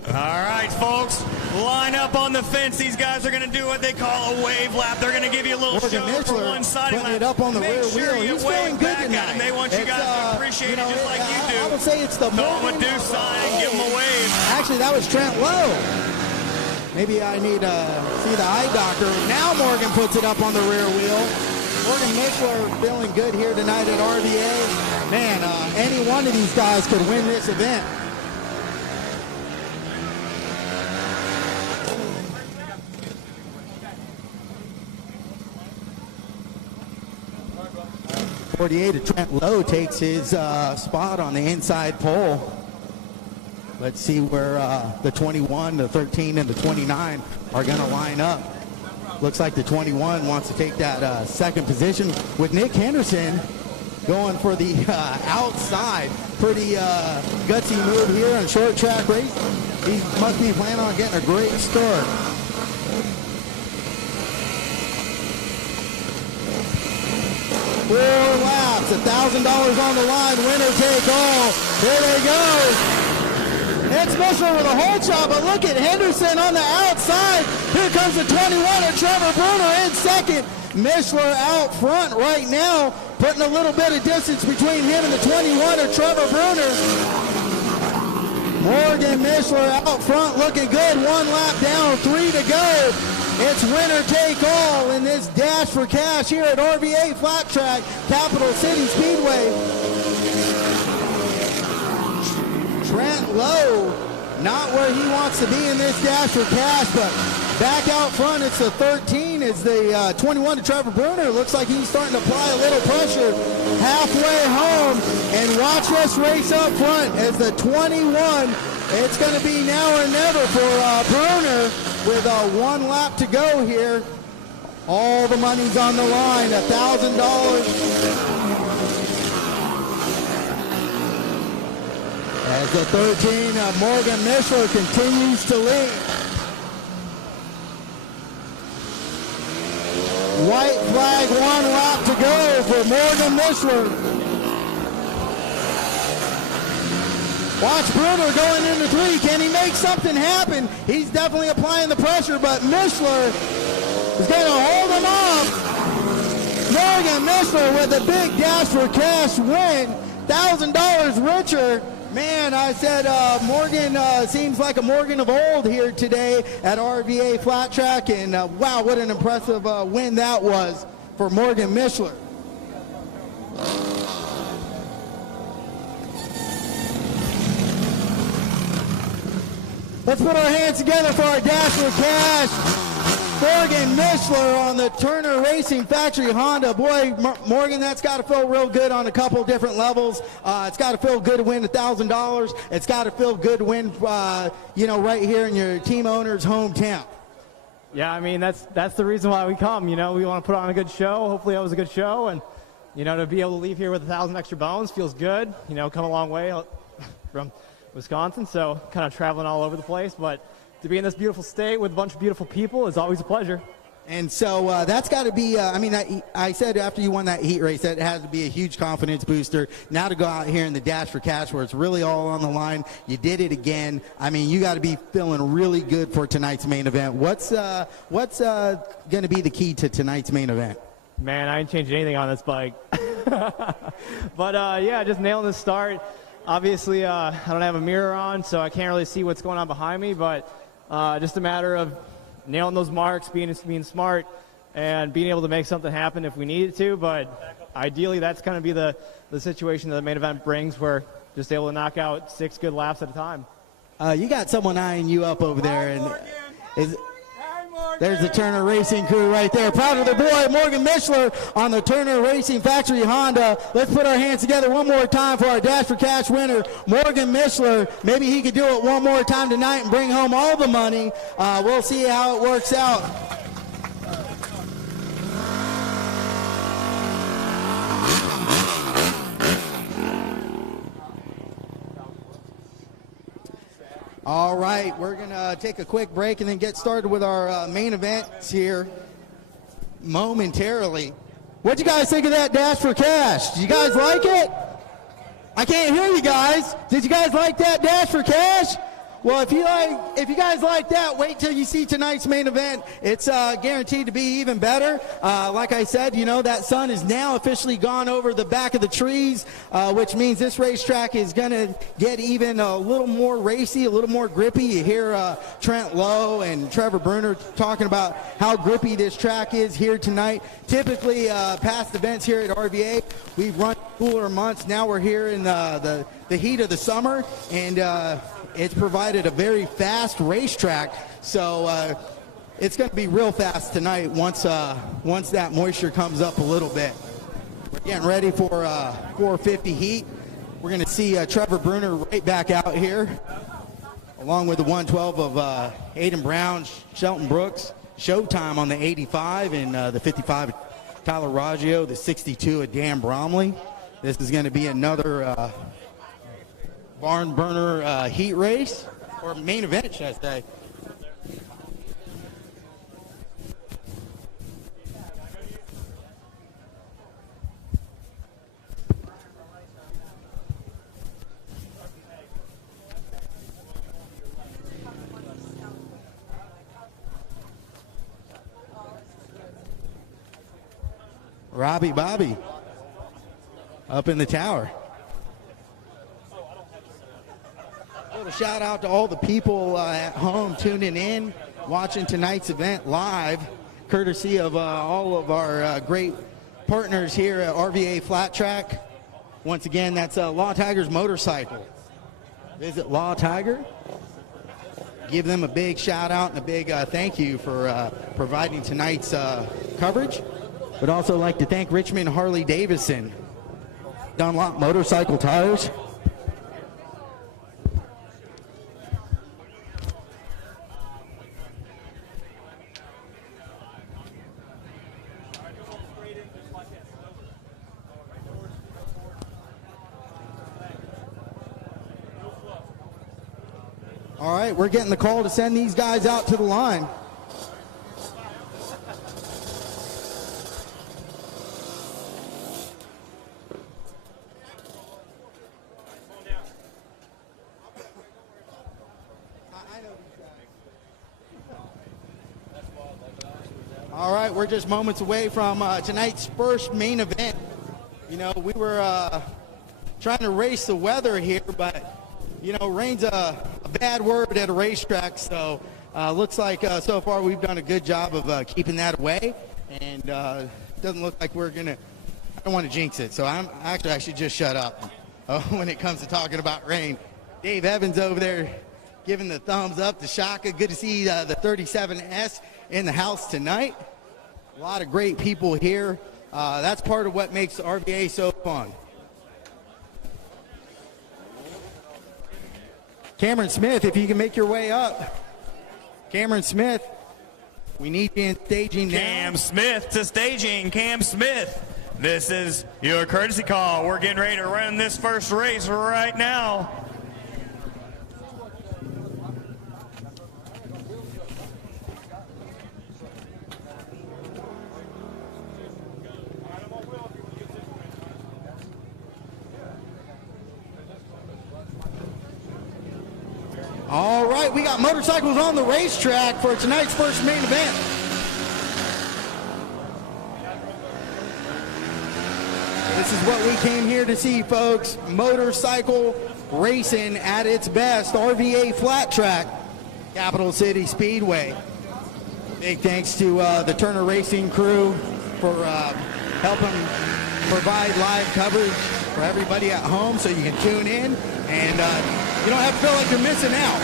All right, folks, line up on the fence. These guys are going to do what they call a wave lap. They're going to give you a little Morgan show Mishler for one side putting lap. it up on the Make rear sure wheel. you He's wave feeling good back tonight. at them. They want you guys to appreciate it just like you do. I would say it's the Throw them a deuce sign and give them a wave. Actually, that was Trent Lowe. Maybe I need to see the eye doctor. Now Morgan puts it up on the rear wheel. Morgan Mishler feeling good here tonight at RVA. Man, any one of these guys could win this event. 48 of Trent Lowe takes his spot on the inside pole. Let's see where the 21, the 13, and the 29 are going to line up. Looks like the 21 wants to take that second position with Nick Henderson going for the outside. Pretty gutsy move here on short track race. He must be planning on getting a great start. Four laps, $1,000 on the line, winner take all. Here they go. It's Mishler with a hold shot, but look at Henderson on the outside. Here comes the 21 of Trevor Bruner in second. Mishler out front right now, putting a little bit of distance between him and the 21 of Trevor Bruner. Morgan Mishler out front looking good. 1 lap down, 3 to go. It's winner take all in this dash for cash here at RVA Flattrack, Capital City Speedway. Trent Lowe, not where he wants to be in this dash for cash, but back out front, it's the 13 is the 21 to Trevor Bruner. Looks like he's starting to apply a little pressure halfway home. And watch us race up front as the 21. It's going to be now or never for Bruner with 1 lap to go here. All the money's on the line, $1,000. As the 13, Morgan Mishler continues to lead. White flag, 1 lap to go for Morgan Mishler. Watch Bruner going into 3. Can he make something happen? He's definitely applying the pressure, but Mishler is going to hold him off. Morgan Mishler with a big dash for cash win. $1,000 richer. Man, I said Morgan seems like a Morgan of old here today at RVA Flattrack, and wow, what an impressive win that was for Morgan Mishler. Let's put our hands together for our dash for cash. Morgan Mishler on the Turner Racing Factory Honda. Boy, Morgan, that's got to feel real good on a couple different levels. It's got to feel good to win $1,000. It's got to feel good to win, right here in your team owner's hometown. Yeah, I mean, that's the reason why we come. We want to put on a good show. Hopefully that was a good show. And, to be able to leave here with 1,000 extra bones feels good. Come a long way from Wisconsin, so kind of traveling all over the place. But to be in this beautiful state with a bunch of beautiful people is always a pleasure. And so that's got to be, I said after you won that heat race, that has to be a huge confidence booster. Now to go out here in the dash for cash where it's really all on the line, you did it again. I mean, you got to be feeling really good for tonight's main event. What's going to be the key to tonight's main event? Man, I ain't changing anything on this bike. But, yeah, just nailing the start. Obviously, I don't have a mirror on, so I can't really see what's going on behind me, but just a matter of nailing those marks, being smart, and being able to make something happen if we needed to. But ideally, that's going to be the situation that the main event brings, where just able to knock out 6 good laps at a time. You got someone eyeing you up over there, and there's the Turner Racing crew right there. Proud of their boy, Morgan Mishler, on the Turner Racing Factory Honda. Let's put our hands together one more time for our Dash for Cash winner, Morgan Mishler. Maybe he could do it one more time tonight and bring home all the money. We'll see how it works out. All right, we're going to take a quick break and then get started with our main events here momentarily. What'd you guys think of that Dash for Cash? Did you guys like it? I can't hear you guys. Did you guys like that Dash for Cash? Well, if you guys like that, wait till you see tonight's main event. It's guaranteed to be even better. Like I said, that sun is now officially gone over the back of the trees, which means this racetrack is going to get even a little more racy, a little more grippy. You hear Trent Lowe and Trevor Bruner talking about how grippy this track is here tonight. Typically, past events here at RVA, we've run cooler months. Now we're here in the heat of the summer, and it's provided a very fast racetrack, so it's going to be real fast tonight once that moisture comes up a little bit. Getting ready for 450 heat. We're going to see Trevor Bruner right back out here, along with the 112 of Aiden Brown, Shelton Brooks, Showtime on the 85, and the 55 Tyler Raggio, the 62 of Dan Bromley. This is going to be another barn burner heat race, or main event, should I say. Robbie Bobby up in the tower. A little shout out to all the people at home tuning in, watching tonight's event live, courtesy of all of our great partners here at RVA Flattrack. Once again, that's Law Tigers Motorcycle. Visit Law Tiger. Give them a big shout out and a big thank you for providing tonight's coverage. Would also like to thank Richmond Harley Davidson, Dunlop Motorcycle Tires. All right, we're getting the call to send these guys out to the line. All right, we're just moments away from tonight's first main event. You know, we were trying to race the weather here, but, you know, rain's a bad word at a racetrack, so looks like so far we've done a good job of keeping that away, and it doesn't look like we're going to, I don't want to jinx it, so I should just shut up when it comes to talking about rain. Dave Evans over there giving the thumbs up to Shaka. Good to see the 37S in the house tonight. A lot of great people here. That's part of what makes RVA so fun. Cameron Smith, if you can make your way up. Cameron Smith, we need you in staging now. Cam Smith to staging. Cam Smith, this is your courtesy call. We're getting ready to run this first race right now. All right, we got motorcycles on the racetrack for tonight's first main event. This is what we came here to see, folks. Motorcycle racing at its best. RVA Flattrack, Capital City Speedway. Big thanks to the Turner Racing crew for helping provide live coverage for everybody at home so you can tune in and you don't have to feel like you're missing out.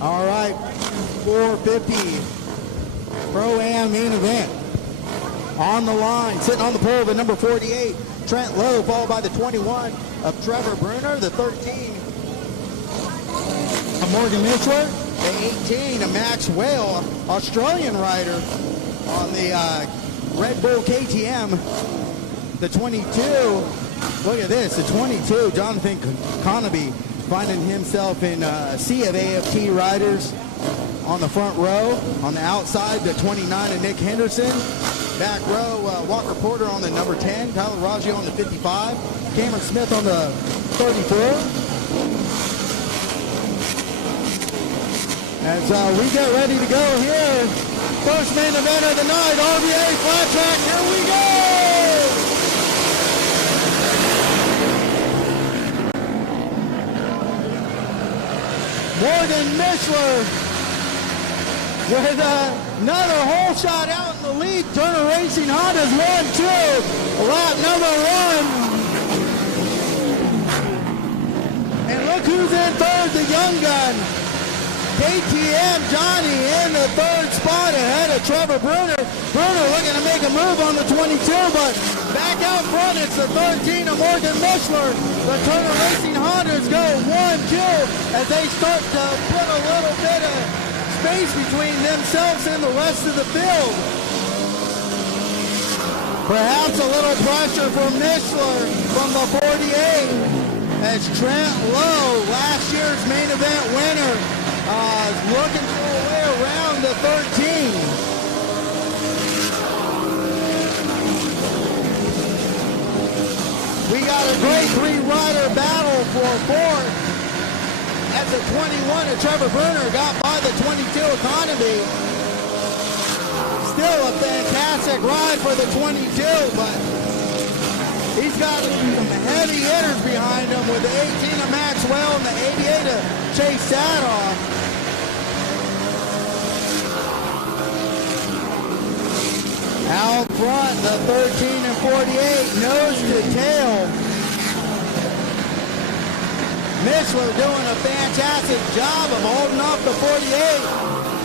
All right, 450 Pro-Am main event. On the line, sitting on the pole, the number 48, Trent Lowe, followed by the 21 of Trevor Bruner, the 13 of Morgan Mishler, the 18 of Max Whale, Australian rider on the Red Bull KTM, the 22, look at this, the 22, Jonathan Conaby, finding himself in a sea of AFT riders on the front row. On the outside, the 29 of Nick Henderson. Back row, Walker Porter on the number 10. Tyler Raggio on the 55. Cameron Smith on the 34. As we get ready to go here, first main event of the night, RVA Flattrack, here we go! Morgan Mishler with another hole shot out in the lead. Turner Racing Honda's 1-2. Lap number 1. And look who's in third, the young gun. KTM Johnny in the third spot ahead of Trevor Bruner. Bruner looking to make a move on the 22, but back out front it's the 13 of Morgan Mishler. The Turner Racing Hondas go 1-2 as they start to put a little bit of space between themselves and the rest of the field. Perhaps a little pressure from Mishler from the 48 as Trent Lowe, last year's main event winner, looking for a way around the 13. We got a great three-rider battle for fourth. As the 21 of Trevor Bruner got by the 22 Economy. Still a fantastic ride for the 22, but he's got some heavy hitters behind him with the 18 of Maxwell and the 88 of Chase Sadoff. Out front, the 13 and 48, nose to tail. Mishler doing a fantastic job of holding off the 48.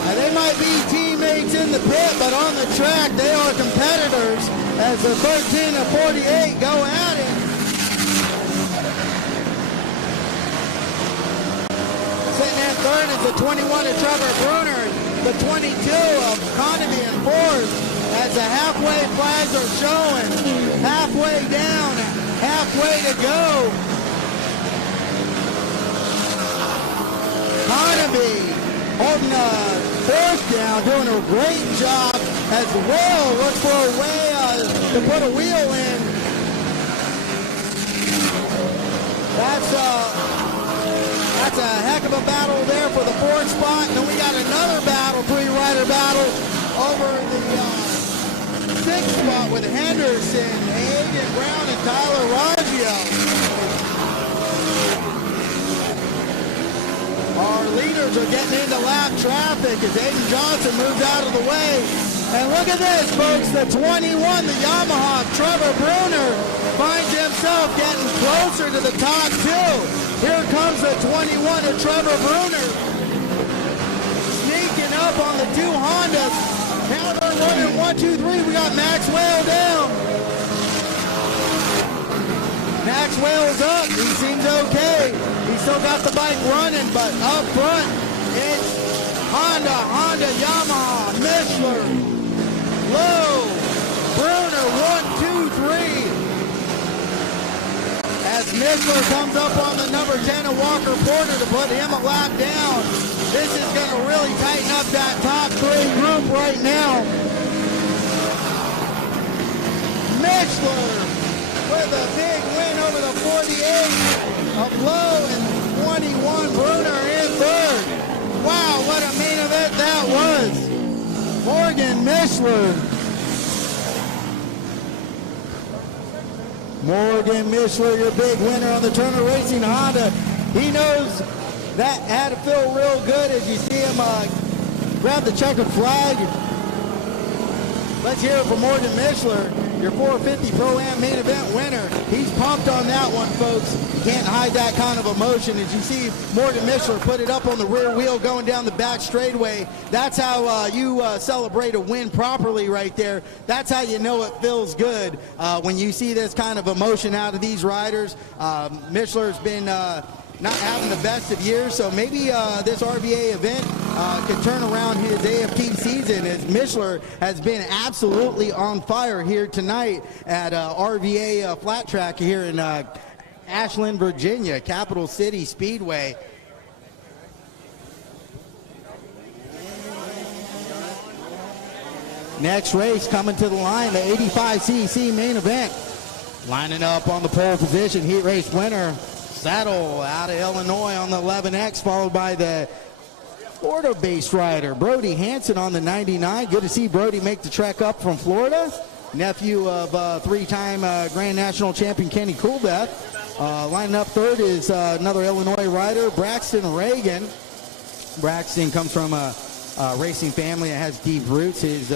Now, they might be teammates in the pit, but on the track, they are competitors as the 13 and 48 go at it. Sitting in third is the 21 of Trevor Bruner, the 22 of Economy in fourth. As the halfway flags are showing, halfway down, halfway to go. Economy holding the fourth down, doing a great job as well. Looks for a way to put a wheel in. That's a heck of a battle there for the fourth spot. And then we got another battle, three-rider battle over the sixth spot with Henderson, Aiden Brown, and Tyler Raggio. Our leaders are getting into lap traffic as Aiden Johnson moves out of the way. And look at this, folks, the 21, the Yamaha, Trevor Bruner, finds himself getting closer to the top two. Here comes the 21 of Trevor Bruner, sneaking up on the two Hondas. Now they're running 1, 2, 3. We got Maxwell down. Maxwell's up. He seems okay. He's still got the bike running, but up front, it's Honda, Yamaha, Mishler, Lowe, Bruner, 1, 2, 3. As Mishler comes up on the number 10 of Walker Porter to put him a lap down. This is going to really tighten up that top three group right now. Mishler with a big win over the 48 of Lowe and 21 Bruner in third. Wow, what a main event that was. Morgan Mishler. Morgan Mishler, your big winner on the Turner Racing Honda. He knows that had to feel real good as you see him grab the checkered flag. Let's hear it from Morgan Mishler, your 450 Pro-Am main event winner. He's pumped on that one, folks. You can't hide that kind of emotion. As you see Morgan Mishler put it up on the rear wheel going down the back straightaway. That's how you celebrate a win properly right there. That's how you know it feels good when you see this kind of emotion out of these riders. Mishler's been not having the best of years, so maybe this RVA event could turn around his AFT season, as Mishler has been absolutely on fire here tonight at RVA Flattrack here in Ashland, Virginia, Capital City Speedway. Next race coming to the line, the 85cc main event. Lining up on the pole position, heat race winner, Saddle out of Illinois on the 11X, followed by the Florida-based rider, Brody Hansen on the 99. Good to see Brody make the trek up from Florida. Nephew of three-time Grand National champion Kenny Cooldeath. Lining up third is another Illinois rider, Braxton Reagan. Braxton comes from a racing family that has deep roots. His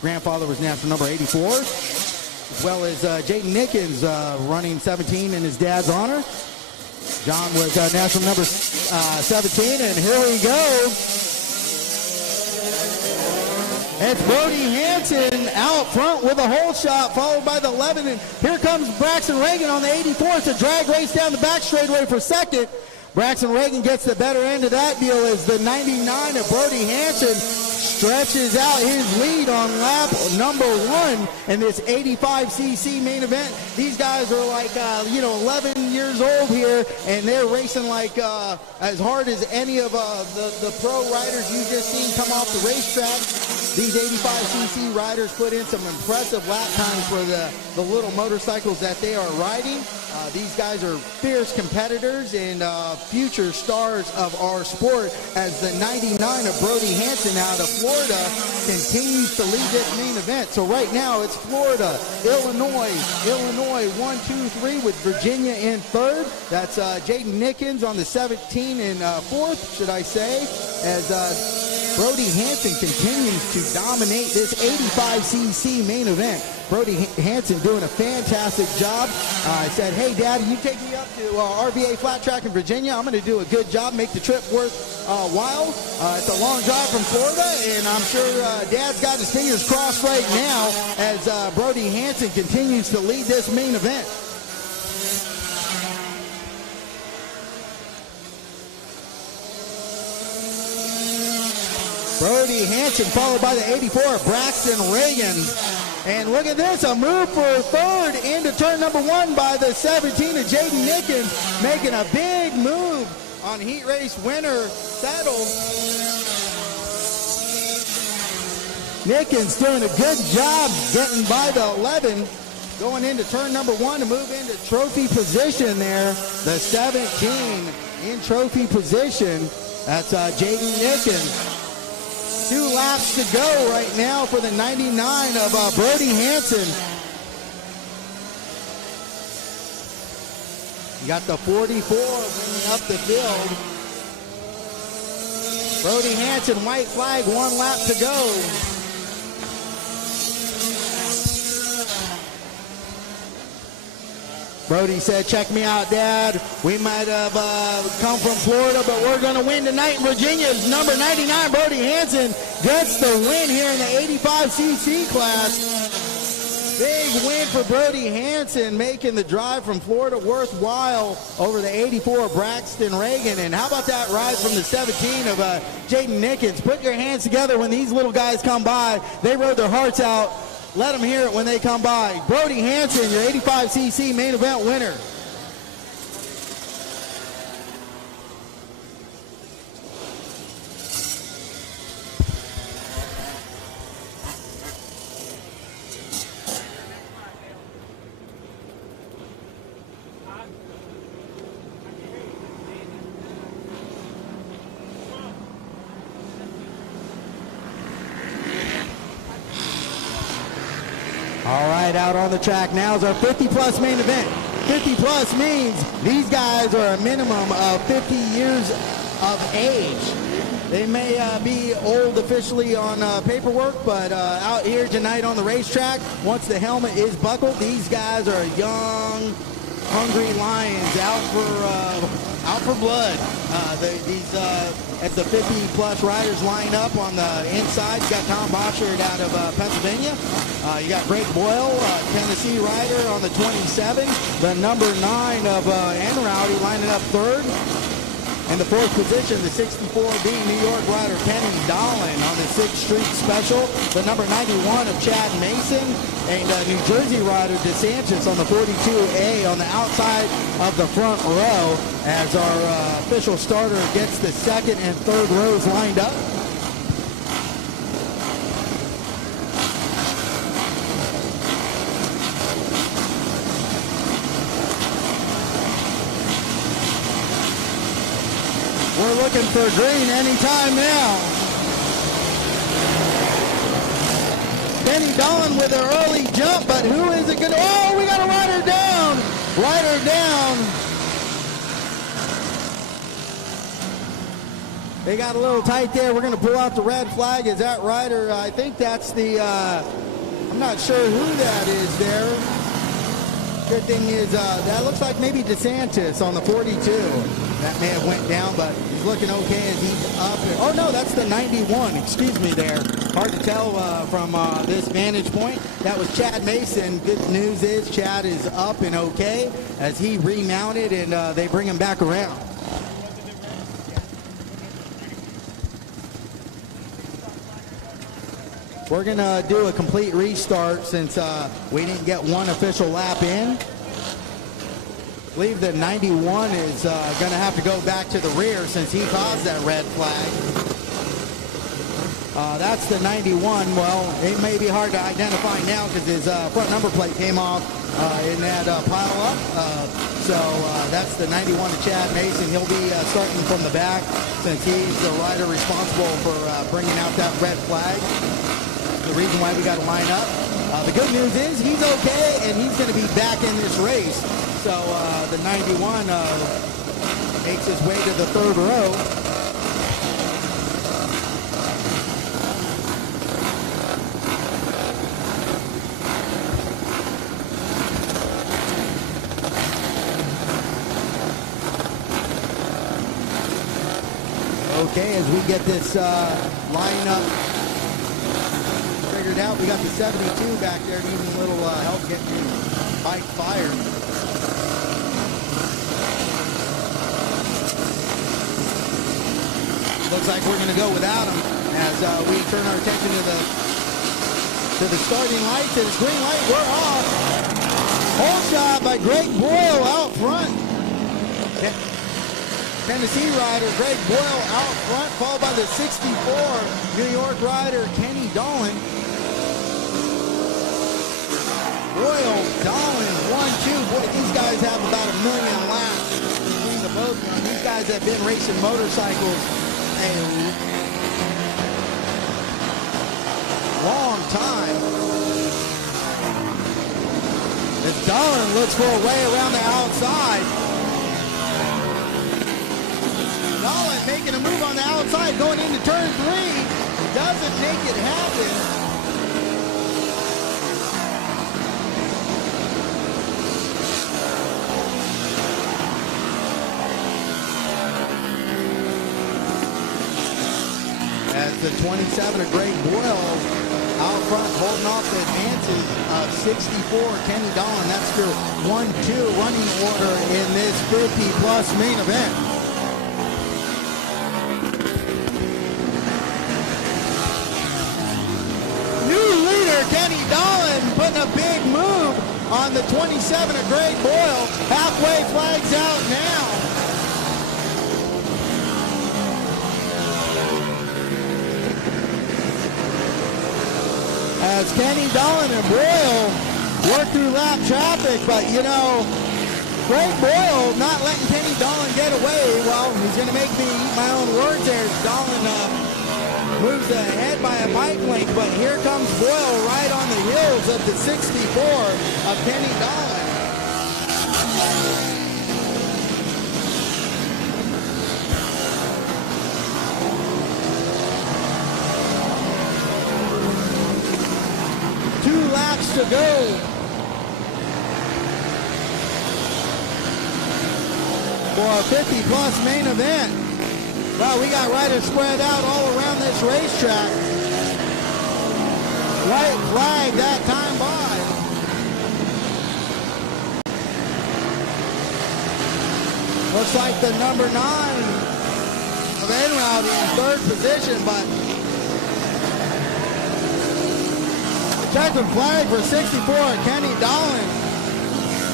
grandfather was national number 84, as well as Jayden Nickens running 17 in his dad's honor. John was national number 17, and here we go. It's Brody Hansen out front with a hole shot, followed by the 11. And here comes Braxton Reagan on the 84. It's a drag race down the back straightaway for second. Braxton Reagan gets the better end of that deal as the 99 of Brody Hansen stretches out his lead on lap number 1 in this 85cc main event. These guys are like, 11 years old here, and they're racing like as hard as any of the pro riders you just seen come off the racetrack. These 85cc riders put in some impressive lap times for the little motorcycles that they are riding. These guys are fierce competitors and future stars of our sport as the 99 of Brody Hansen out of Florida continues to lead this main event. So right now it's Florida, Illinois, 1, 2, 3 with Virginia in third. That's Jayden Nickens on the 17 and fourth, should I say, as Brody Hansen continues to dominate this 85cc main event. Brody Hansen doing a fantastic job. I said, hey, Dad, you take me up to RVA Flattrack in Virginia. I'm going to do a good job, make the trip worthwhile. It's a long drive from Florida, and I'm sure Dad's got his fingers crossed right now as Brody Hansen continues to lead this main event. Brody Hansen followed by the 84, Braxton Reagan. And look at this, a move for third into turn number 1 by the 17 of Jayden Nickens, making a big move on heat race winner Settle. Nickens doing a good job getting by the 11, going into turn number 1 to move into trophy position there. The 17 in trophy position, that's Jayden Nickens. 2 laps to go right now for the 99 of Brody Hansen. You got the 44 bringing up the field. Brody Hansen, white flag, 1 lap to go. Brody said, check me out, Dad. We might have come from Florida, but we're going to win tonight in Virginia's number 99. Brody Hansen gets the win here in the 85cc class. Big win for Brody Hansen, making the drive from Florida worthwhile over the 84 Braxton Reagan. And how about that ride from the 17 of Jayden Nickens? Put your hands together when these little guys come by. They rode their hearts out. Let them hear it when they come by. Brody Hansen, your 85cc main event winner. All right, out on the track now is our 50-plus main event. 50-plus means these guys are a minimum of 50 years of age. They may be old officially on paperwork, but out here tonight on the racetrack, once the helmet is buckled, these guys are young, hungry lions out for blood. As the 50-plus riders line up on the inside, you got Tom Boschert out of Pennsylvania. You got Greg Boyle, Tennessee rider on the 27. The number 9 of Enrowdy lining up third. In the 4th position, the 64B New York rider Kenny Dolan on the 6th Street Special. The number 91 of Chad Mason. And New Jersey rider DeSantis on the 42A on the outside of the front row as our official starter gets the 2nd and 3rd rows lined up. We're looking for green anytime now. Kenny Dolan with an early jump, but who is it going to... Oh, we got a rider down. Rider down. They got a little tight there. We're going to pull out the red flag. Is that right? Or I think that's the, I'm not sure who that is there. Good thing is that looks like maybe DeSantis on the 42. That may have went down, but he's looking okay as he's up. Oh, no, that's the 91. Excuse me there. Hard to tell from this vantage point. That was Chad Mason. Good news is Chad is up and okay as he remounted, and they bring him back around. We're going to do a complete restart since we didn't get one official lap in. I believe that 91 is going to have to go back to the rear since he caused that red flag. That's the 91. Well, it may be hard to identify now because his front number plate came off in that pile up. So that's the 91 of Chad Mason. He'll be starting from the back since he's the rider responsible for bringing out that red flag. The reason why we got to line up. The good news is he's okay, and he's going to be back in this race. So the 91 makes his way to the third row. Okay, as we get this lineup out. We got the 72 back there needing a little help getting the bike fired. Looks like we're going to go without him as we turn our attention to the starting lights. And it's green light. We're off. Hole shot by Greg Boyle out front. Tennessee rider Greg Boyle out front, followed by the 64 New York rider Kenny Dolan. Boyle, Dolan, 1-2. Boy, these guys have about 1 million laps between the both of them. These guys have been racing motorcycles a long time. As Dolan looks for a way around the outside. Dolan making a move on the outside, going into turn 3. Doesn't make it happen. As the 27 of Greg Boyle out front holding off the advances of 64 Kenny Dolan. That's your 1-2 running order in this 50-plus main event. New leader Kenny Dolan putting a big move on the 27 of Greg Boyle. Halfway flags out now. As Kenny Dolan and Boyle work through lap traffic, but you know, Greg Boyle not letting Kenny Dolan get away. Well, he's going to make me eat my own words there. Dolan moves ahead by a bike length, but here comes Boyle right on the heels of the 64 of Kenny Dolan. Laps to go for a 50-plus main event. Well, we got riders spread out all around this racetrack. White flag that time by. Looks like the number 9 of Enroute in third position, but checkered flag for 64, Kenny Dolan.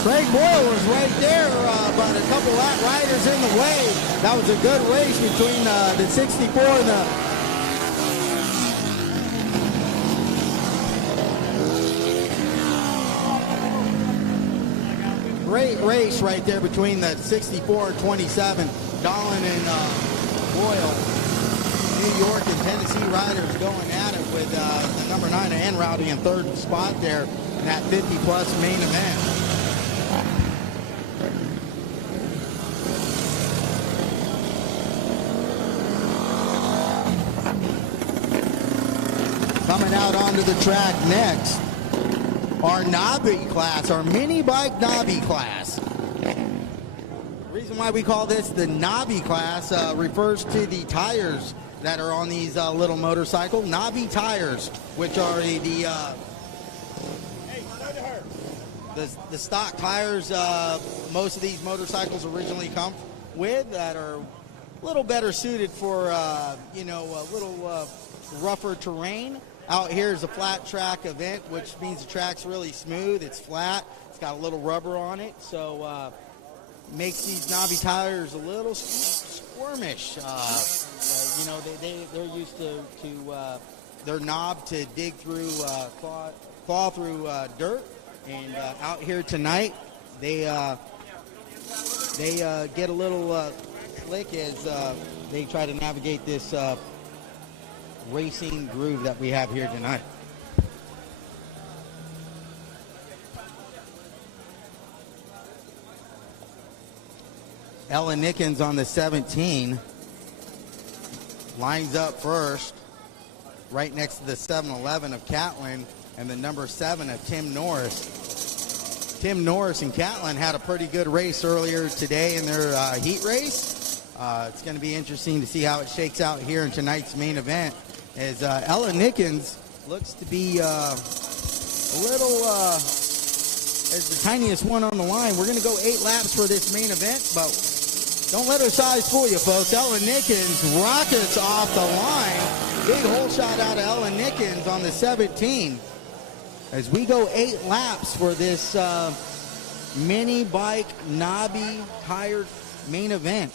Craig Boyle was right there, but a couple of riders in the way. That was a good race between the 64 and the... Great race right there between the 64 and 27. Dolan and Boyle. New York and Tennessee riders going at it with the number 9 of Enroute in third spot there in that 50-plus main event. coming out onto the track next, our Nabi class, our mini bike Nabi class. The reason why we call this the Nabi class refers to the tires that are on these little motorcycles. Nabi tires, which are the stock tires most of these motorcycles originally come with, that are a little better suited for a little rougher terrain. Out here is a flat track event, which means the track's really smooth. It's flat. It's got a little rubber on it, so makes these Nabi tires a little squirmish. They're used to their knob to dig through, claw through dirt. And out here tonight, they get a little slick as they try to navigate this racing groove that we have here tonight. Ella Nickens on the 17 lines up first, right next to the 7-Eleven of Catlin and the number 7 of Tim Norris. Tim Norris and Catlin had a pretty good race earlier today in their heat race. It's going to be interesting to see how it shakes out here in tonight's main event, as Ella Nickens looks to be a little as the tiniest one on the line. We're going to go 8 laps for this main event, but don't let her size fool you, folks. Ella Nickens rockets off the line. Big hole shot out of Ella Nickens on the 17. As we go 8 laps for this mini bike Nabi tired main event.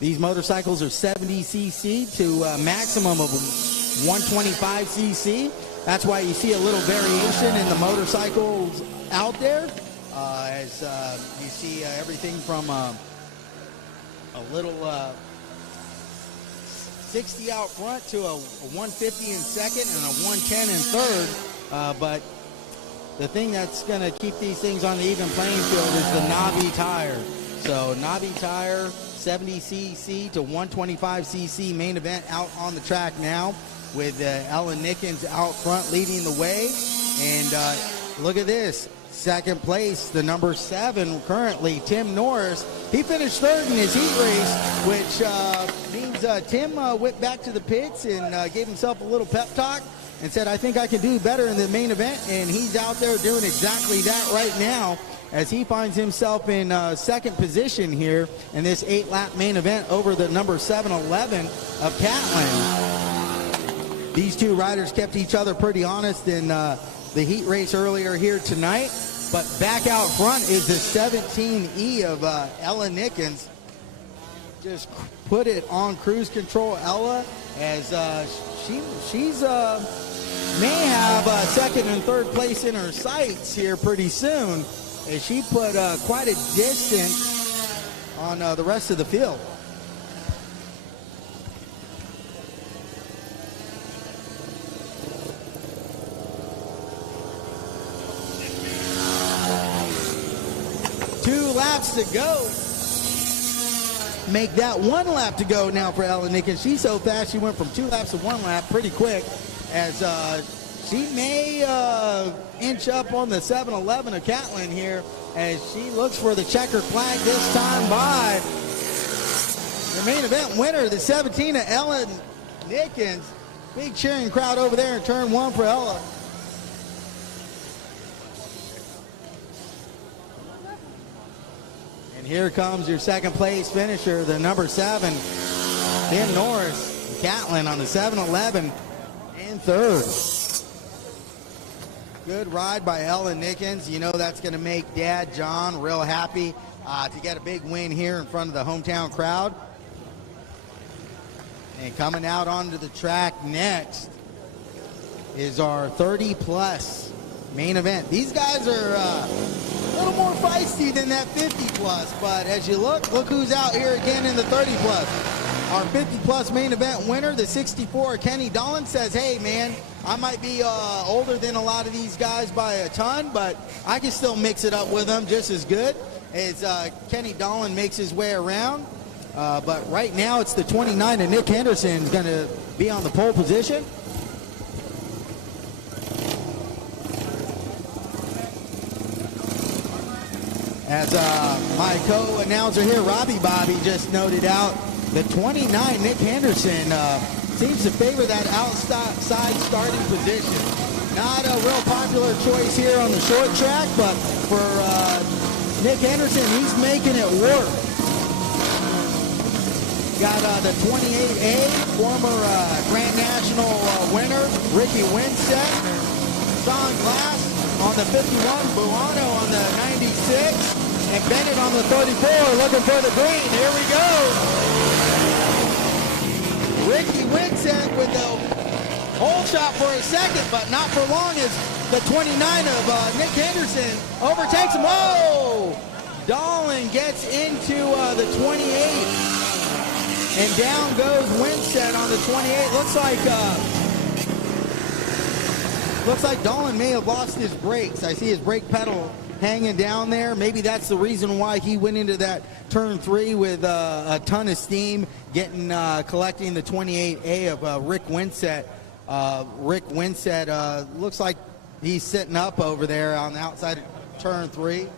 These motorcycles are 70cc to a maximum of 125cc. That's why you see a little variation in the motorcycles out there. As you see everything from a little 60 out front to a 150 in second and a 110 in third. But the thing that's going to keep these things on the even playing field is the Nabi tire. So Nabi tire, 70cc to 125cc main event out on the track now, with Ella Nickens out front leading the way. And look at this. Second place, the number 7 currently, Tim Norris. He finished third in his heat race, which means Tim went back to the pits and gave himself a little pep talk and said, I think I can do better in the main event. And he's out there doing exactly that right now, as he finds himself in second position here in this 8-lap main event over the number 7-Eleven of Catlin. These two riders kept each other pretty honest in the heat race earlier here tonight. But back out front is the 17E of Ella Nickens. Just put it on cruise control, Ella, as she's may have second and third place in her sights here pretty soon, as she put quite a distance on the rest of the field. Laps to go. Make that 1 lap to go now for Ella Nickens. She's so fast, she went from 2 laps to 1 lap pretty quick, as she may inch up on the 7-Eleven of Catlin here, as she looks for the checkered flag this time by the main event winner, the 17 of Ella Nickens. Big cheering crowd over there in turn 1 for Ella. Here comes your second place finisher, the number 7, Tim Norris, Catlin on the 7-Eleven in third. Good ride by Ella Nickens. You know that's going to make Dad John real happy to get a big win here in front of the hometown crowd. And coming out onto the track next is our 30-plus main event. These guys are a little more feisty than that 50-plus, but as you look who's out here again in the 30-plus. Our 50-plus main event winner, the 64, Kenny Dolan, says, hey, man, I might be older than a lot of these guys by a ton, but I can still mix it up with them just as good. As Kenny Dolan makes his way around. But right now it's the 29, and Nick Henderson is going to be on the pole position. As my co-announcer here, Robbie Bobby, just noted out, the 29, Nick Henderson, seems to favor that outside starting position. Not a real popular choice here on the short track, but for Nick Henderson, he's making it work. Got the 28A, former Grand National winner, Ricky Winstead. Sean Glass on the 51, Buono on the 96, and Bennett on the 34, looking for the green. Here we go. Ricky Winstead with the hole shot for a second, but not for long as the 29 of Nick Henderson overtakes him. Whoa! Dolan gets into the 28, and down goes Winstead on the 28. Looks like Dolan may have lost his brakes. I see his brake pedal hanging down there. Maybe that's the reason why he went into that turn 3 with a ton of steam, collecting the 28A of Rick Winstead. Rick Winstead looks like he's sitting up over there on the outside of turn 3.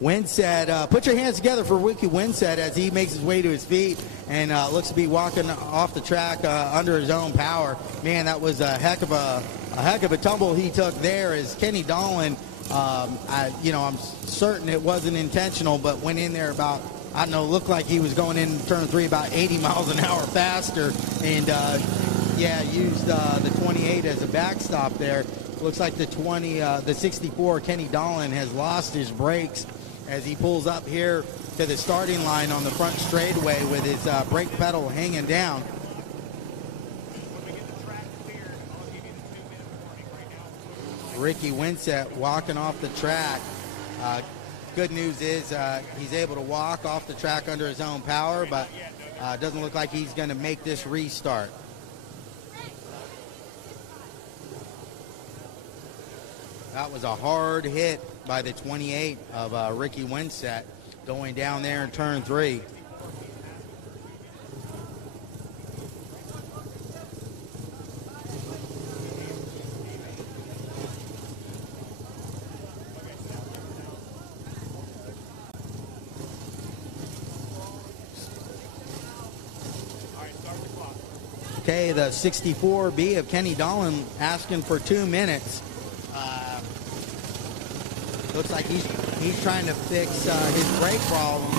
Winstead, put your hands together for Ricky Winstead as he makes his way to his feet and looks to be walking off the track under his own power. Man, that was a heck of a tumble he took there. As Kenny Dolan, I'm certain it wasn't intentional, but went in there about, I don't know, looked like he was going in turn 3 about 80 miles an hour faster, and used the 28 as a backstop there. Looks like the 64 Kenny Dolan has lost his brakes as he pulls up here to the starting line on the front straightaway with his brake pedal hanging down. Ricky Winstead walking off the track. Good news is he's able to walk off the track under his own power, but doesn't look like he's going to make this restart. That was a hard hit by the 28 of Ricky Winstead going down there in turn 3. Okay, the 64B of Kenny Dolan asking for 2 minutes. Looks like he's trying to fix his brake problem.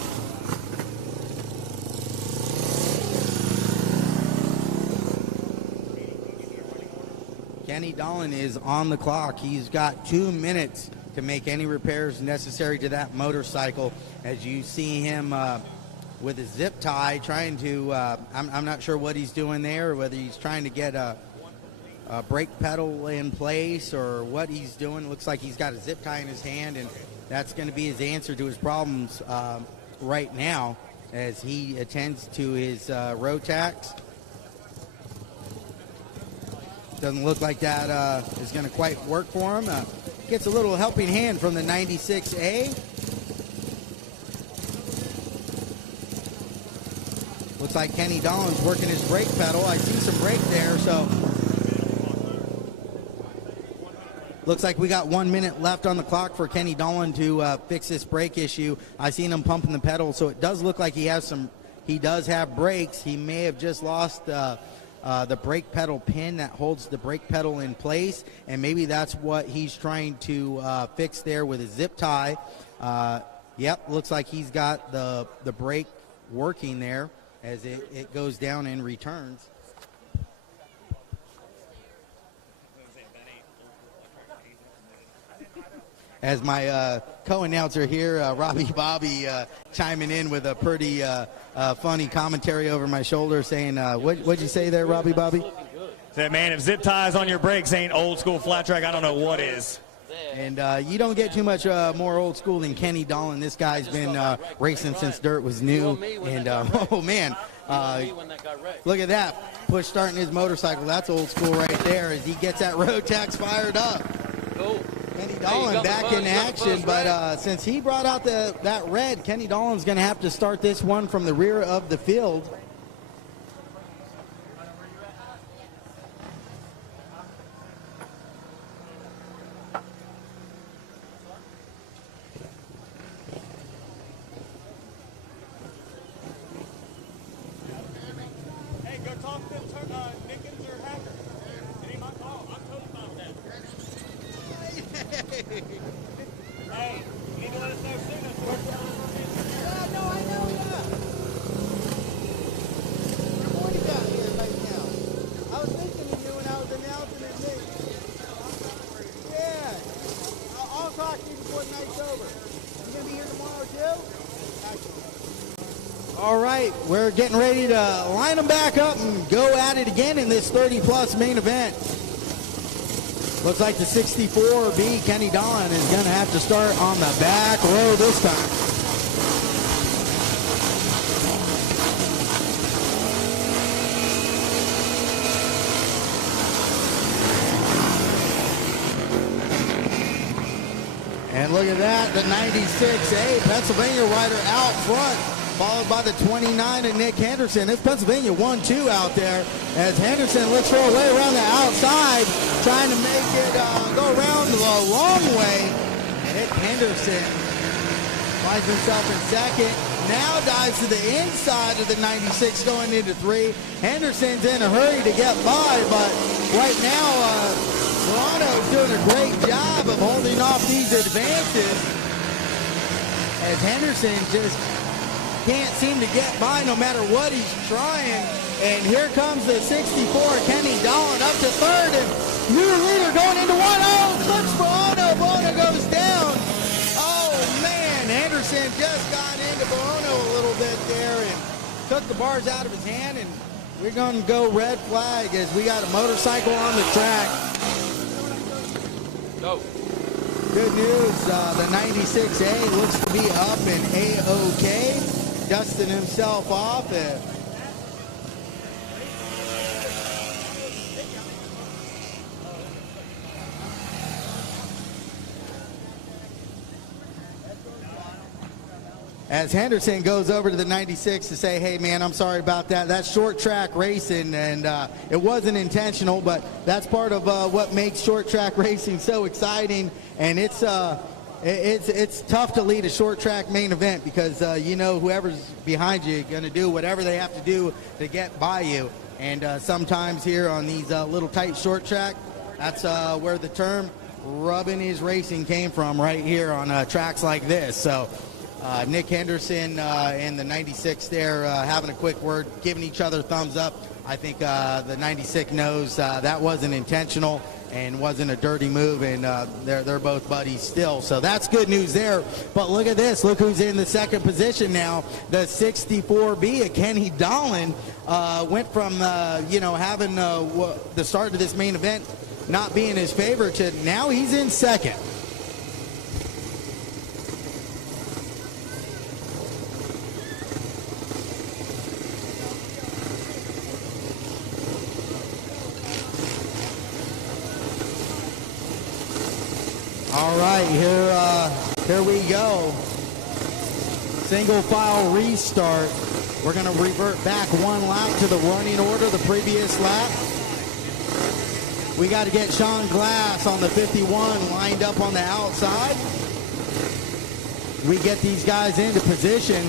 Kenny Dolan is on the clock. He's got 2 minutes to make any repairs necessary to that motorcycle. As you see him with a zip tie trying to, I'm not sure what he's doing there, whether he's trying to get a brake pedal in place or what he's doing. Looks like he's got a zip tie in his hand, and that's going to be his answer to his problems right now as he attends to his Rotax. Doesn't look like that is going to quite work for him. Gets a little helping hand from the 96A. Looks like Kenny Dolan's working his brake pedal. I see some brake there, so looks like we got 1 minute left on the clock for Kenny Dolan to fix this brake issue. I seen him pumping the pedal, so it does look like he does have brakes. He may have just lost the brake pedal pin that holds the brake pedal in place, and maybe that's what he's trying to fix there with a zip tie. Yep, looks like he's got the brake working there as it goes down and returns. As my co-announcer here, Robbie Bobby, chiming in with a pretty funny commentary over my shoulder saying, what'd you say there, Robbie Bobby? Said, man, if zip ties on your brakes ain't old school flat track, I don't know what is. And you don't get too much more old school than Kenny Dolan. This guy's been racing since dirt was new. And, oh, man, look at that. Push starting his motorcycle. That's old school right there as he gets that road tax fired up. Kenny Dolan back in action, but since he brought out that red, Kenny Dolan's going to have to start this one from the rear of the field. Hey, you need to let us know soon. Yeah, no, I know, yeah. What do you got here right now? I was thinking of you when I was announcing it, Nick. Yeah. I'll talk to you before the night's over. You going to be here tomorrow, too? All right, we're getting ready to line them back up and go at it again in this 30-plus main event. Looks like the 64B, Kenny Dolan, is going to have to start on the back row this time. And look at that, the 96A Pennsylvania rider out front, followed by the 29 of Nick Henderson. It's Pennsylvania 1-2 out there as Henderson looks for a way around the outside, trying to make it go around the long way. Nick Henderson finds himself in second. Now dives to the inside of the 96 going into 3. Henderson's in a hurry to get by, but right now Toronto's doing a great job of holding off these advances as Henderson just can't seem to get by no matter what he's trying. And here comes the 64, Kenny Dolan up to third, and new leader going into 1. Oh, flips Bono. Bono goes down. Oh, man, Henderson just got into Bono a little bit there and took the bars out of his hand, and we're going to go red flag as we got a motorcycle on the track. Go. Good news, the 96A looks to be up and A-OK. Dusting himself off. As Henderson goes over to the 96 to say, hey, man, I'm sorry about that. That's short track racing, and it wasn't intentional, but that's part of what makes short track racing so exciting. And it's tough to lead a short track main event because you know whoever's behind you is going to do whatever they have to do to get by you. And sometimes here on these little tight short track, that's where the term rubbing his racing came from, right here on tracks like this. So Nick Henderson and the 96 there having a quick word, giving each other thumbs up. I think the 96 knows that wasn't intentional and wasn't a dirty move, and they're both buddies still. So that's good news there. But look at this. Look who's in the second position now. The 64B of Kenny Dolan went from, having the start of this main event not being his favorite to now he's in second. All right, here we go. Single file restart. We're going to revert back one lap to the running order, the previous lap. We got to get Sean Glass on the 51 lined up on the outside. We get these guys into position.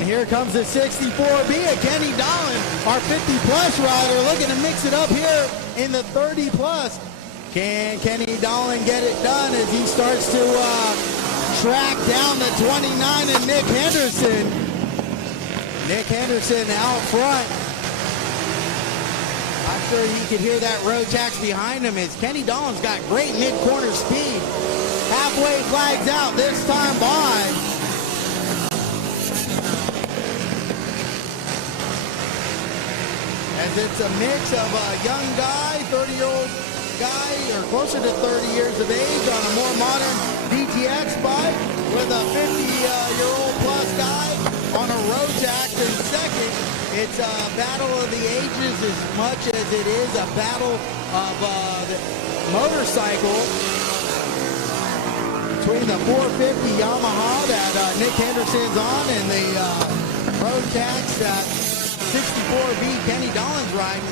Here comes the 64B of Kenny Dolan, our 50-plus rider, looking to mix it up here in the 30-plus. Can Kenny Dolan get it done as he starts to track down the 29 and Nick Henderson? Nick Henderson out front. I after you could hear that road tax behind him is Kenny Dolan's got great mid-corner speed. Halfway flags out, this time by. As it's a mix of a young guy, 30-year-old guy, or closer to 30 years of age on a more modern DTX bike with a 50-year-old plus guy on a road tax in second. It's a battle of the ages as much as it is a battle of the motorcycle between the 450 Yamaha that Nick Henderson's on and the road tax that 64V Kenny Dolan's riding.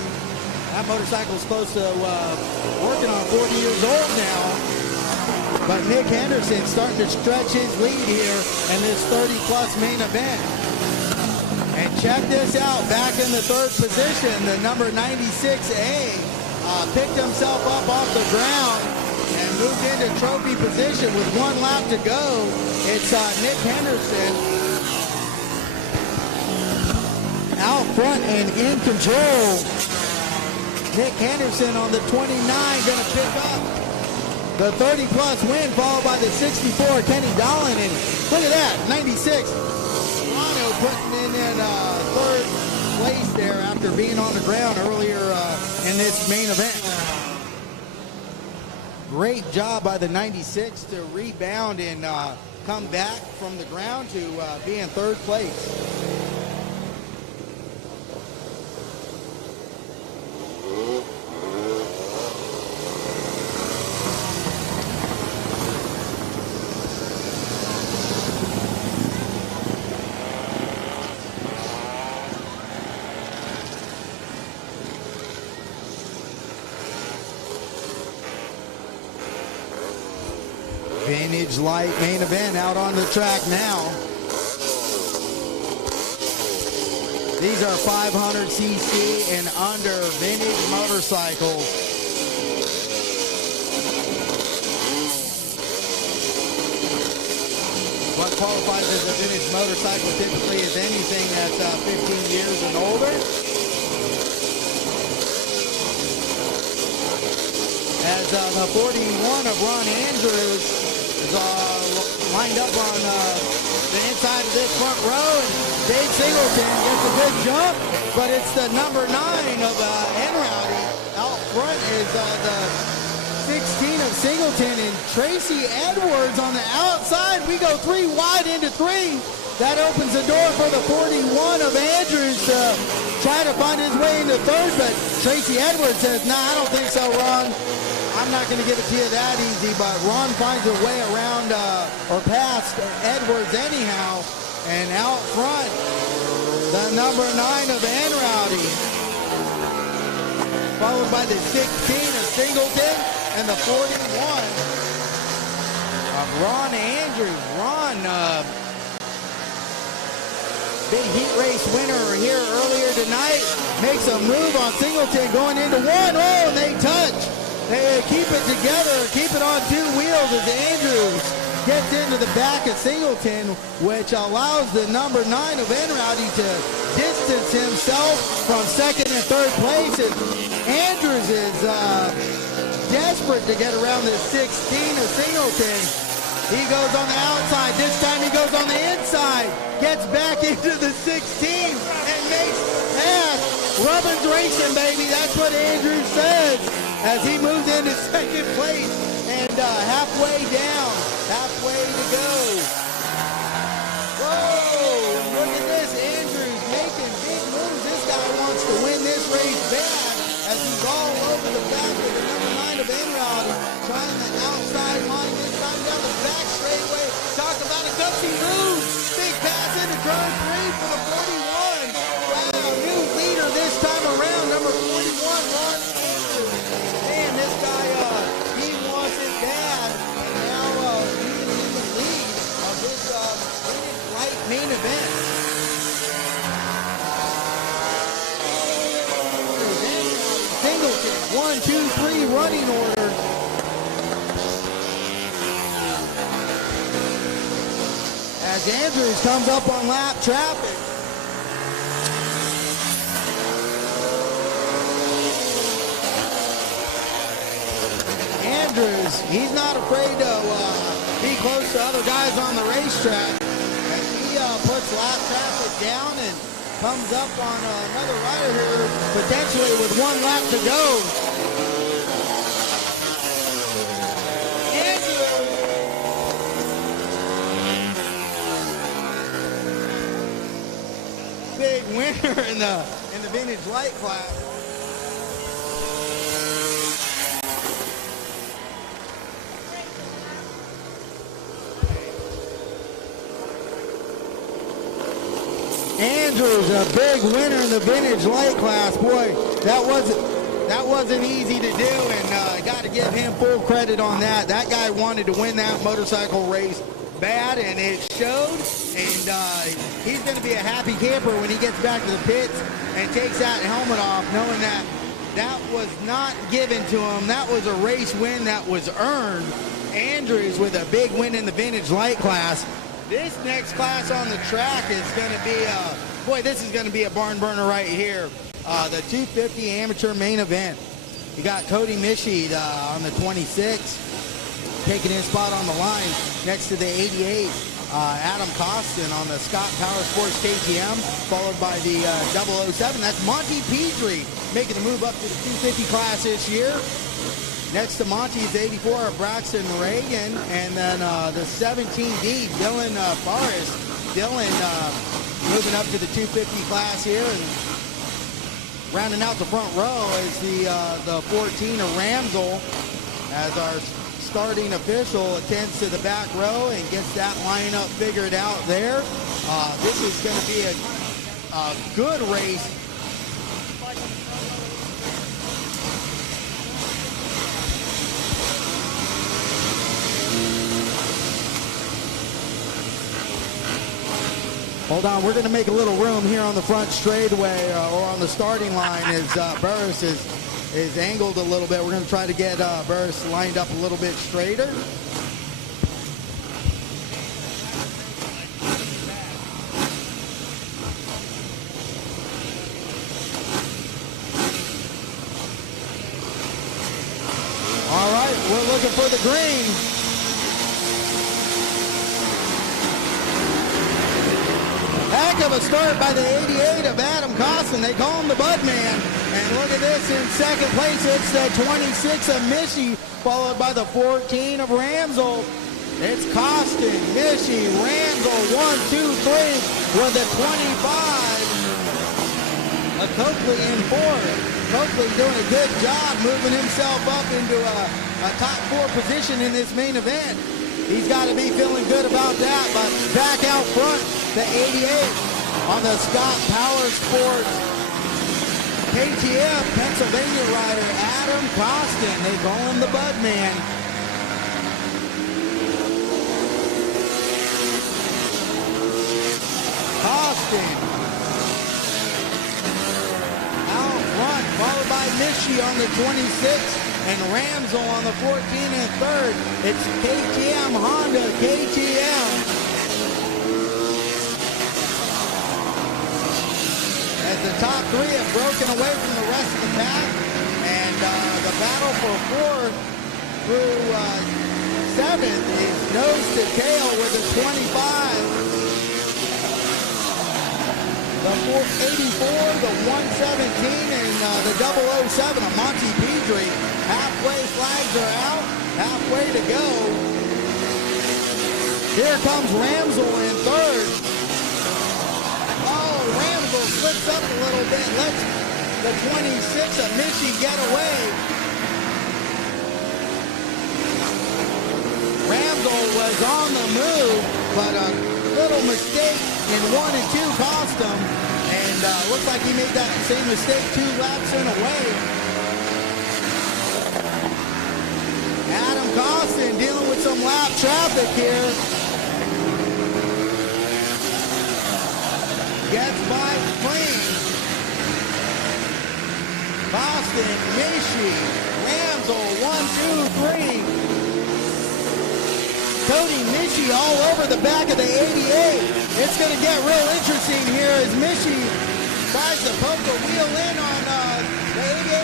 That motorcycle's close to working on 40 years old now. But Nick Henderson's starting to stretch his lead here in this 30-plus main event. And check this out, back in the third position, the number 96A picked himself up off the ground and moved into trophy position with 1 lap to go. It's Nick Henderson out front and in control. Nick Henderson on the 29 going to pick up the 30-plus win, followed by the 64 Kenny Dolan. And look at that, 96. Rano putting in third place there after being on the ground earlier in this main event. Great job by the 96 to rebound and come back from the ground to be in third place. Vintage Light main event out on the track now. These are 500cc and under vintage motorcycles. What qualifies as a vintage motorcycle typically is anything that's 15 years and older. As the 41 of Ron Andrews is lined up on the inside of this front row. And Dave Singleton gets a good jump, but it's the number 9 of Enrowdy. Out front is the 16 of Singleton and Tracy Edwards on the outside. We go 3 wide into 3. That opens the door for the 41 of Andrews to try to find his way into third, but Tracy Edwards says, nah, I don't think so, Ron. I'm not going to give it to you that easy, but Ron finds a way around or past Edwards anyhow. And out front, the number 9 of Enrowdy, followed by the 16 of Singleton and the 41 of Ron Andrews. Ron, big heat race winner here earlier tonight, makes a move on Singleton going into 1. Oh, and they touch. They keep it together, keep it on 2 wheels as Andrews gets into the back of Singleton, which allows the number 9 of Enrowdy to distance himself from second and third place. And Andrews is desperate to get around the 16 of Singleton. He goes on the outside. This time he goes on the inside, gets back into the 16 and makes past. Rubbin's racing, baby. That's what Andrews says as he moves into second place and halfway down, halfway to go. Whoa, look at this. Andrews making big moves. This guy wants to win this race bad as he's all over the back of the number 9 of Enrowdy, trying the outside line this time down the back straightaway. Talk about a gutsy move. Big pass into turn 3 for the 41. Wow, new leader this time around, number 41, Ron Andrews. Man, this guy, he wants it bad. And now he's in the lead of this light main event. Singleton, 1, 2, 3 running order. As Andrews comes up on lap traffic. Andrews, he's not afraid to be close to other guys on the racetrack. As he puts lap traffic down and comes up on another rider here, potentially with 1 lap to go. Big winner in the vintage light class. Andrews, a big winner in the vintage light class. Boy, that wasn't easy to do, and got to give him full credit on that. That guy wanted to win that motorcycle race bad, and it showed. And he's going to be a happy camper when he gets back to the pits and takes that helmet off, knowing that that was not given to him. That was a race win that was earned. Andrews with a big win in the vintage light class. This next class on the track is going to be, boy, this is going to be a barn burner right here. The 250 amateur main event. You got Cody Mishi on the 26, taking his spot on the line next to the 88. Adam Costin on the Scott Power Sports KTM, followed by the 007. That's Monty Petrie making the move up to the 250 class this year. Next to Monty is 84, Braxton Reagan, and then the 17D, Dylan Forrest. Dylan moving up to the 250 class here, and rounding out the front row is the 14 of Ramsel, as our starting official attends to the back row and gets that lineup figured out there. This is going to be a good race. Hold on, we're going to make a little room here on the front straightaway or on the starting line as Burris is angled a little bit. We're going to try to get Burris lined up a little bit straighter. All right, we're looking for the green. Heck of a start by the 88 of Adam Costin. They call him the Bud Man. And look at this, in second place, it's the 26 of Mishi, followed by the 14 of Ramsel. It's Costin, Mishi, Ramsel, 1, 2, 3, with the 25. Coakley in fourth. Coakley doing a good job moving himself up into a top 4 position in this main event. He's got to be feeling good about that, but back out front, the 88 on the Scott Power Sports KTM Pennsylvania rider, Adam Costin. They call him the Bud Man. Costin out front, followed by Mishi on the 26. And Ramsel on the 14 and third. It's KTM, Honda, KTM. As the top 3 have broken away from the rest of the pack. And the battle for 4th through 7th is nose to tail with a 25. The 484, the 117, and the 007 of Monty Petrie. Halfway flags are out, halfway to go. Here comes Ramsel in third. Oh, Ramsel slips up a little bit, lets the 26 of Michi get away. Ramsel was on the move, but a little mistake in 1 and 2 cost him. And looks like he made that same mistake 2 laps in a way. Adam Costin dealing with some lap traffic here. Gets by clean. Costin, Mishi, Ramsel, 1, 2, 3. Cody Mishi all over the back of the 88. It's going to get real interesting here as Mishi tries to poke the wheel in on the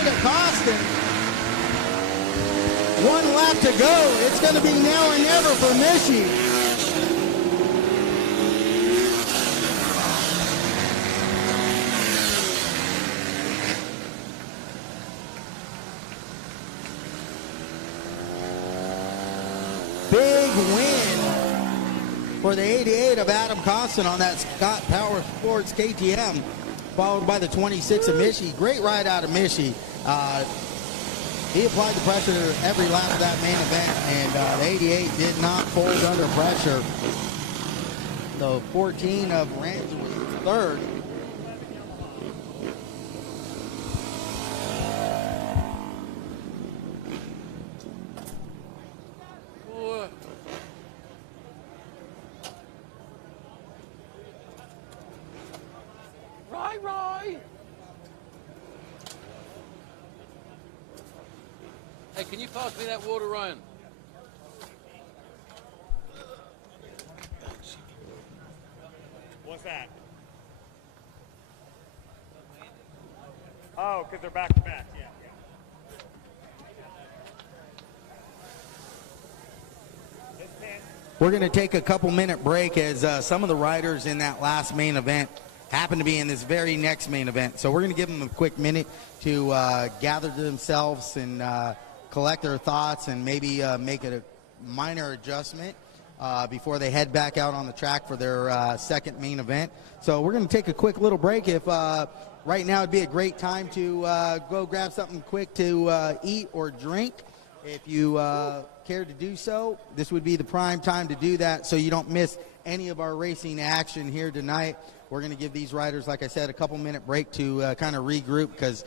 88 of Costin. 1 lap to go. It's going to be now or never for Michie. Big win for the 88 of Adam Costin on that Scott Power Sports KTM, followed by the 26 of Michie. Great ride out of Michie. He applied the pressure every lap of that main event, and the 88 did not fold under pressure. The 14 of Ramsey was third. Roy. Hey, can you pass me that water, Ryan? What's that? Oh, because they're back to back, yeah. We're going to take a couple-minute break as some of the riders in that last main event happen to be in this very next main event. So we're going to give them a quick minute to gather themselves and collect their thoughts and maybe make a minor adjustment before they head back out on the track for their second main event. So we're going to take a quick little break. If right now would be a great time to go grab something quick to eat or drink. If you care to do so, this would be the prime time to do that so you don't miss any of our racing action here tonight. We're going to give these riders, like I said, a couple-minute break to kind of regroup because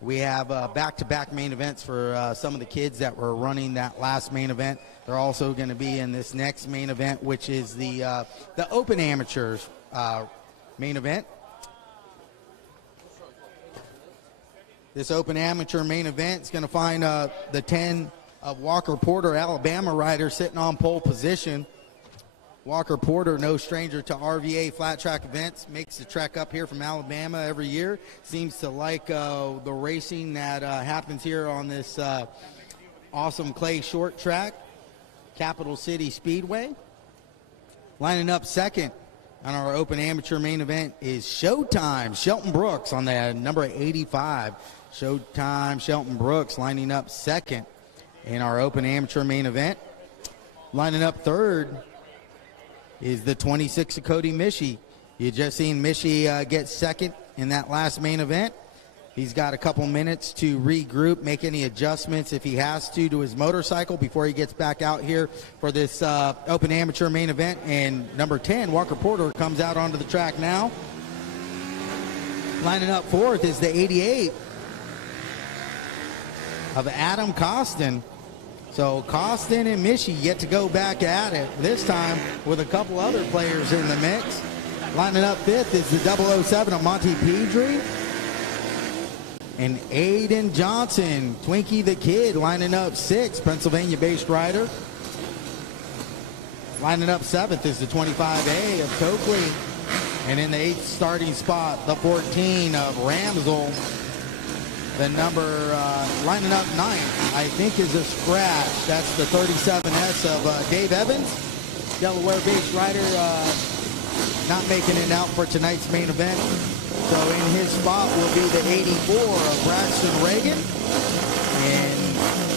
we have back-to-back main events for some of the kids that were running that last main event. They're also going to be in this next main event, which is the Open Amateurs main event. This Open Amateur main event is going to find the 10 of Walker Porter, Alabama rider, sitting on pole position. Walker Porter, no stranger to RVA flat track events, makes the trek up here from Alabama every year. Seems to like the racing that happens here on this awesome clay short track, Capital City Speedway. Lining up second on our Open Amateur main event is Showtime, Shelton Brooks on the number 85. Showtime, Shelton Brooks lining up second in our Open Amateur main event. Lining up third is the 26 of Cody Michie. You just seen Michie get second in that last main event. He's got a couple minutes to regroup, make any adjustments if he has to his motorcycle before he gets back out here for this Open Amateur main event. And number 10, Walker Porter, comes out onto the track now. Lining up fourth is the 88 of Adam Costin. So Costin and Michie get to go back at it, this time with a couple other players in the mix. Lining up fifth is the 007 of Monty Pedri. And Aiden Johnson, Twinkie the Kid, lining up sixth, Pennsylvania-based rider. Lining up seventh is the 25A of Coakley. And in the eighth starting spot, the 14 of Ramsel. The number lining up ninth, I think, is a scratch. That's the 37S of Dave Evans, Delaware-based rider, not making it out for tonight's main event. So in his spot will be the 84 of Braxton Reagan. And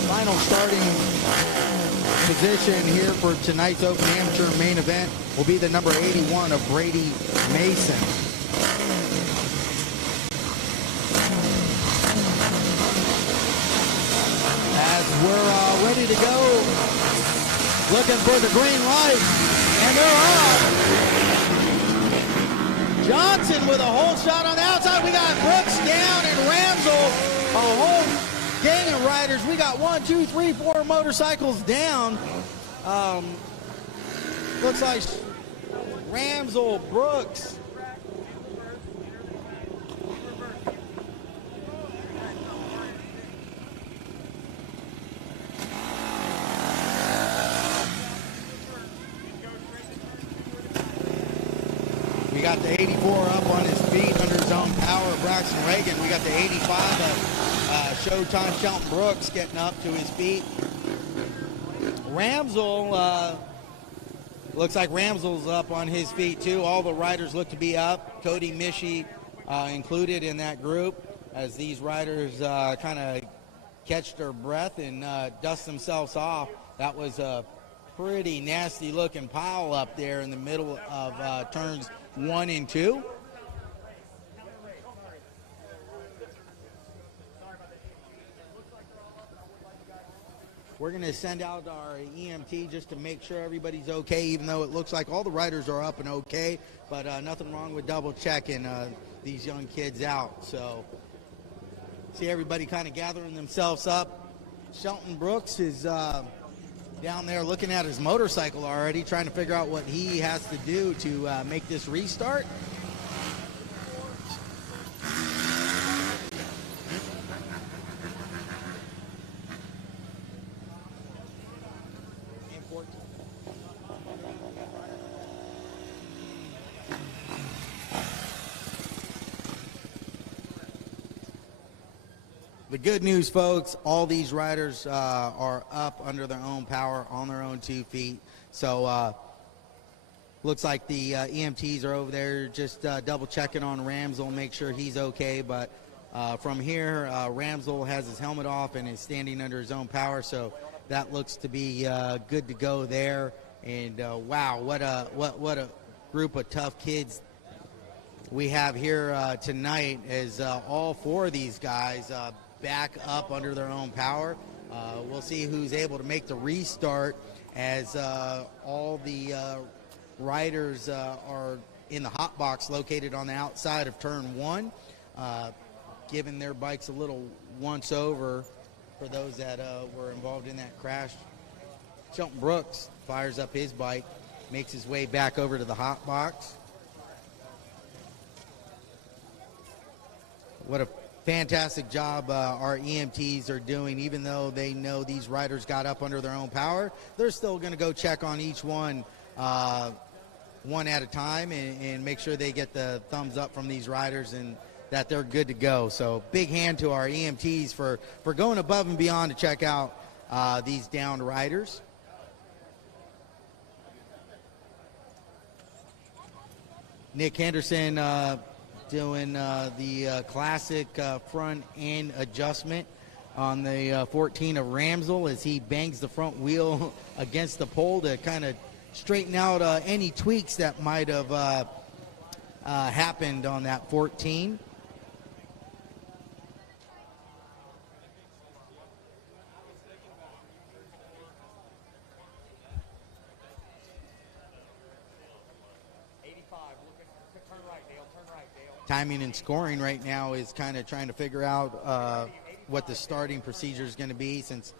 final starting position here for tonight's Open Amateur main event will be the number 81 of Brady Mason. As we're ready to go, looking for the green light, and they're on. Johnson with a hole shot on the outside. We got Brooks down and Ramsel, a whole gang of riders. We got 1, 2, 3, 4 motorcycles down. Looks like Ramsel, Brooks. We got the 84 up on his feet under his own power, Braxton Reagan. We got the 85 of Showtime, Shelton Brooks, getting up to his feet. Ramsell, looks like Ramsell's up on his feet too. All the riders look to be up. Cody Mishi included in that group as these riders kind of catch their breath and dust themselves off. That was a pretty nasty looking pile up there in the middle of turns 1 and 2. We're going to send out our EMT just to make sure everybody's okay, even though it looks like all the riders are up and okay, but nothing wrong with double checking these young kids out. So see everybody kind of gathering themselves up. Shelton Brooks is down there looking at his motorcycle already, trying to figure out what he has to do to make this restart. The good news, folks, all these riders are up under their own power, on their own 2 feet. So looks like the EMTs are over there just double checking on Ramsell, make sure he's okay. But from here, Ramsell has his helmet off and is standing under his own power. So that looks to be good to go there. And wow, what a group of tough kids we have here tonight, as all 4 of these guys back up under their own power. We'll see who's able to make the restart, as all the riders are in the hot box located on the outside of turn 1, giving their bikes a little once over for those that were involved in that crash. Shelton Brooks fires up his bike, makes his way back over to the hot box. What a fantastic job our EMTs are doing. Even though they know these riders got up under their own power, they're still going to go check on each one one at a time and make sure they get the thumbs up from these riders and that they're good to go. So big hand to our EMTs for going above and beyond to check out these downed riders. Nick Henderson doing the classic front end adjustment on the 14 of Ramsell as he bangs the front wheel against the pole to kind of straighten out any tweaks that might have happened on that 14. Timing and scoring right now is kind of trying to figure out what the starting procedure is going to be, since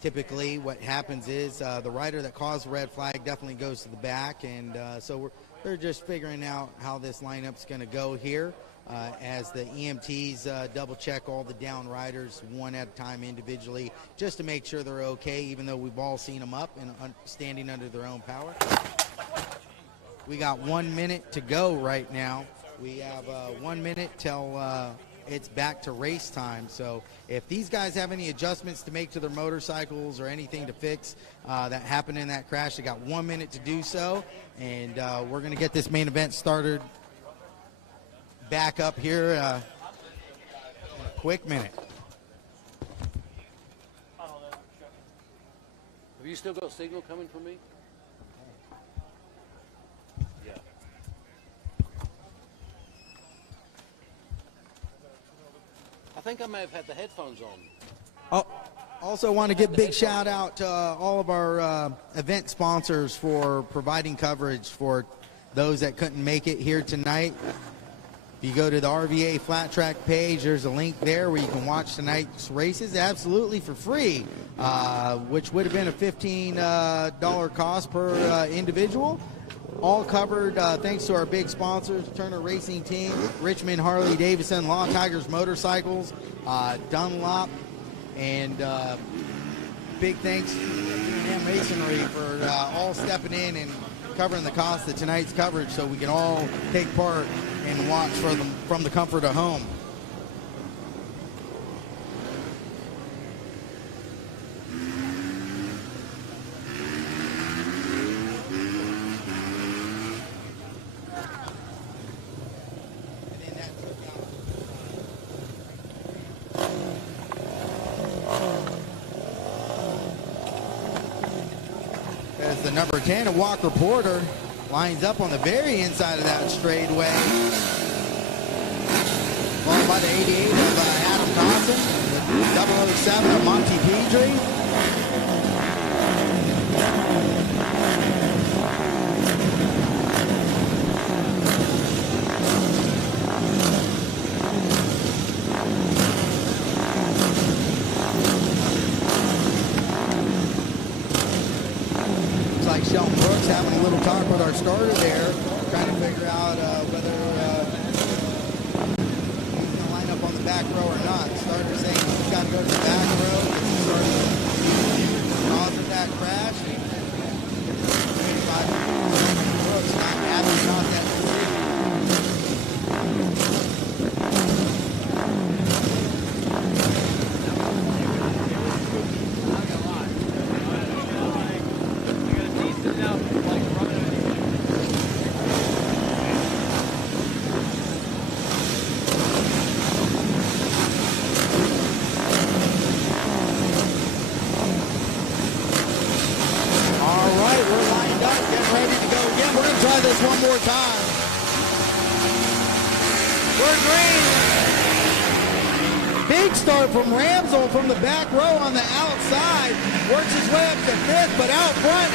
typically what happens is the rider that caused the red flag definitely goes to the back, and so they're just figuring out how this lineup's going to go here as the EMTs double check all the down riders one at a time individually just to make sure they're okay, even though we've all seen them up and standing under their own power. We got 1 minute to go right now. We have 1 minute till it's back to race time. So if these guys have any adjustments to make to their motorcycles or anything to fix that happened in that crash, they got 1 minute to do so. And we're going to get this main event started back up here in a quick minute. Have you still got signal coming from me? I think I may have had the headphones on. Oh, also want to give big shout out to all of our event sponsors for providing coverage for those that couldn't make it here tonight. If you go to the RVA Flattrack page, there's a link there where you can watch tonight's races absolutely for free, which would have been a $15 cost per individual. All covered thanks to our big sponsors, Turner Racing Team, Richmond Harley Davidson, Law Tigers Motorcycles, Dunlop, and big thanks to M Masonry for all stepping in and covering the cost of tonight's coverage so we can all take part and watch from the comfort of home. as the number 10 of Walker Porter lines up on the very inside of that straightaway. Followed by the 88 of Adam Dawson, the 007 of Monty Pedri. Shelton Brooks having a little talk with our starter there, trying to figure out whether he's going to line up on the back row or not. Starter saying he's got to go to the back row. Cause of that crash. Brooks not happy about that decision. One more time. We're green. Big start from Ramsell from the back row on the outside. Works his way up to fifth, but out front,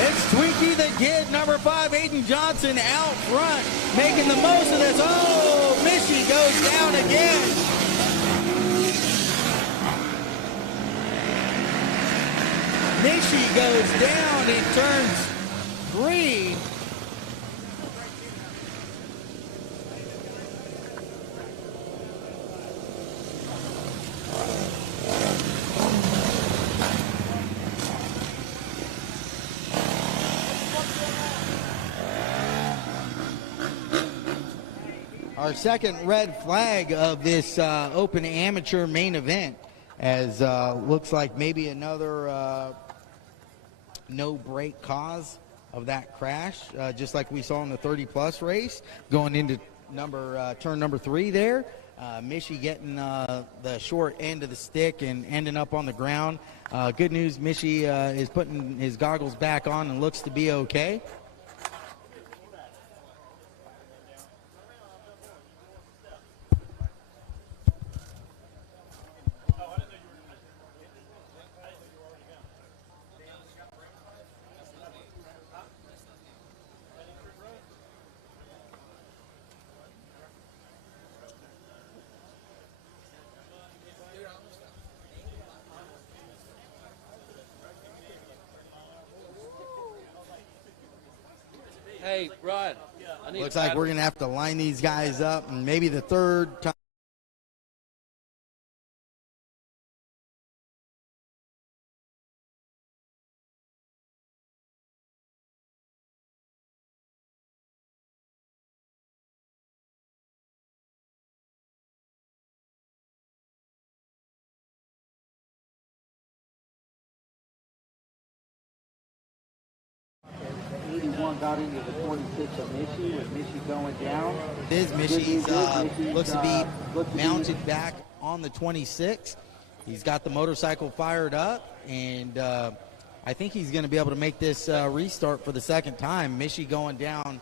it's Twinkie the Kid, number 5, Aiden Johnson out front, making the most of this. Oh, Mishy goes down again. Mishy goes down in turns 3. Our second red flag of this open amateur main event, as looks like maybe another no break cause of that crash, just like we saw in the 30-plus race, going into turn number 3 there. Mishy getting the short end of the stick and ending up on the ground. Good news, Mishy is putting his goggles back on and looks to be okay. Hey, Rod. Looks like we're going to have to line these guys up, and maybe the third time. Got into the 26 of Mishy, with Mishy going down. Mishy looks to be mounted back on the 26. He's got the motorcycle fired up, and I think he's going to be able to make this restart for the second time. Mishy going down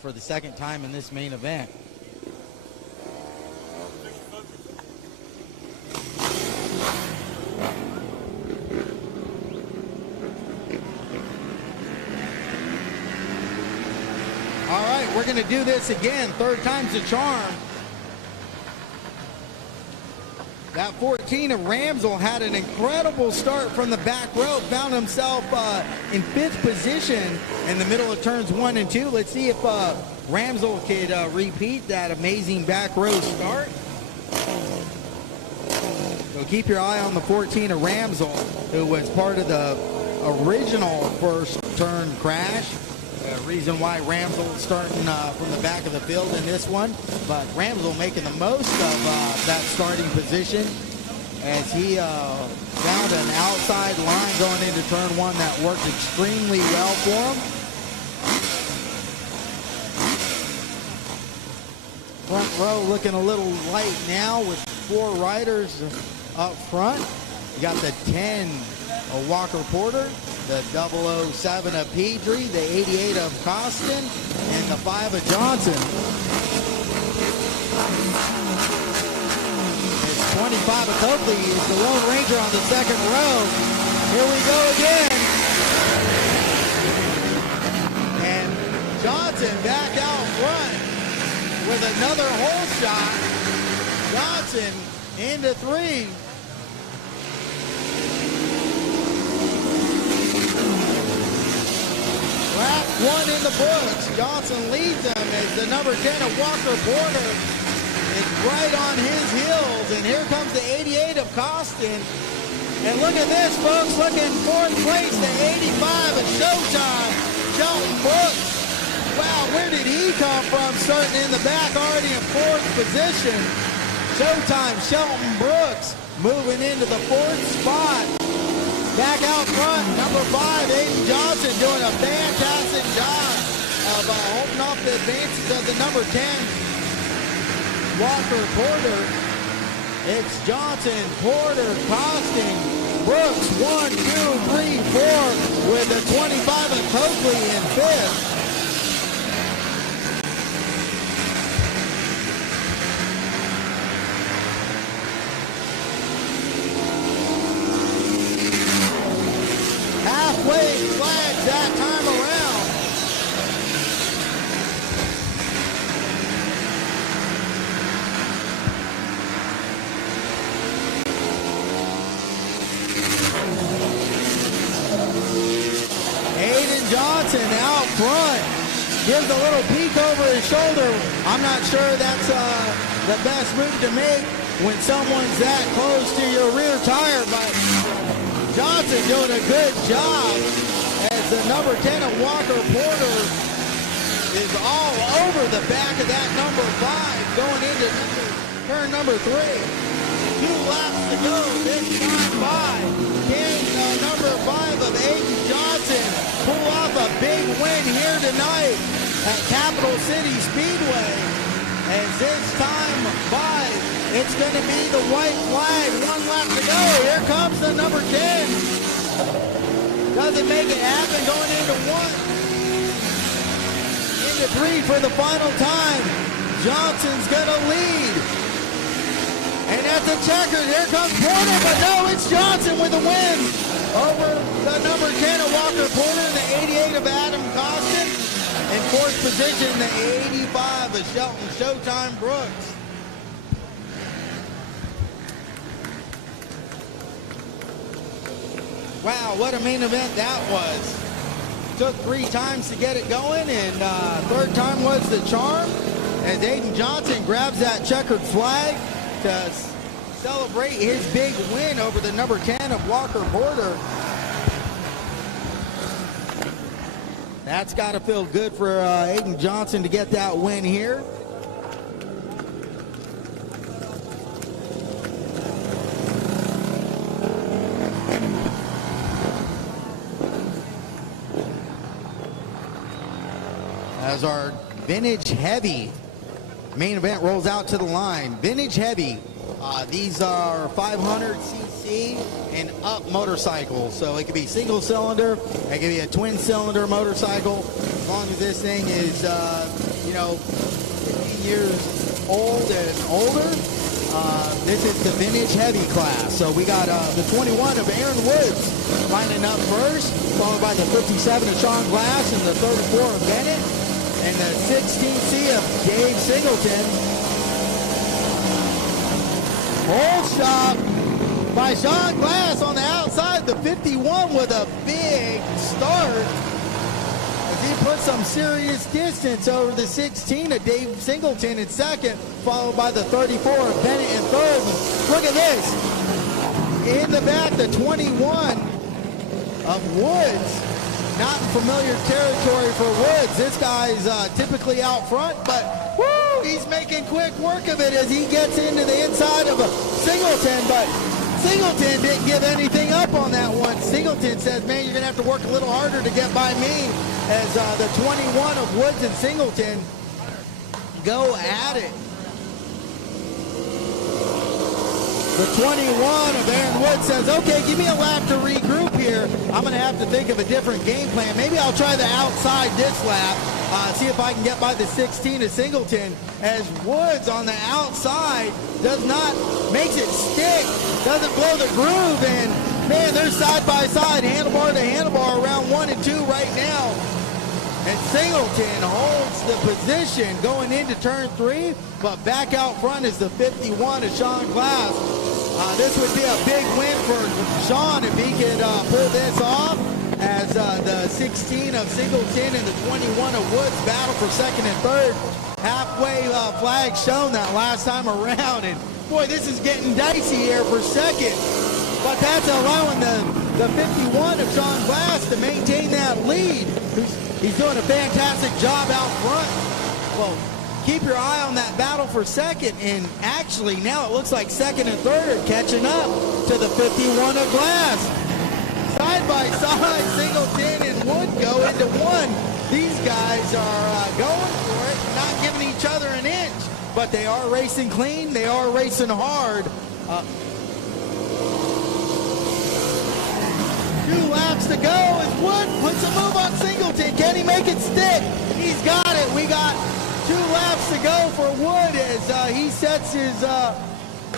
for the second time in this main event. All right, we're going to do this again. Third time's the charm. That 14 of Ramsell had an incredible start from the back row. Found himself in 5th position in the middle of turns 1 and 2. Let's see if Ramsell could repeat that amazing back row start. So keep your eye on the 14 of Ramsell, who was part of the original first turn crash. Reason why Ramsell starting from the back of the field in this one, but Ramsell making the most of that starting position as he found an outside line going into turn 1 that worked extremely well for him. Front row looking a little light now with 4 riders up front. You got the 10 of Walker Porter, the 007 of Pedri, the 88 of Costin, and the 5 of Johnson. It's 25 of Coakley is the Lone Ranger on the second row. Here we go again. And Johnson back out front with another hole shot. Johnson into 3. Lap 1 in the books. Johnson leads them as the number 10 of Walker Porter is right on his heels. And here comes the 88 of Costin. And look at this, folks. Look in 4th place, the 85 of Showtime, Shelton Brooks. Wow, where did he come from? Starting in the back, already in 4th position. Showtime, Shelton Brooks moving into the 4th spot. Back out front, number 5, Aiden Johnson doing a fantastic job of holding off the advances of the number 10, Walker Porter. It's Johnson, Porter, Costin, Brooks, 1, 2, 3, 4, with the 25 of Coakley in 5th. Halfway flags that time around. Aiden Johnson out front. Gives a little peek over his shoulder. I'm not sure that's the best move to make when someone's that close to your rear tire, but Johnson doing a good job as the number 10 of Walker Porter is all over the back of that number 5 going into turn number 3. 2 laps to go this time by. Can number 5 of Aiden Johnson pull off a big win here tonight at Capital City Speedway? As this time by, it's going to be the white flag. 1 lap to go. Here comes the number 10. Doesn't make it happen going into 1. Into 3 for the final time. Johnson's going to lead. And at the checkers, here comes Porter, but no, it's Johnson with the win over the number 10 of Walker Porter, the 88 of Adam Costin. In 4th position, the 85 of Shelton Showtime Brooks. Wow, what a main event that was. Took 3 times to get it going, and 3rd time was the charm. As Aiden Johnson grabs that checkered flag to celebrate his big win over the number 10 of Walker Porter. That's got to feel good for Aiden Johnson to get that win here. As our Vintage Heavy main event rolls out to the line. Vintage Heavy, these are 500cc and up motorcycles. So it could be single cylinder, it could be a twin cylinder motorcycle. As long as this thing is, 15 years old and older, this is the Vintage Heavy class. So we got the 21 of Aaron Woods lining up first, followed by the 57 of Sean Glass and the 34 of Bennett. And the 16C of Dave Singleton. Hole shot by Sean Glass on the outside. The 51 with a big start as he put some serious distance over the 16 of Dave Singleton in 2nd, followed by the 34 of Bennett in 3rd. Look at this. In the back, the 21 of Woods. Not in familiar territory for Woods. This guy's typically out front, but woo, he's making quick work of it as he gets into the inside of a Singleton, but Singleton didn't give anything up on that one. Singleton says, man, you're going to have to work a little harder to get by me, as the 21 of Woods and Singleton go at it. The 21 of Aaron Wood says, okay, give me a lap to regroup here. I'm going to have to think of a different game plan. Maybe I'll try the outside this lap, see if I can get by the 16 of Singleton, as Woods on the outside makes it stick, doesn't blow the groove, and man, they're side by side, handlebar to handlebar around 1 and 2 right now. And Singleton holds the position going into turn 3, but back out front is the 51 of Sean Glass. This would be a big win for Sean if he could pull this off, as the 16 of Singleton and the 21 of Woods battle for second and third. Halfway flag shown that last time around, and boy, this is getting dicey here for second. But that's allowing the 51 of Sean Glass to maintain that lead. He's doing a fantastic job out front. Well, keep your eye on that battle for second, and actually now it looks like second and third are catching up to the 51 of Glass. Side by side, Singleton and Wood go into one. These guys are going for it, not giving each other an inch, but they are racing clean, they are racing hard. 2 laps to go as Wood puts a move on Singleton. Can he make it stick? He's got it. We got 2 laps to go for Wood as he sets his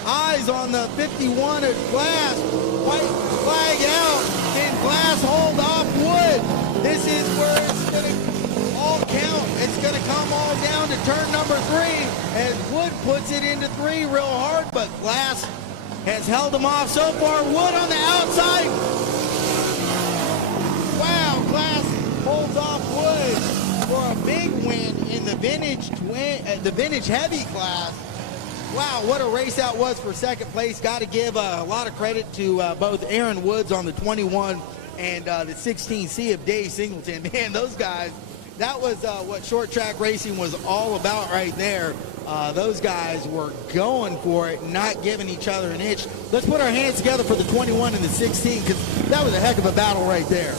eyes on the 51 of Glass. White flag out, and Glass hold off Wood. This is where it's going to all count. It's going to come all down to turn number 3 as Wood puts it into 3 real hard, but Glass has held him off so far. Wood on the outside. Wow, Glass holds off Wood for a big win in the vintage heavy class. Wow, what a race that was for second place. Got to give a lot of credit to both Aaron Woods on the 21 and the 16 C of Dave Singleton. Man, those guys, that was what short track racing was all about right there. Those guys were going for it, not giving each other an inch. Let's put our hands together for the 21 and the 16, because that was a heck of a battle right there.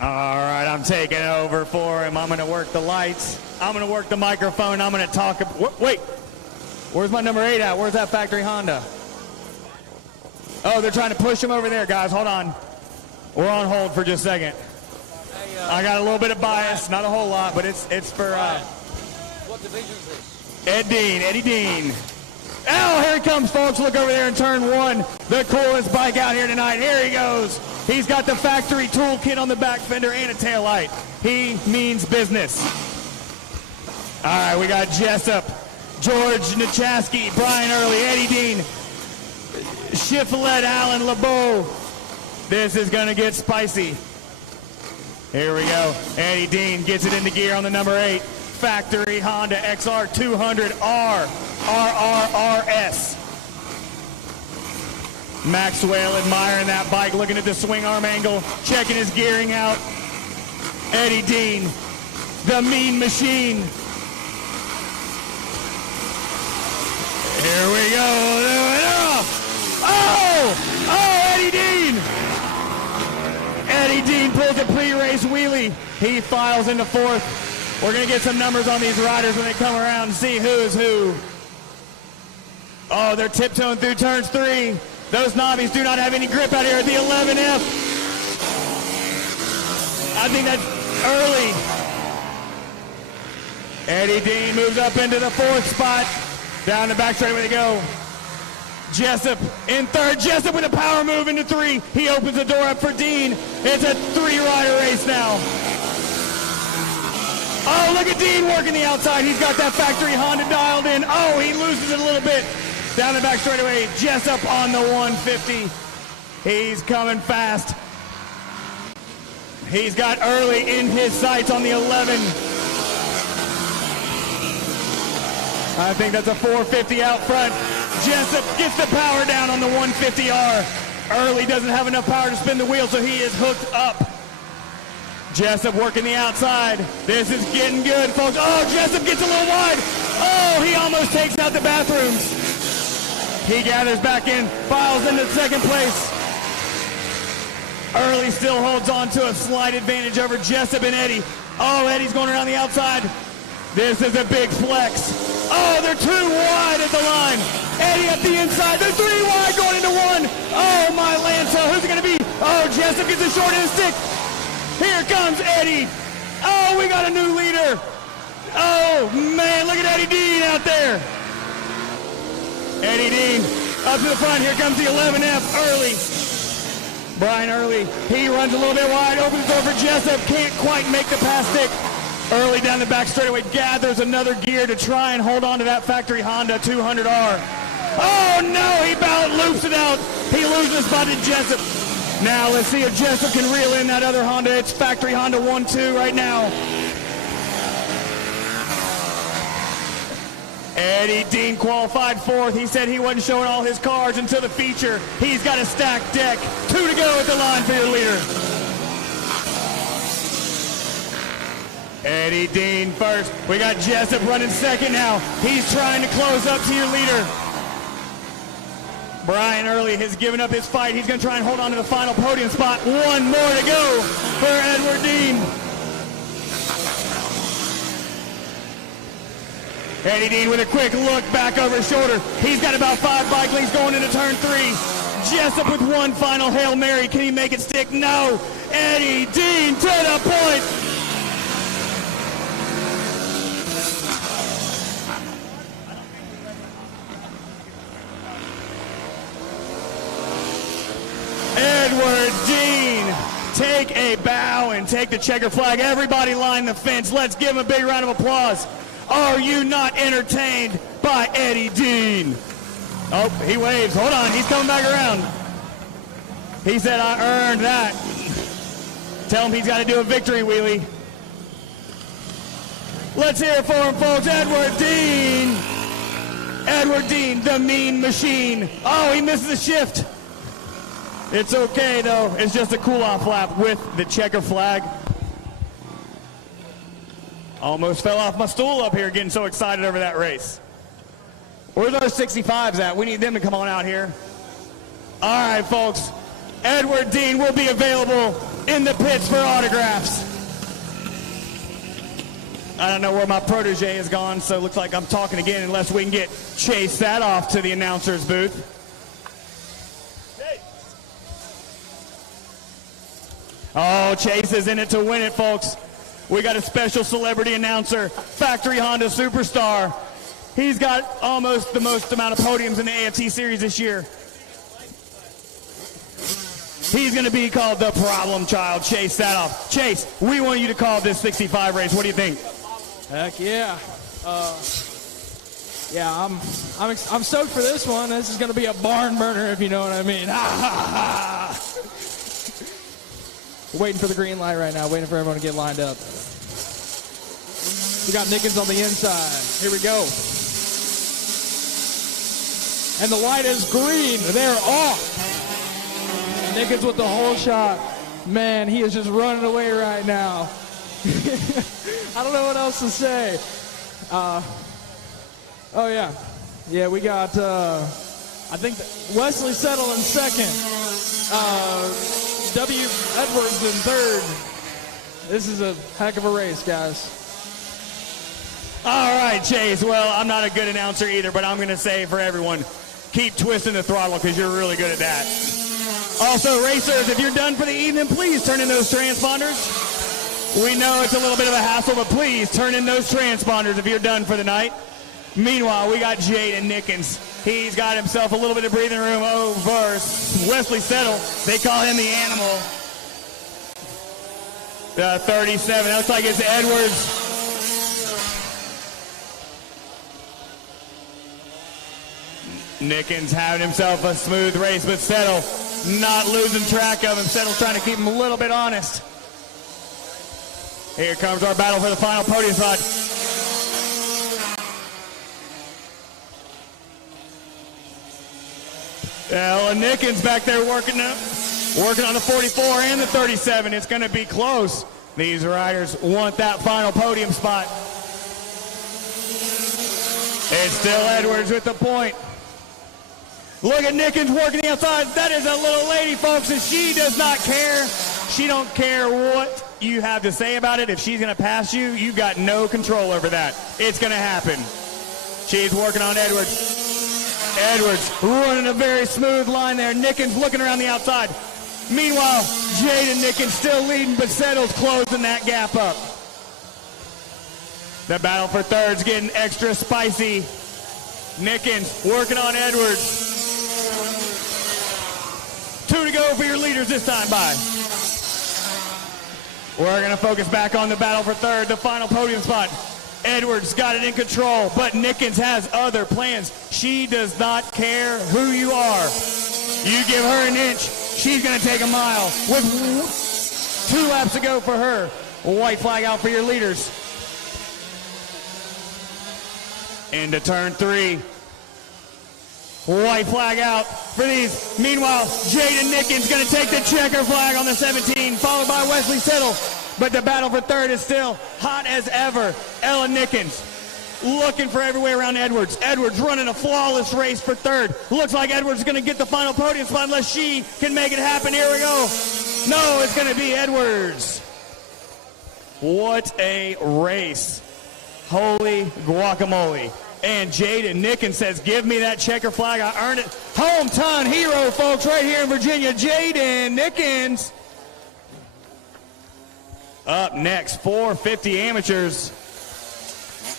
All right, I'm taking over for him. I'm going to work the lights. I'm going to work the microphone. I'm going to talk. Wait, where's my number 8 at? Where's that factory Honda? Oh, they're trying to push him over there, guys. Hold on. We're on hold for just a second. I got a little bit of bias, not a whole lot, but it's for What division is this? Eddie Dean. Oh, here he comes, folks. Look over there in turn 1. The coolest bike out here tonight. Here he goes. He's got the factory toolkit on the back fender and a taillight. He means business. All right, we got Jessup, George Nachaski, Brian Early, Eddie Dean, Shiflett, Allen, LeBeau. This is going to get spicy. Here we go. Eddie Dean gets it into gear on the number 8. Factory Honda XR 200R RRRS. Maxwell admiring that bike, looking at the swing arm angle, checking his gearing out. Eddie Dean, the mean machine. Here we go. Oh, Eddie Dean. Eddie Dean pulls a pre-race wheelie. He files into 4th. We're going to get some numbers on these riders when they come around and see who's who. Oh, they're tiptoeing through turns 3. Those knobbies do not have any grip out here at the 11F. I think that's early. Eddie Dean moves up into the 4th spot. Down the back straightaway they go. Jessup in 3rd. Jessup with a power move into 3. He opens the door up for Dean. It's a 3-rider race now. Oh, look at Dean working the outside. He's got that factory Honda dialed in. Oh, he loses it a little bit. Down the back straightaway, Jessup on the 150. He's coming fast. He's got Early in his sights on the 11. I think that's a 450 out front. Jessup gets the power down on the 150R. Early doesn't have enough power to spin the wheel, so he is hooked up. Jessup working the outside. This is getting good, folks. Oh, Jessup gets a little wide. Oh, he almost takes out the bathrooms. He gathers back in, files into second place. Early still holds on to a slight advantage over Jessup and Eddie. Oh, Eddie's going around the outside. This is a big flex. Oh, they're too wide at the line. Eddie at the inside. They're 3 wide going into 1. Oh, my Lancel. Who's it going to be? Oh, Jessup gets a short end stick. Here comes Eddie. Oh, we got a new leader. Oh, man, look at Eddie Dean out there. Eddie Dean up to the front. Here comes the 11F, Early. Brian Early, he runs a little bit wide, opens the door for Jessup, can't quite make the pass stick. Early down the back straightaway, gathers another gear to try and hold on to that factory Honda 200R. Oh no, he about loops it out. He loses the spot to Jessup. Now let's see if Jessup can reel in that other Honda. It's factory Honda 1-2 right now. Eddie Dean qualified 4th. He said he wasn't showing all his cards until the feature. He's got a stacked deck. 2 to go at the line for your leader. Eddie Dean first. We got Jessup running second now. He's trying to close up to your leader. Brian Early has given up his fight. He's going to try and hold on to the final podium spot. 1 more to go for Edward Dean. Eddie Dean with a quick look back over his shoulder. He's got about 5 bike lengths going into turn 3. Jessup with one final Hail Mary. Can he make it stick? No. Eddie Dean to the point. Edward Dean, take a bow and take the checker flag. Everybody line the fence. Let's give him a big round of applause. Are you not entertained by Eddie Dean? Oh, he waves. Hold on, he's coming back around. He said, I earned that. Tell him he's got to do a victory wheelie. Let's hear it for him, folks. Edward Dean. Edward Dean, the mean machine. Oh, he misses the shift. It's okay, though. It's just a cool-off lap with the checker flag. Almost fell off my stool up here getting so excited over that race. Where's our 65s at? We need them to come on out here. All right, folks. Edward Dean will be available in the pits for autographs. I don't know where my protege has gone, so it looks like I'm talking again unless we can get Chase Sadoff to the announcer's booth. Oh, Chase is in it to win it, folks. We got a special celebrity announcer, Factory Honda Superstar. He's got almost the most amount of podiums in the AFT Series this year. He's going to be called the problem child, Chase Sadoff. Chase, we want you to call this 65 race. What do you think? Heck yeah. Yeah, I'm stoked for this one. This is going to be a barn burner, if you know what I mean. Waiting for the green light right now, waiting for everyone to get lined up. We got Nickens on the inside. Here we go. And the light is green. They're off. Nickens with the whole shot. Man, he is just running away right now. I don't know what else to say. Oh, yeah. Yeah, we got, I think Wesley Settle in second. W. Edwards in third. This is a heck of a race, guys. All right, Chase. Well, I'm not a good announcer either, but I'm going to say for everyone, keep twisting the throttle because you're really good at that. Also, racers, if you're done for the evening, please turn in those transponders. We know it's a little bit of a hassle, but please turn in those transponders if you're done for the night. Meanwhile, we got Jaden Nickens. He's got himself a little bit of breathing room over Wesley Settle. They call him the animal. 37. Looks like it's Edwards. Nickens having himself a smooth race, but Settle not losing track of him. Settle trying to keep him a little bit honest. Here comes our battle for the final podium spot. Ella Nickens back there working on the 44 and the 37. It's going to be close. These riders want that final podium spot. It's still Edwards with the point. Look at Nickens working the outside. That is a little lady, folks, and she does not care. She don't care what you have to say about it. If she's going to pass you, you've got no control over that. It's going to happen. She's working on Edwards. Edwards running a very smooth line there. Nickens looking around the outside. Meanwhile, Jaden Nickens still leading, but Settle's closing that gap up. The battle for third's getting extra spicy. Nickens working on Edwards. 2 to go for your leaders this time by. We're going to focus back on the battle for third, the final podium spot. Edwards got it in control, but Nickens has other plans. She does not care who you are. You give her an inch, she's going to take a mile. With 2 laps to go for her. White flag out for your leaders. Into turn 3. White flag out for these. Meanwhile, Jaden Nickens going to take the checker flag on the 17, followed by Wesley Settle. But the battle for third is still hot as ever. Ella Nickens looking for everywhere around Edwards. Edwards running a flawless race for third. Looks like Edwards is going to get the final podium spot unless she can make it happen. Here we go. No, it's going to be Edwards. What a race. Holy guacamole. And Jaden Nickens says, give me that checker flag. I earned it. Hometown hero, folks, right here in Virginia. Jaden Nickens. Up next, 450 amateurs.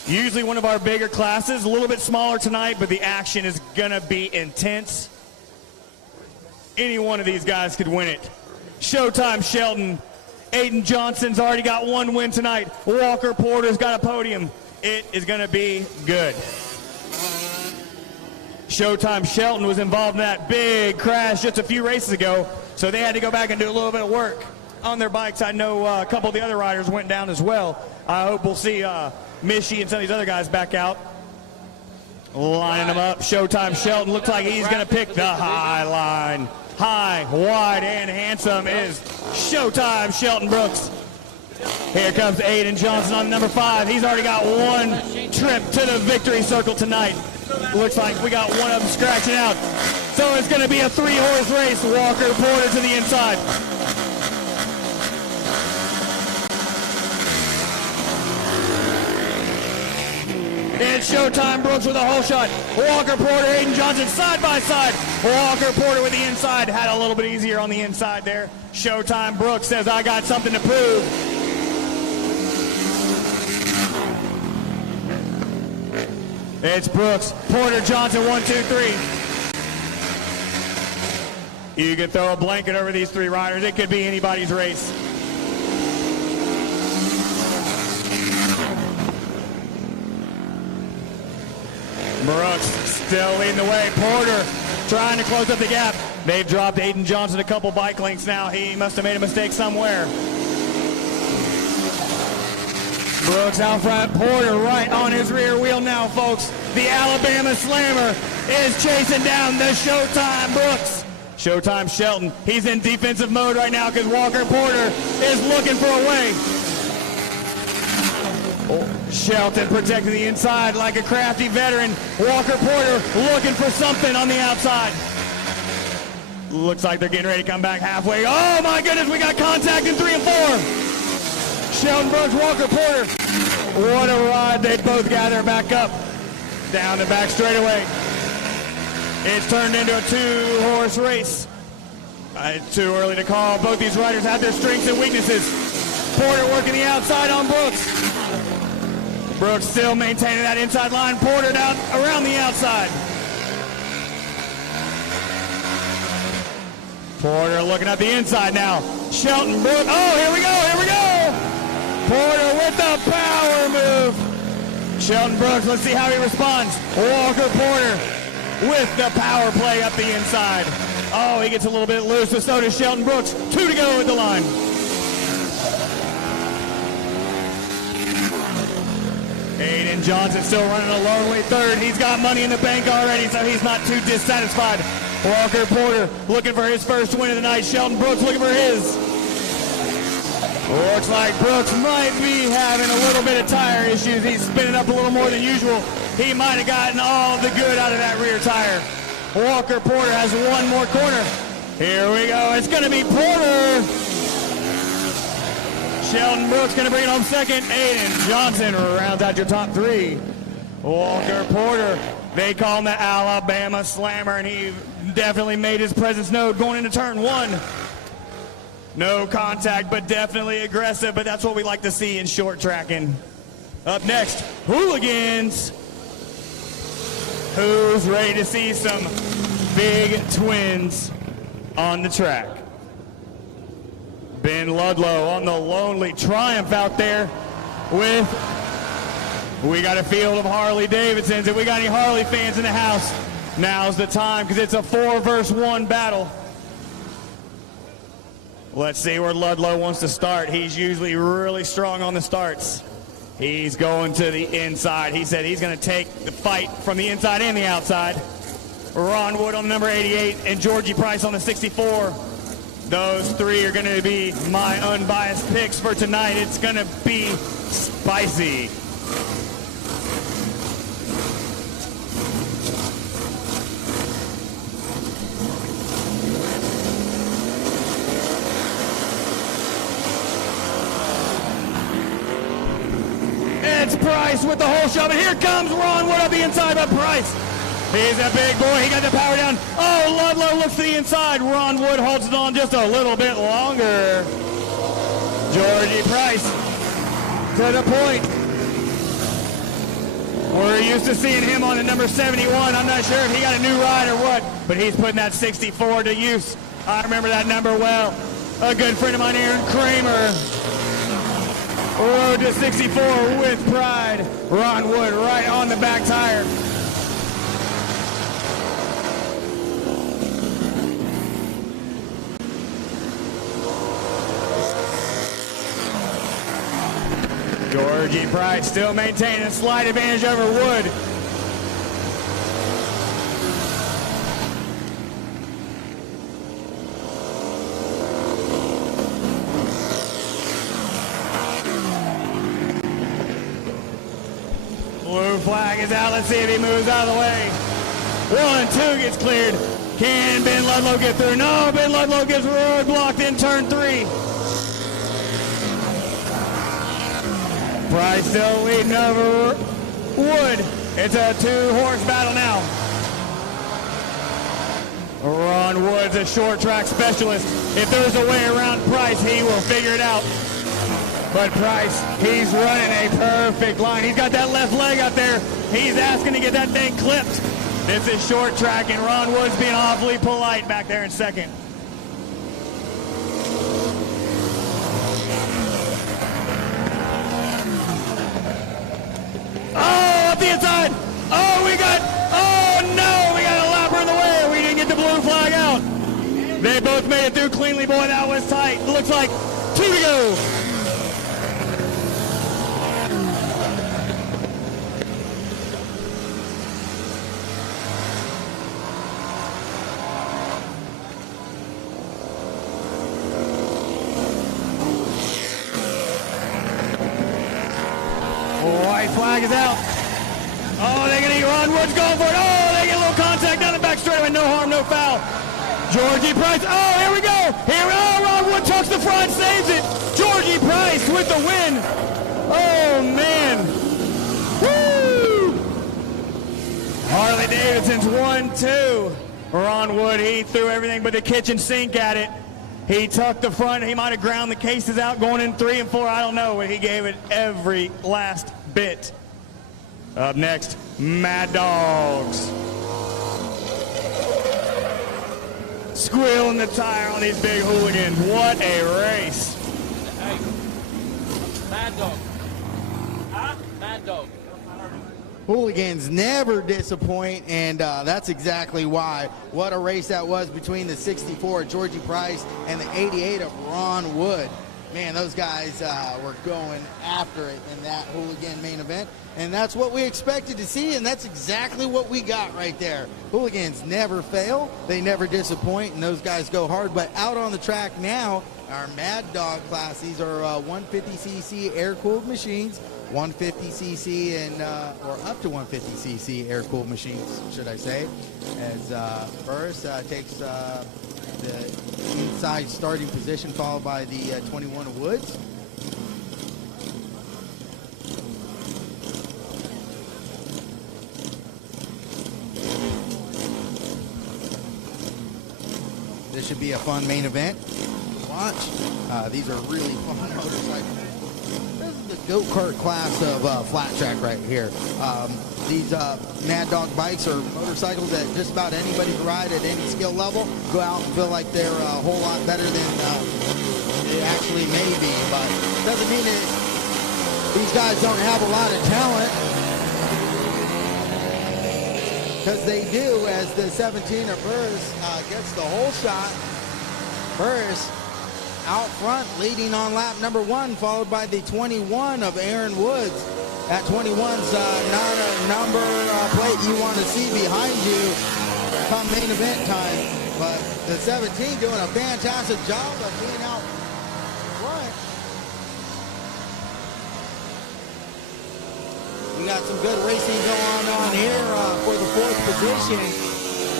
Usually one of our bigger classes, a little bit smaller tonight, but the action is going to be intense. Any one of these guys could win it. Showtime Shelton. Aiden Johnson's already got 1 win tonight. Walker Porter's got a podium. It is going to be good. Showtime Shelton was involved in that big crash just a few races ago, so they had to go back and do a little bit of work on their bikes. I know a couple of the other riders went down as well. I hope we'll see Mishy and some of these other guys back out. Lining them up. Showtime Shelton looks like he's going to pick the high line. High, wide, and handsome is Showtime Shelton Brooks. Here comes Aiden Johnson on number 5. He's already got 1 trip to the victory circle tonight. Looks like we got one of them scratching out. So it's going to be a 3-horse race. Walker Porter to the inside. It's Showtime Brooks with a whole shot. Walker Porter, Aiden Johnson side by side. Walker Porter with the inside. Had a little bit easier on the inside there. Showtime Brooks says, I got something to prove. It's Brooks, Porter, Johnson, 1, 2, 3. You can throw a blanket over these 3 riders. It could be anybody's race. Brooks still leading the way. Porter trying to close up the gap. They've dropped Aiden Johnson a couple bike lengths now. He must have made a mistake somewhere. Brooks out front, Porter right on his rear wheel now, folks. The Alabama Slammer is chasing down the Showtime Brooks. Showtime Shelton, he's in defensive mode right now because Walker Porter is looking for a way. Shelton protecting the inside like a crafty veteran. Walker Porter looking for something on the outside. Looks like they're getting ready to come back halfway. Oh my goodness, we got contact in 3 and 4. Shelton Brooks, Walker Porter. What a ride. They both gather back up. Down the back straightaway. It's turned into a 2-horse race. It's too early to call. Both these riders have their strengths and weaknesses. Porter working the outside on Brooks. Brooks still maintaining that inside line. Porter down around the outside. Porter looking at the inside now. Shelton Brooks. Oh, here we go. Here we go. Porter with the power move. Shelton Brooks, let's see how he responds. Walker Porter with the power play up the inside. Oh, he gets a little bit loose, but so does Shelton Brooks. 2 to go at the line. Aiden Johnson still running a lonely third. He's got money in the bank already, so he's not too dissatisfied. Walker Porter looking for his first win of the night. Sheldon Brooks looking for his. Looks like Brooks might be having a little bit of tire issues. He's spinning up a little more than usual. He might have gotten all the good out of that rear tire. Walker Porter has one more corner. Here we go. It's going to be Porter. Sheldon Brooks going to bring it home second. Aiden Johnson rounds out your top three. Walker Porter, they call him the Alabama Slammer, and he definitely made his presence known going into turn one. No contact, but definitely aggressive, but that's what we like to see in short tracking. Up next, Hooligans. Who's ready to see some big twins on the track? Ben Ludlow on the lonely Triumph out there with, we got a field of Harley Davidsons. If we got any Harley fans in the house, now's the time, because it's a 4-versus-1 battle. Let's see where Ludlow wants to start. He's usually really strong on the starts. He's going to the inside. He said he's going to take the fight from the inside and the outside. Ron Wood on the number 88 and Georgie Price on the 64. Those three are going to be my unbiased picks for tonight. It's going to be spicy. It's Price with the whole shove, and here comes Ron Wood up the inside of Price. He's a big boy. He got the power down. Oh, Ludlow looks to the inside. Ron Wood holds it on just a little bit longer. Georgie Price to the point. We're used to seeing him on the number 71. I'm not sure if he got a new ride or what, but he's putting that 64 to use. I remember that number well. A good friend of mine, Aaron Kramer, rode to 64 with pride. Ron Wood right on the back tire. Georgie Price still maintaining a slight advantage over Wood. Blue flag is out. Let's see if he moves out of the way. 1, 2 gets cleared. Can Ben Ludlow get through? No, Ben Ludlow gets roadblocked in turn 3. Price still leading over Wood. It's a 2-horse battle now. Ron Wood's a short track specialist. If there's a way around Price, he will figure it out. But Price, he's running a perfect line. He's got that left leg out there. He's asking to get that thing clipped. This is short track, and Ron Wood's being awfully polite back there in second. Oh, up the inside. Oh, we got a lapper in the way. We didn't get the blue flag out. They both made it through cleanly. Boy, that was tight. Looks like 2 to go. White flag is out. Oh, they're going to get Ron Wood's going for it. Oh, they get a little contact down the back straightaway. No harm, no foul. Georgie Price. Oh, here we go. Ron Wood tucks the front, saves it. Georgie Price with the win. Oh, man. Woo! Harley Davidson's 1-2. Ron Wood, he threw everything but the kitchen sink at it. He tucked the front. He might have ground the cases out going in 3 and 4. I don't know, but he gave it every last bit. Up next, Mad Dogs. Squealing the tire on these big hooligans. What a race. Hey, Mad Dog. Huh? Mad Dog. Hooligans never disappoint, and that's exactly why. What a race that was between the 64 of Georgie Price and the 88 of Ron Wood. man, those guys were going after it in that Hooligan main event. And that's what we expected to see, and that's exactly what we got right there. Hooligans never fail. They never disappoint, and those guys go hard. But out on the track now, our Mad Dog class, these are 150cc air-cooled machines, 150cc and or up to 150cc air-cooled machines, should I say. As Burris takes the inside starting position, followed by the 21 of Woods. This should be a fun main event. Watch. These are really fun motorcycles. This is the go-kart class of flat track right here. These Mad Dog bikes are motorcycles that just about anybody can ride at any skill level. Go out and feel like they're a whole lot better than it actually may be. But doesn't mean that these guys don't have a lot of talent. Because they do, as the 17 of Burris gets the whole shot. Burris out front, leading on lap number 1, followed by the 21 of Aaron Woods. That 21's not a number plate you want to see behind you come main event time. But the 17 doing a fantastic job of being out front. We got some good racing going on here for the 4th position.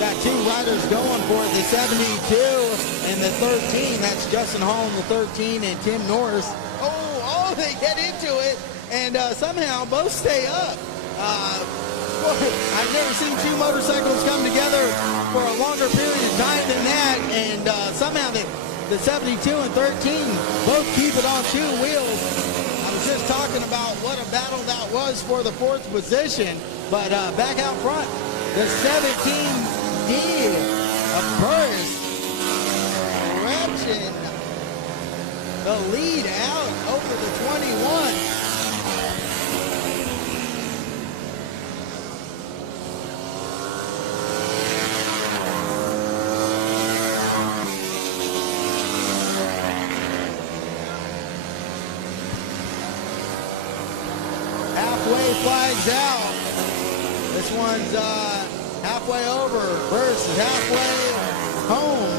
Got 2 riders going for it, the 72 and the 13. That's Justin Hall in the 13 and Tim Norris. Oh, they get into it, and somehow both stay up. I've never seen 2 motorcycles come together for a longer period of time than that, and somehow the 72 and 13 both keep it on 2 wheels. I was just talking about what a battle that was for the 4th position, but back out front, the 17 of Burris stretching the lead out over the 21. Halfway flags out. This one's halfway over. Burris is halfway home.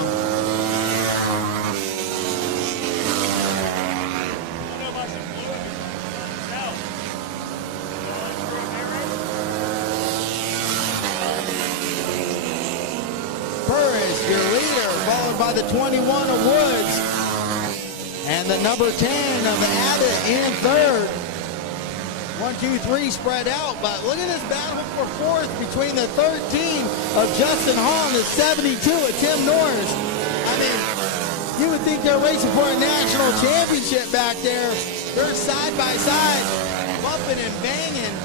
Burris, your leader, followed by the 21 of Woods. And the number 10 of Abbott in 3rd. 1, 2, 3 spread out, but look at this battle for 4th between the 13 of Justin Hall and the 72 of Tim Norris. I mean, you would think they're racing for a national championship back there. They're side by side, bumping and banging.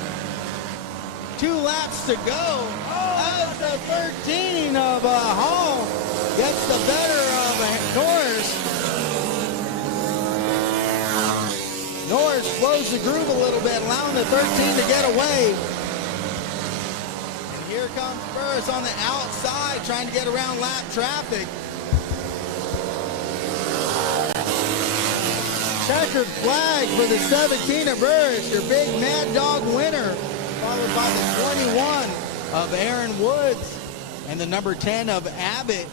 2 laps to go. As the 13 of Hall gets the better of Norris. Norris slows the groove a little bit, allowing the 13 to get away. And here comes Burris on the outside, trying to get around lap traffic. Checkered flag for the 17 of Burris, your big Mad Dog winner, followed by the 21 of Aaron Woods and the number 10 of Abbott.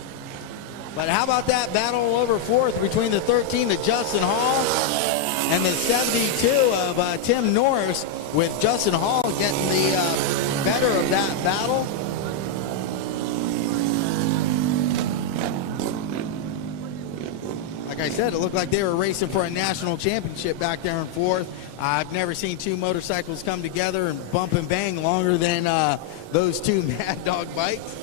But how about that battle over 4th between the 13 of Justin Hall and the 72 of Tim Norris, with Justin Hall getting the better of that battle. Like I said, it looked like they were racing for a national championship back there in 4th. I've never seen 2 motorcycles come together and bump and bang longer than those 2 Mad Dog bikes.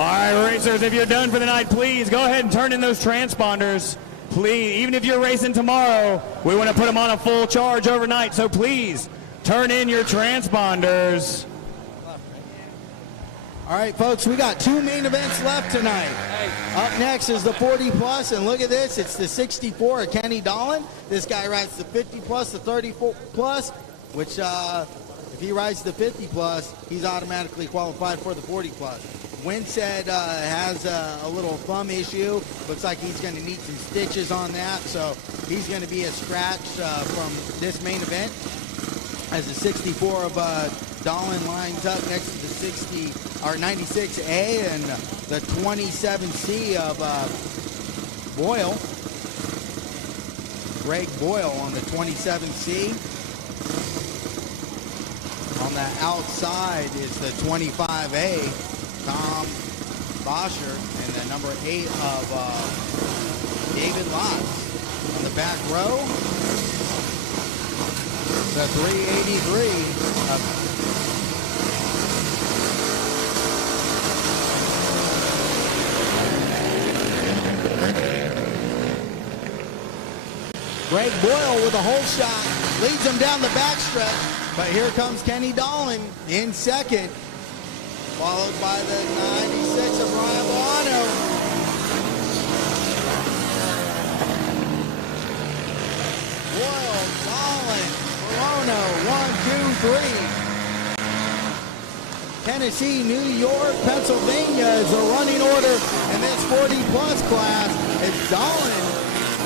All right, racers, if you're done for the night, please go ahead and turn in those transponders. Please, even if you're racing tomorrow, we want to put them on a full charge overnight, so please turn in your transponders. All right, folks, we got 2 main events left tonight. Up next is the 40 plus, and look at this, it's the 64 of Kenny Dolan. This guy rides the 50 plus, the 34 plus, which if he rides the 50 plus, he's automatically qualified for the 40 plus. Winsett has a little thumb issue. Looks like he's going to need some stitches on that, so he's going to be a scratch from this main event. As the 64 of Dahlin lines up next to the 96A and the 27C of Boyle. Greg Boyle on the 27C. On the outside is the 25A, Tom Boscher, and the number 8 of David Lotz. On the back row, the 383 of Greg Boyle with a hole shot, leads him down the backstretch, but here comes Kenny Dahlin in second, followed by the 96 of Ryan Boano. Boyle, Dahlin, Boano, 1, 2, 3. Tennessee, New York, Pennsylvania is the running order in this 40-plus class. It's Dahlin.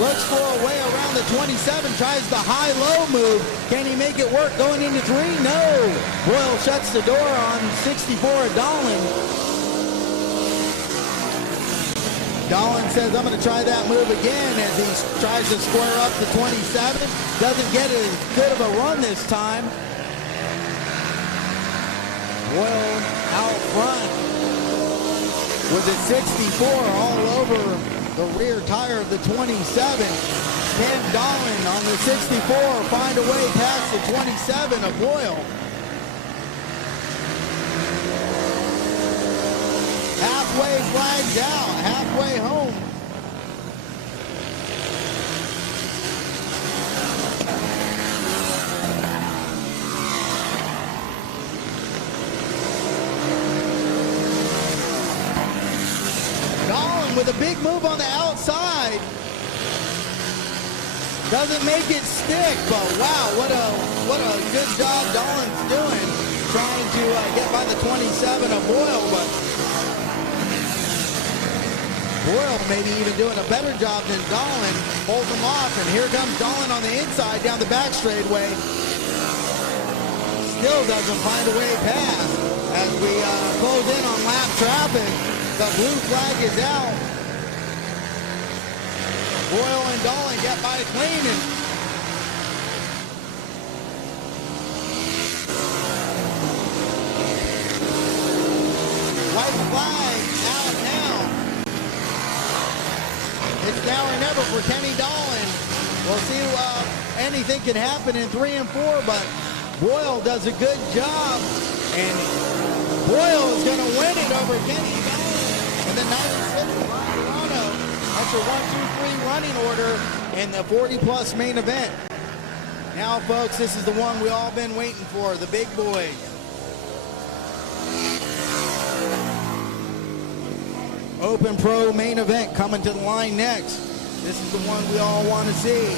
Looks for a way around the 27, tries the high-low move. Can he make it work going into 3? No. Boyle shuts the door on 64 of Dahlin. Dahlin says, I'm going to try that move again as he tries to square up the 27. Doesn't get as good of a run this time. Boyle out front with the 64 all over the rear tire of the 27. Ken Dahlin on the 64 find a way past the 27 of Boyle. Halfway flags out, halfway home. With a big move on the outside. Doesn't make it stick, but wow, what a good job Dahlin's doing, trying to get by the 27 of Boyle, but Boyle maybe even doing a better job than Dahlin, holds him off, and here comes Dahlin on the inside down the back straightaway. Still doesn't find a way past. As we close in on lap traffic, the blue flag is out. Boyle and Dahlin get by clean, and white flag out now. It's now or never for Kenny Dahlin. We'll see anything can happen in 3 and 4, but Boyle does a good job, and Boyle is going to win it over Kenny Dahlin in the 96 Toronto. That's your 1, 2, 3 running order in the 40-plus main event. Now, folks, this is the one we all been waiting for, the big boys. Open Pro main event coming to the line next. This is the one we all want to see.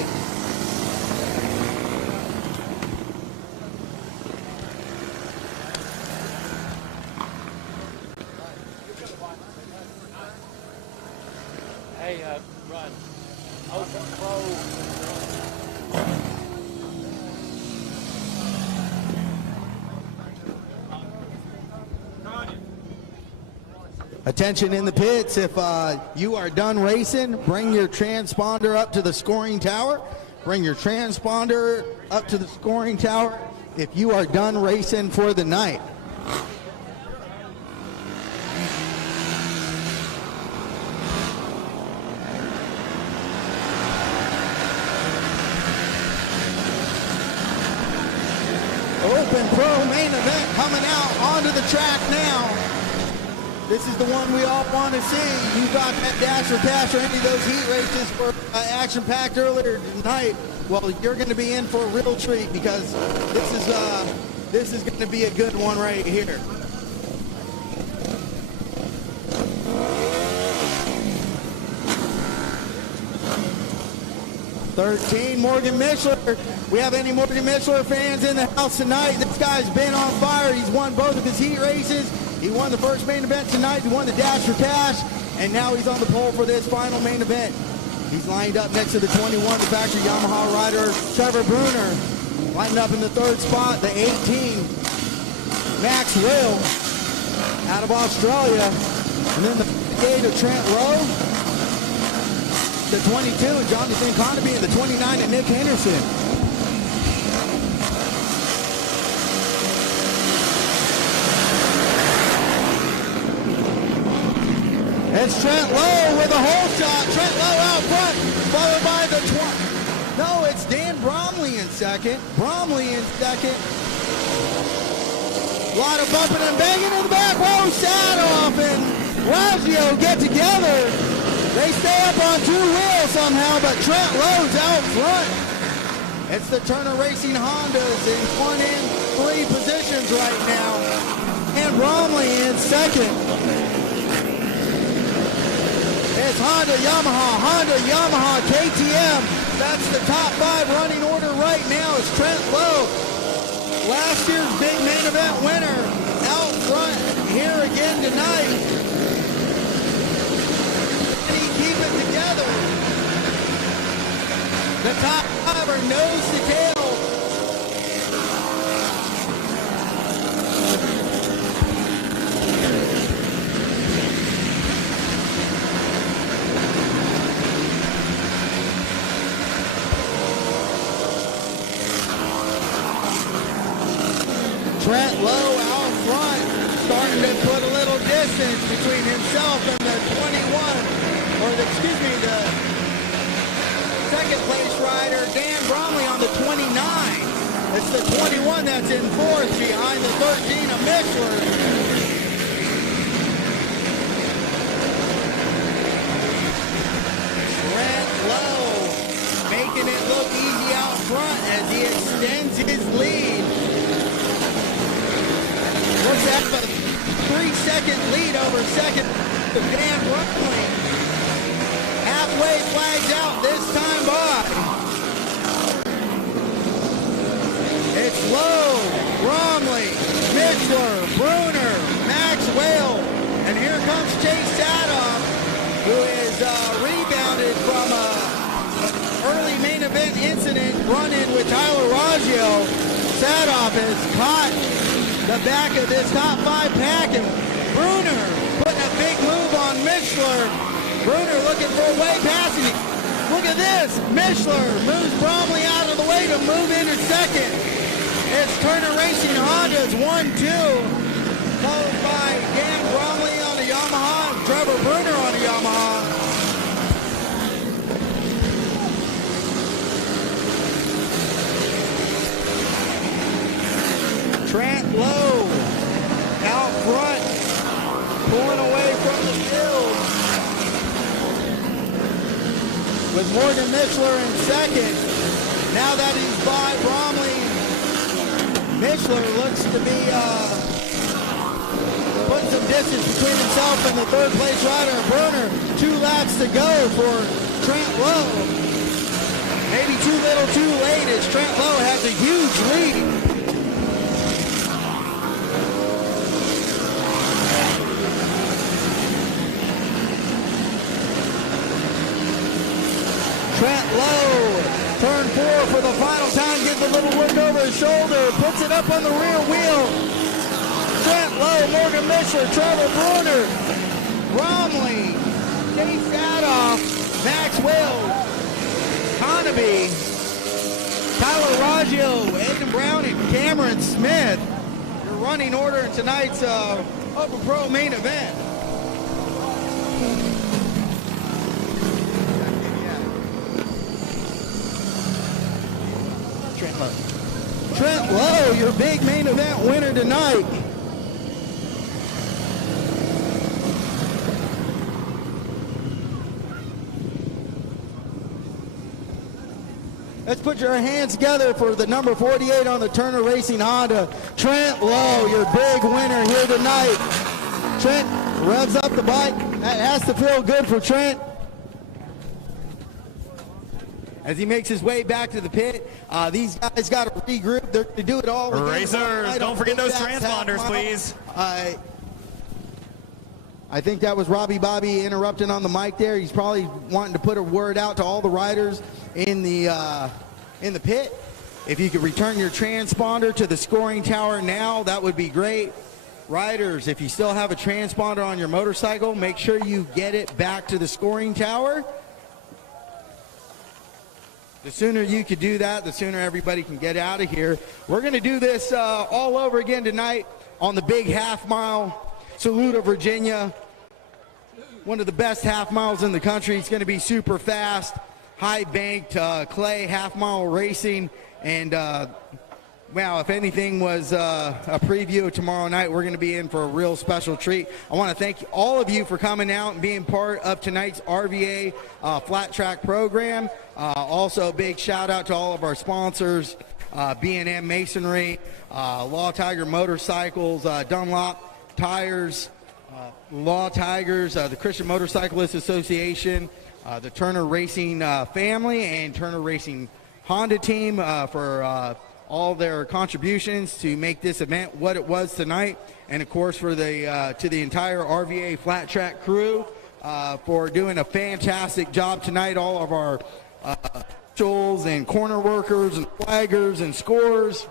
Hey, Rod, Open Pro. Attention in the pits, if you are done racing, bring your transponder up to the scoring tower. Bring your transponder up to the scoring tower if you are done racing for the night. Open Pro main event coming out onto the track now. This is the one we all want to see. You got that Dash or Cash or any of those heat races were action-packed earlier tonight. Well, you're going to be in for a real treat because this is going to be a good one right here. #13, Morgan Mishler. We have any Morgan Mishler fans in the house tonight? This guy's been on fire. He's won both of his heat races. He won the first main event tonight. He won the Dash for Cash, and now he's on the pole for this final main event. He's lined up next to the 21, the factory Yamaha rider, Trevor Bruner. Lining up in the third spot, the 18, Max Will, out of Australia. And then the 8 of Trent Lowe, the 22, Jonathan Conaby, and the 29 of Nick Henderson. It's Trent Lowe with a hole shot. Trent Lowe out front, followed by the 20. No, it's Dan Bromley in second. Bromley in second. A lot of bumping and banging in the back. Whoa, Sadoff and Raggio get together. They stay up on two wheels somehow, but Trent Lowe's out front. It's the Turner Racing Hondas in 1 and 3 positions right now. And Bromley in second. It's Honda, Yamaha, KTM. That's the top 5 running order right now. It's Trent Lowe, last year's big main event winner, out front here again tonight. Can he keep it together? The top 5 are nose to tail. Trent Lowe out front, starting to put a little distance between himself and the 21, or the second place rider, Dan Bromley on the 29. It's the 21 that's in fourth behind the 13 of Michelin. Trent Lowe making it look easy out front as he extends his lead. Looks at a 3-second lead over second to Dan Bromley. Halfway flags out this time by. It's Lowe, Bromley, Mixler, Bruner, Maxwell, and here comes Chase Sadoff, who is rebounded from a early main event incident run-in with Tyler Raggio. Sadoff has caught the back of this top 5 pack, and Bruner putting a big move on Michelin. Bruner looking for a way passing. Look at this. Michelin moves Bromley out of the way to move into second. It's Turner Racing Honda's 1-2, followed by Dan Bromley on a Yamaha and Trevor Bruner on a Yamaha. Trent Lowe out front, pulling away from the field. With Morgan Michelin in second. Now that he's by Bromley, Michelin looks to be putting some distance between himself and the third place rider, Bruner. 2 laps to go for Trent Lowe. Maybe too little too late as Trent Lowe has a huge lead. Trent Lowe, turn 4 for the final time, gets a little look over his shoulder, puts it up on the rear wheel. Trent Lowe, Morgan Michelin, Trevor Bruner, Bromley, Chase Sadoff, Maxwell, Conaby, Tyler Raggio, Aiden Brown, and Cameron Smith. Your running order in tonight's Upper Pro main event. Trent Lowe, your big main event winner tonight. Let's put your hands together for the number 48 on the Turner Racing Honda. Trent Lowe, your big winner here tonight. Trent revs up the bike. That has to feel good for Trent. As he makes his way back to the pit, these guys got to regroup. They're to do it all. Racers, don't forget those transponders, please. I think that was Robbie Bobby interrupting on the mic there. He's probably wanting to put a word out to all the riders in the pit. If you could return your transponder to the scoring tower now, that would be great. Riders, if you still have a transponder on your motorcycle, make sure you get it back to the scoring tower. The sooner you could do that, the sooner everybody can get out of here. We're going to do this all over again tonight on the big half mile. Saluda, Virginia. One of the best half miles in the country. It's going to be super fast, high banked clay half mile racing. And wow, if anything was a preview of tomorrow night, we're going to be in for a real special treat. I want to thank all of you for coming out and being part of tonight's RVA Flat Track program. Also, a big shout out to all of our sponsors, B&M Masonry, Law Tiger Motorcycles, Dunlop Tires, Law Tigers, the Christian Motorcyclists Association, the Turner Racing family, and Turner Racing Honda team for all their contributions to make this event what it was tonight, and of course for the to the entire RVA Flat Track crew for doing a fantastic job tonight. All of our officials and corner workers and flaggers and scorers.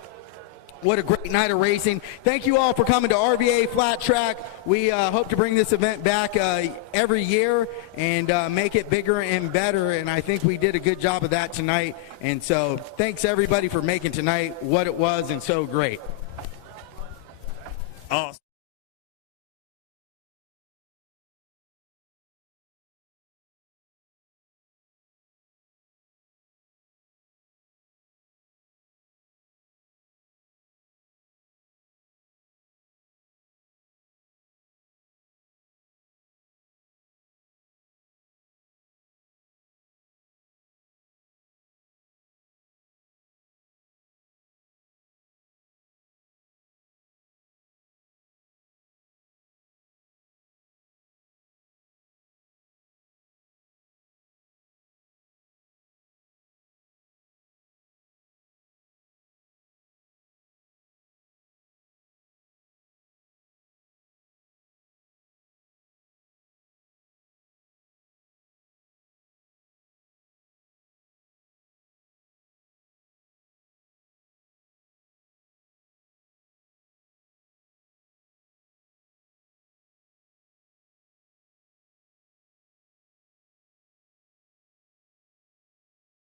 What a great night of racing. Thank you all for coming to RVA Flat Track. We hope to bring this event back every year and make it bigger and better, and I think we did a good job of that tonight. And so thanks everybody for making tonight what it was and so great. Awesome.